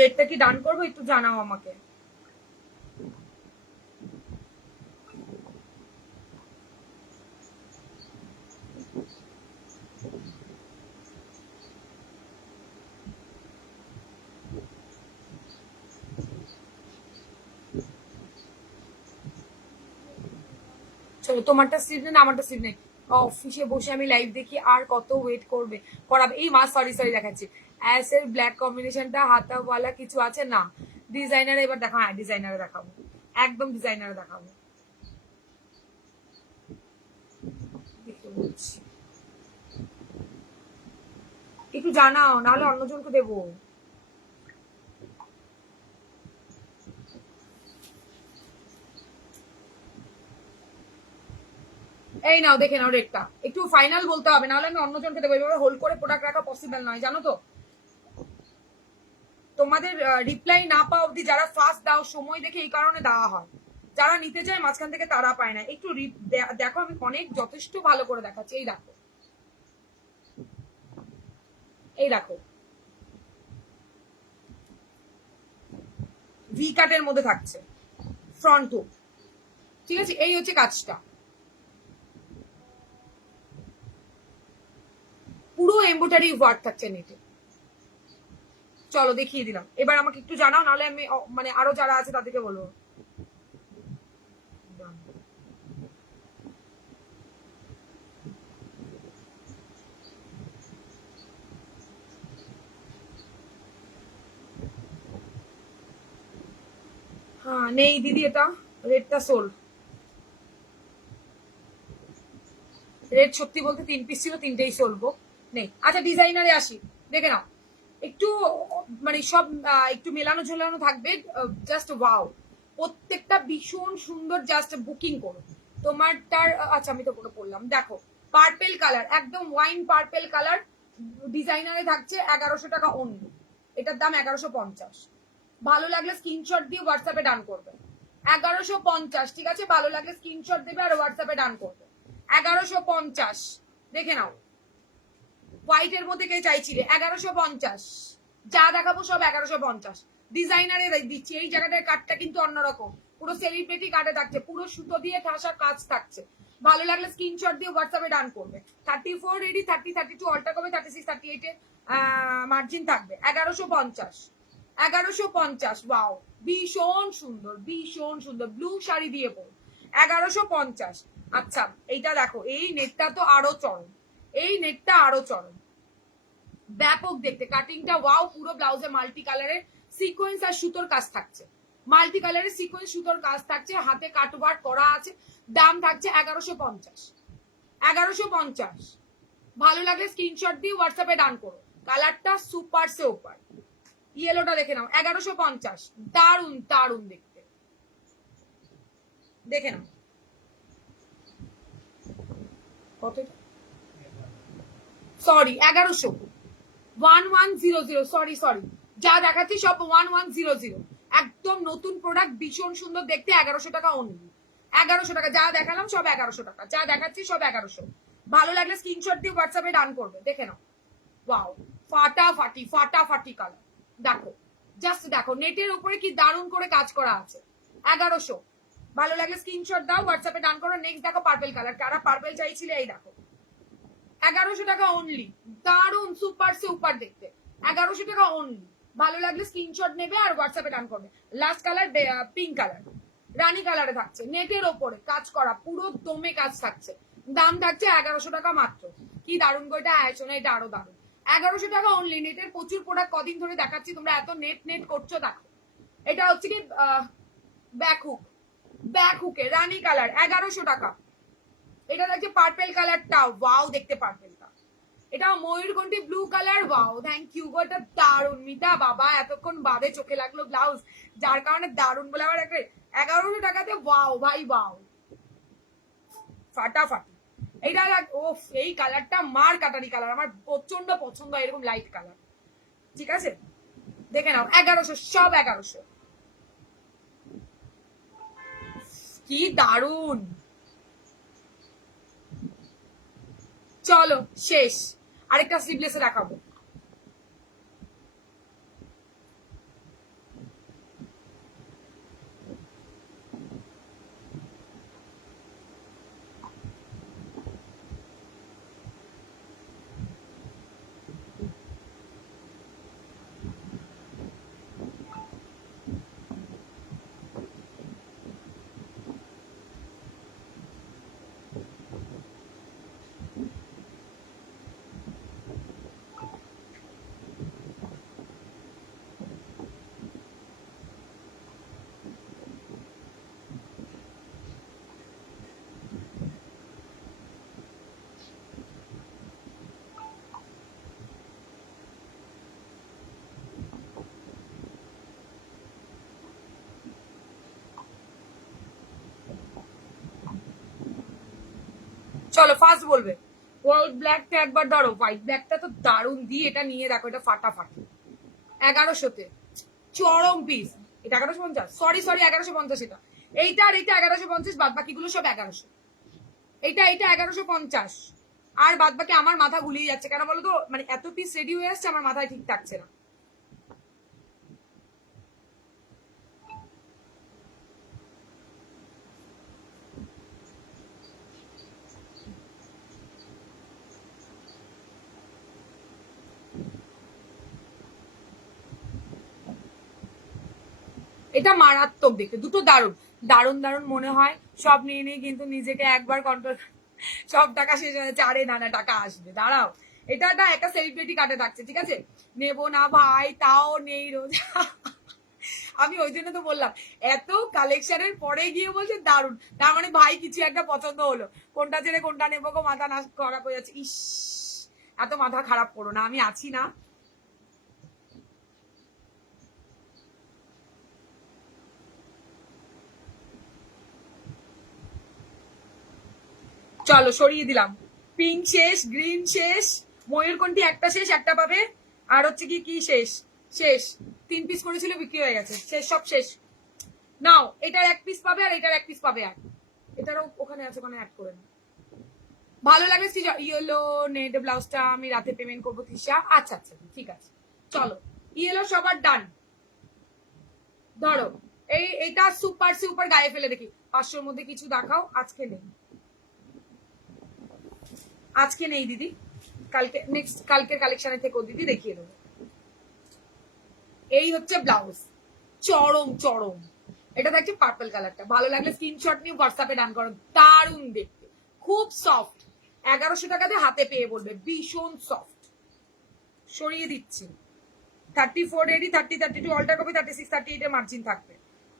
রেটটা কি ডান করবো একটু জানাও আমাকে। চলো, তোমারটা সিট নেই, আমারটা সিট নেই। অফিসে বসে আমি লাইভ দেখি, আর কত ওয়েট করবে করাবে। এই মা সরি সরি দেখাচ্ছি, অ্যাস এর ব্ল্যাক কম্বিনেশনটা হাতাওয়ালা কিছু আছে না? ডিজাইনারে এবার দেখাও। হ্যাঁ ডিজাইনারে দেখাবো, একদম ডিজাইনারে দেখাবো। একটু জানাও, নাহলে অন্যজনকে দেবো। এই নাও দেখে নাও রেটটা, একটু ফাইনাল বলতে হবে, নাহলে আমি অন্যজনকে দেবো। এইভাবে হোল্ড করে প্রোডাক্ট রাখা পসিবল নয়, জানো তো। তোমাদের রিপ্লাই না পাওয়া অব্দি যারা ফার্স্ট দাও, সময় দেখে এই কারণে দেওয়া হয়। যারা নিতে চায় মাঝখান থেকে তারা পায় না। একটু দেখো, আমি অনেক যথেষ্ট ভালো করে দেখাচ্ছি। এই দেখো, এই দেখো, ভি কাটের মধ্যে থাকছে ফ্রন্ট হুক, ঠিক আছে? এই হচ্ছে কাজটা, পুরো এমব্রয়ডারি ওয়ার্ক থাকছে নেটে। চলো দেখিয়ে দিলাম, এবার আমাকে একটু জানাও, নাহলে আমি মানে আরো যারা আছে তাদেরকে বলবো। হ্যাঁ নেই দিদি, এটা রেডটা সোল্ড। রেড সত্যি বলতে 3 পিস ছিল, 3টেই সোল্ড নেই। আচ্ছা ডিজাইনারে আসি, দেখে নাও। একটু মানে সব একটু মেলানো ঝোলানো থাকবে, জাস্ট ওয়াও, প্রত্যেকটা ভীষণ সুন্দর। জাস্ট বুকিং করো তোমারটার। আচ্ছা আমি তো পুরো পড়লাম, দেখো পার্পেল কালার, একদম ওয়াইন পার্পেল কালার। ডিজাইনারে থাকছে 1100 টাকা অন্য, এটার দাম 1150। ভালো লাগলে স্ক্রিনশট দিয়ে হোয়াটসঅ্যাপে ডান করবে। 1150, ঠিক আছে? ভালো লাগলে স্ক্রিনশট দেবে আর হোয়াটসঅ্যাপে ডান করবে। 1150, দেখে নাও। হোয়াইটের মধ্যে কে চাইছিলে? 1150। যা দেখাবো সব 1150। ডিজাইনারে দিচ্ছি। এই জায়গাটার কাটটা কিন্তু অন্যরকম, পুরো সেলিব্রিটি কাটে থাকছে, পুরো সুতো দিয়ে ঠাসা কাজ থাকছে। ভালো লাগলে স্ক্রিনশট দিয়ে হোয়াটসঅ্যাপে ডান করবে। 34 রেডি, 30, 32 অল্টা করবে, 36, 38 এ মার্জিন থাকবে। 1150, 1150। ওয়াও, ভীষণ সুন্দর, ভীষণ সুন্দর। ব্লু শাড়ি দিয়ে পড়ো, 1150। আচ্ছা এইটা দেখো, এই নেটটা তো আরো চরম, এই নেটটা আরো চরম, ব্যাপক দেখতে। কাটিংটা ওয়াও, পুরো ব্লাউজে মাল্টি কালারের সিকোয়েন্স আর সুতোর কাজ থাকছে, মাল্টি কালারের সিকোয়েন্স সুতোর কাজ থাকছে, হাতে কাটওয়ার্ক করা আছে। দাম থাকছে 1150, 1150। ভালো লাগে স্ক্রিনশট দিয়ে হোয়াটসঅ্যাপে ডান করো। কালারটা সুপার সে ওপার। ইয়েলোটা দেখে নাও, 1150। দারুন দারুন দেখতে, দেখে নাও। কত? সরি 1100, 1100, সরি সরি, যা দেখাচ্ছি সব 1100। একদম নতুন প্রোডাক্ট, ভীষণ সুন্দর দেখতে, 1100 টাকা অনলি। 1100 টাকা, যা দেখালাম সব 1100 টাকা, যা দেখাচ্ছি সব 1100। ভালো লাগলে স্ক্রিনশট দিয়ে হোয়াটসঅ্যাপে ডান করবে, দেখে নাও। ওয়াও, ফাটাফাটি ফাটাফাটি কালার, দেখো, জাস্ট দেখো নেটের উপরে কি দারুণ করে কাজ করা আছে। 1100। ভালো লাগলে স্ক্রিনশট দাও, হোয়াটসঅ্যাপে ডান করো। নেক্সট দেখো পার্পেল কালার, কারা পার্পেল চাইছিলে, এই দেখো, 1100 টাকা অনলি। দারুন সুপার সুপার দেখতে, 1100 টাকা অনলি। ভালো লাগলে স্ক্রিনশট নেবে আর হোয়াটসঅ্যাপে ডান করবে। লাস্ট কালার পিঙ্ক কালার, রানী কালারে থাকছে, নেটের ওপরে কাজ করা, পুরো দমে কাজ থাকছে, দাম থাকছে 1100 টাকা মাত্র। কি দারুণ গো এটা, শোনো এটা আরো দারুণ, 1100 টাকা অনলি। নেটের প্রচুর প্রোডাক্ট কদিন ধরে দেখাচ্ছি, তোমরা এত নেট নেট করছো দেখো। এটা হচ্ছে কি ব্যাক হুক, ব্যাক হুকে রানী কালার 1100 টাকা। এটা দেখছে পার্পেল কালারটা, ওয়াও দেখতে পার্পেলটা। এটা ময়ূরকণ্ঠী blue colour, wow thank you গো, এটা দারুণ। মিতা বাবা এতক্ষণ বাদে চোখে লাগলো ব্লাউজ, যার কারণে দারুণ বলে আমার একটা 1100 টাকাতে, ওয়াও ভাই ওয়াও, ফাটাফাটি। এইটা ও, এই কালারটা মার কাটারি কালার, আমার প্রচন্ড পছন্দ এরকম লাইট কালার। ঠিক আছে দেখে নাও, 1100, সব 1100। কি দারুণ। চলো শেষ, আরেকটা স্লিভলেসে দেখাবো। চলো ফার্স্ট বলবে, ওয়াইট ব্ল্যাকটা একবার ধরো, হোয়াইট ব্ল্যাকটা তো দারুণ, দিয়ে এটা নিয়ে দেখো, এটা ফাটাফাটি 1100-তে চরম পিস। এটা 1150, সরি 1150। এটা এইটা আর এইটা 1150, বাদ বাকিগুলো সব 1100। এইটা 1150, আর বাদ বাকি আমার মাথা গুলিয়ে যাচ্ছে কেন বলো তো, মানে এত পিস রেডি হয়ে আসছে আমার মাথায় ঠিক থাকছে না। এটা মারাত্মক দেখতে, দুটো দারুণ দারুণ দারুণ মনে হয়। সব নিয়ে নিয়ে কিন্তু নিজেকে একবার কন্ট্রোল, সব টাকা শেষ হয়ে যাচ্ছে, আরে না টাকা আসবে, দাঁড়াও। এটা একটা সেলিব্রিটি কাটে থাকছে, ঠিক আছে, নেবো না ভাই, তাও নেই রোজ। আমি ওই জন্য তো বললাম, এত কালেকশনের পরে গিয়ে বলছে দারুণ, তার মানে ভাই কিছু একটা পছন্দ হলো। কোনটা ছেড়ে কোনটা নেবো গো, মাথা নাশ খারাপ হয়ে যাচ্ছে। ইস, এত মাথা খারাপ করো না, আমি আছি না। চলো সরিয়ে দিলাম, পিঙ্ক শেষ, গ্রিন শেষ, ময়ূরকণ্ঠী একটা শেষ, একটা পাবে। আর হচ্ছে কি কি শেষ, শেষ 3 পিস করেছিল, বিক্রি হয়ে গেছে, শেষ, সব শেষ। নাও এটার 1 পিস পাবে, আর এটার 1 পিস পাবে, আর এটারও ওখানে আছে, ওখানে অ্যাড করে না। ভালো লাগে ইয়েলো নেট ব্লাউজটা আমি রাতে পেমেন্ট করবো তৃষা, আচ্ছা আচ্ছা ঠিক আছে। চলো ইয়েলো সবার ডান। ধরো এটা সুপার সুপার গায়ে ফেলে দেখি, 500-র মধ্যে কিছু দেখাও। আজকে নেই, আজকে নেই দিদি, কালকে নেক্সট কালকের কালেকশনে থেকেও দিদি দেখিয়ে দেবো। এই হচ্ছে ব্লাউজ, চরম চরম। এটা দেখছি পার্পল কালারটা, ভালো লাগলে স্ক্রিনশট নিয়ে হোয়াটসঅ্যাপে ডান করো, দারুণ দেখতে, খুব সফট। 1100 টাকাতে হাতে পেয়ে বলবে, ভীষণ সফট। সরিয়ে দিচ্ছি, 34 রেডি, 30, 32 অল্টার কপি, 36, 38 এর মার্জিন থাকবে।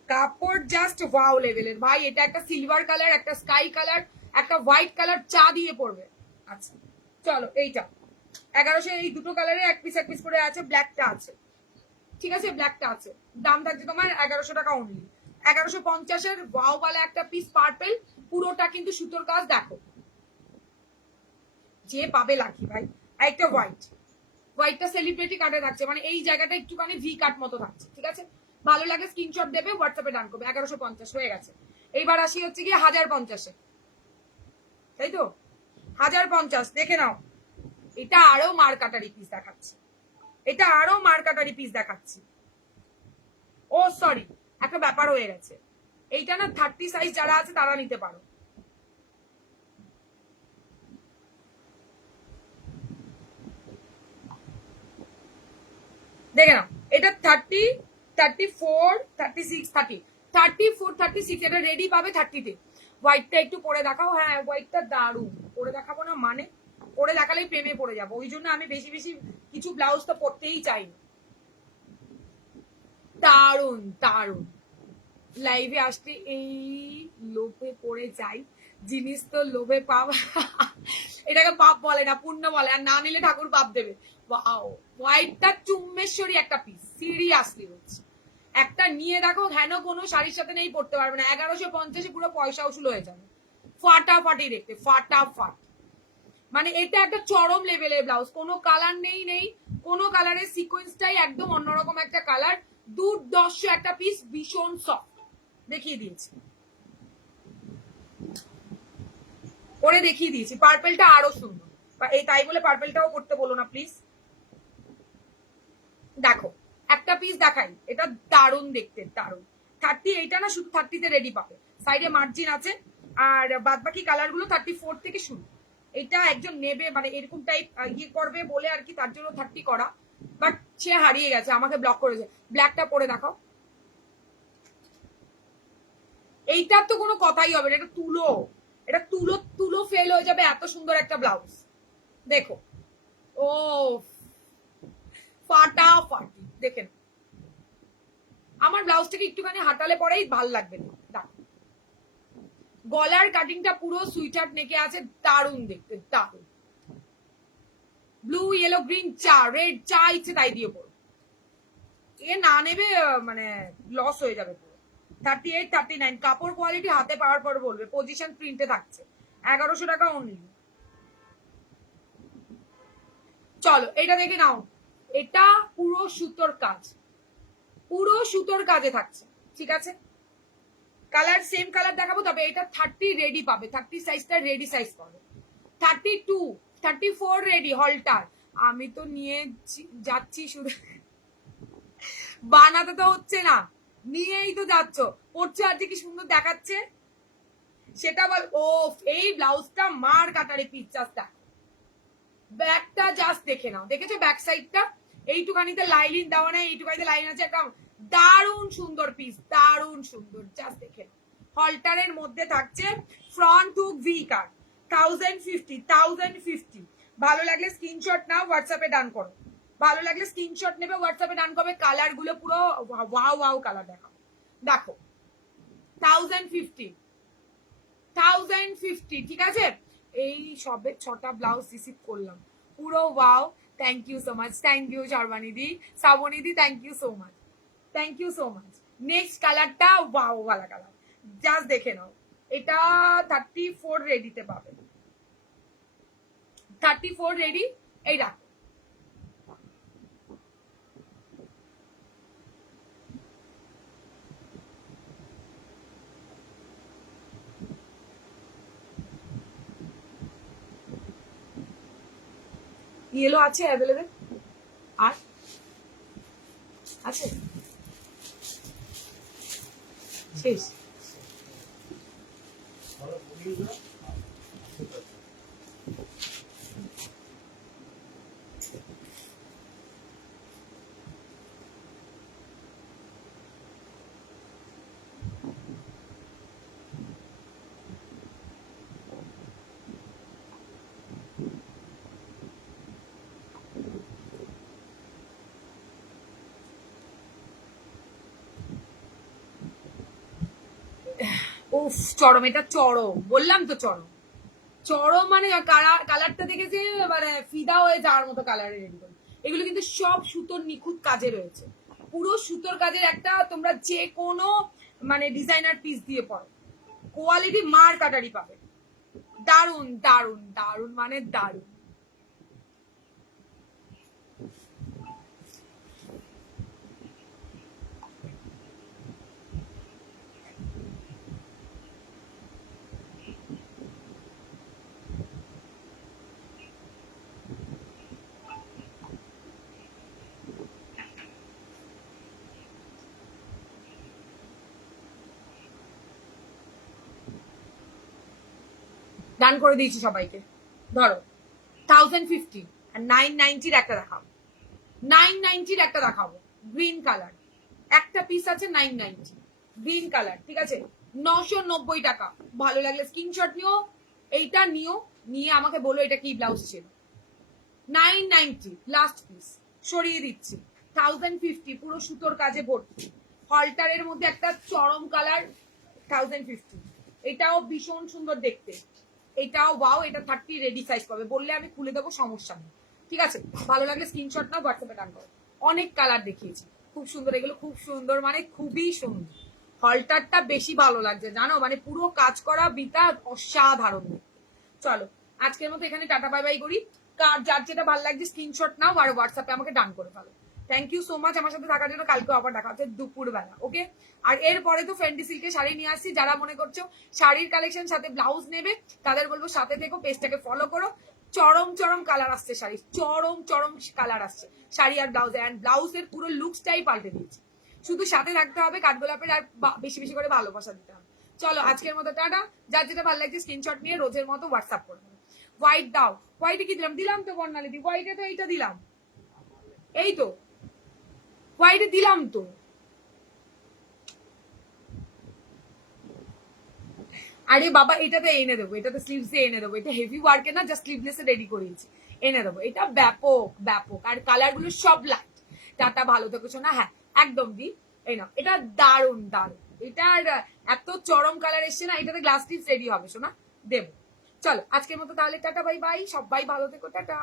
কাপড় জাস্ট ওয়াও লেভেলের ভাই। এটা একটা সিলভার কালার, একটা স্কাই কালার, একটা হোয়াইট কালার, চা দিয়ে পড়বে। আচ্ছা চলো এইটা 1100, এই দুটো কালারে এক পিস করে আছে, ব্ল্যাকটা আছে, ঠিক আছে ব্ল্যাকটা আছে। দাম থাকছে তোমার 1100 টাকা অনলি। 1150-এর ওয়াওওয়ালা একটা পিস পার্পেল, পুরোটা কিন্তু সুতোর কাজ, দেখো যে পাবে লাকি ভাই। একটা হোয়াইট, হোয়াইটটা সেলিব্রিটি কাটে থাকছে, মানে এই জায়গাটা একটুখানি ভি কাট মতো থাকছে, ঠিক আছে। ভালো লাগে স্ক্রিনশট দেবে, হোয়াটসঅ্যাপে ডান করবে। 1150 হয়ে গেছে। এইবার আসি হচ্ছে কি 1050-এ, তাই তো 1050 দেখে নাও। এটা আরো মার কাটারি পিস দেখাচ্ছি, এটা আরো মার কাটারি পিস দেখাচ্ছি। ও সরি, একটা ব্যাপার হয়ে গেছে, এইটা না 30 সাইজ যারা আছে তারা নিতে পারো। দেখে নাও এটা 30, 34, 36, 30, 34, 36 এটা রেডি পাবে 30-তে। হোয়াইটটা একটু পরে দেখাও। হ্যাঁ হোয়াইটটা দারুণ, পরে দেখাবো না মানে পরে দেখালেই প্রেমে পড়ে যাবো, ওই জন্য আমি বেশি বেশি কিছু ব্লাউজ তো পরতেই চাই না। দারুণ দারুণ, লাইভে আসতে এই লোভে পড়ে যাই, জিনিস তো লোভে পাপ এটাকে পাপ বলে না, পুণ্য বলে, আর না নিলে ঠাকুর পাপ দেবে। ওয়াও, হোয়াইটটা চুম্বেশ্বরী একটা পিস, সিরিয়াসলি হচ্ছে। একটা নিয়ে দেখো, হেন কোনো শাড়ির সাথে নেই, পড়তে পারবে না। 1150 পুরো পয়সা উসুল হয়ে যাবে, ফাটাফাটি দেখতে, ফাটাফাট। মানে এটা একটা চরম লেভেলের ব্লাউজ, কোনো কালার নেই কোনো কালারের সিকোয়েন্সটাই একদম অন্যরকম একটা কালার, দুর্দর্শ একটা পিস, ভীষণ সফট। দেখিয়ে দিয়েছি, পরে দেখিয়ে দিয়েছি। পার্পেলটা আরো সুন্দর, এই তাই বলে পার্পেলটাও করতে বলো না প্লিজ। দেখো একটা পিস দেখাই, এটা দারুণ দেখতে, দারুণ। 30 এইটা না, শুধু 30-তে রেডি পাবে, সাইডে মার্জিন আছে, আর বাদ বাকি কালার গুলো 34 থেকে শুরু। এটা একজন নেবে মানে এরকম টাইপ ইয়ে করবে বলে আর কি, তার জন্য 30 করা, বাট সে হারিয়ে গেছে, আমাকে ব্লক করেছে। ব্ল্যাকটা পরে দেখাও, এইটার তো কোনো কথাই হবে না, এটা তুলো, এটা তুলো তুলো ফেল হয়ে যাবে, এত সুন্দর একটা ব্লাউজ। দেখো, ও ফাটাফাটি, দেখেন আমার ব্লাউজটাকে একটুখানি হাতালে পরেই ভাল লাগবে না। দেখো গলার কাটিংটা পুরো সুইটার নেকে আছে, দারুণ দেখতে, দারুণ। ব্লু, ইয়েলো, গ্রিন, চা, রেড, চা ইচ্ছে তাই দিয়ে পড়ো, এ না নেবে মানে লস হয়ে যাবে পুরো। 38, 39, কাপড় কোয়ালিটি হাতে পাওয়ার পর বলবে, পজিশন প্রিন্টে থাকছে, 1100 টাকা অনলি। চলো এটা দেখে নাও, এটা পুরো সুতোর কাজ, পুরো সুতোর কাজে থাকছে, ঠিক আছে। কালার সেম কালার দেখাবো, তবে এটা 30 রেডি পাবে, 30 সাইজটা রেডি সাইজ পাবে, 32, 34 রেডি হলটার। আমি তো নিয়ে যাচ্ছি, শুধু বানাতে তো হচ্ছে না, নিয়েই তো যাচ্ছ, পড়ছে আজকে কি সুন্দর দেখাচ্ছে সেটা বল। ও এই ব্লাউজটা মার কাটারে পিকচারটা, ব্যাকটা জাস্ট দেখে নাও, দেখেছো ব্যাক সাইডটা, এইটুখানিতে লাইলিন দেওয়া নেই, এইটুখানিতে লাইন আছে, একটা দারুণ সুন্দর পিস, দারুণ সুন্দর, জাস্ট দেখে নাও। হলটারের মধ্যে থাকছে ফ্রন্ট হুক ভি কাট, 1050, ভালো লাগলে স্ক্রিনশট নাও, হোয়াটসঅ্যাপে ডান করো, ভালো লাগলে স্ক্রিনশট নেবে, হোয়াটসঅ্যাপে ডান করবে। কালার গুলো পুরো ওয়াও ওয়াও কালার দেখাবো, দেখো 1050, ঠিক আছে। এই সবে 6টা ব্লাউজ রিসিভ করলাম, পুরো wow. Thank you so much, thank you শর্বানিদি, শ্রাবণীদি, thank you so much, thank you so much. Next কালারটা ওয়াও ভালো কালার, জাস্ট দেখে নাও। এটা 34 রেডিতে পাবে, 34 রেডি, এই রাখো। ইয়েলো আছে অ্যাভেলেবেল, আর আছে শেষ। উফ চরম, এটা চরম, বললাম তো চরম, চরম মানে কালারটা দেখেছে মানে ফিদা হয়ে যাওয়ার মতো কালারে রেডি করে। এগুলো কিন্তু সব সুতোর নিখুঁত কাজে রয়েছে, পুরো সুতোর কাজের একটা, তোমরা যে কোনো মানে ডিজাইনার পিস দিয়ে পড়ো, কোয়ালিটি মার কাটারি পাবে, দারুন দারুন দারুন মানে দারুন। ডান করে দিয়েছি সবাইকে। ধরো 1050 আর 990 একটা দেখাবো, 990 একটা দেখাবো, গ্রিন কালার, একটা পিস আছে 990, গ্রিন কালার, ঠিক আছে 990 টাকা। ভালো লাগলে স্ক্রিনশট নিও, এইটা নিও, নিয়ে আমাকে বলো এটা কি ব্লাউজ ছিল। 990 লাস্ট পিস, সরিয়ে দিচ্ছি। 1050 পুরো সুতোর কাজে ভর্তি, হলটারের মধ্যে একটা চরম কালার, 1050। এটাও ভীষণ সুন্দর দেখতে, এটাও ওয়াও, এটা 30 রেডি সাইজ পাবে, বললে আমি খুলে দেবো, সমস্যা নেই, ঠিক আছে। ভালো লাগলে স্ক্রিনশট নাও, হোয়াটসঅ্যাপে ডান করো। অনেক কালার দেখিয়েছি, খুব সুন্দর, এগুলো খুব সুন্দর, মানে খুবই সুন্দর। হলটারটা বেশি ভালো লাগছে জানো, মানে পুরো কাজ করা বিতা অসাধারণ। চলো আজকের মতো এখানে টাটা বাই বাই করি। যার যেটা ভালো লাগছে স্ক্রিনশট নাও আর হোয়াটসঅ্যাপে আমাকে ডান করে ফেলো। থ্যাংক ইউ সো মাচ আমার সাথে থাকার জন্য। কালকে আবার দেখা হচ্ছে দুপুরবেলা, ওকে। আর এরপরে তো ফেন্ডি সিল্কের শাড়ি নিয়ে আসছি, যারা মনে করছো শাড়ির কালেকশন সাথে ব্লাউজ নেবে তাদের বলবো সাথে থেকো, পেজটাকে ফলো করো। চরম চরম কালার আসছে শাড়ি, চরম চরম কালার আসছে শাড়ি আর ব্লাউজে, অ্যান্ড ব্লাউজের পুরো লুকসটাই পাল্টে দিয়েছি। শুধু সাথে থাকতে হবে কাঠগোলাপের, আর বেশি বেশি করে ভালোবাসা দিতে হবে। চলো আজকের মতো টাটা। যার যেটা ভালো লাগছে স্ক্রিনশট নিয়ে রোজের মতো হোয়াটসঅ্যাপ করে দেবে। হোয়াইট দাও, হোয়াইটে কি দিলাম, দিলাম তো বর্ণালী দি, হোয়াইটে তো এইটা দিলাম, এই তো হোয়াইটে দিলাম তো। আরে বাবা এটাতে এনে দেবো, এটাতে স্লিভস এনে দেবো, এটা হেভি ওয়ার্কে না, জাস্ট স্লিভলেসে রেডি করেছি, এনে দেবো। এটা ব্যাপক ব্যাপক, আর কালার গুলো সব লাইট। টাটা, ভালো থেকো না, হ্যাঁ একদম দি। এই না, এটা দারুণ দারুণ, এটা এত চরম কালার এসছে না, এটাতে গ্লাস স্টিচ রেডি হবে শোনা, দেবো। চলো আজকের মতো তাহলে টাটা বাই বাই, সবাই ভালো থেকো, টাটা।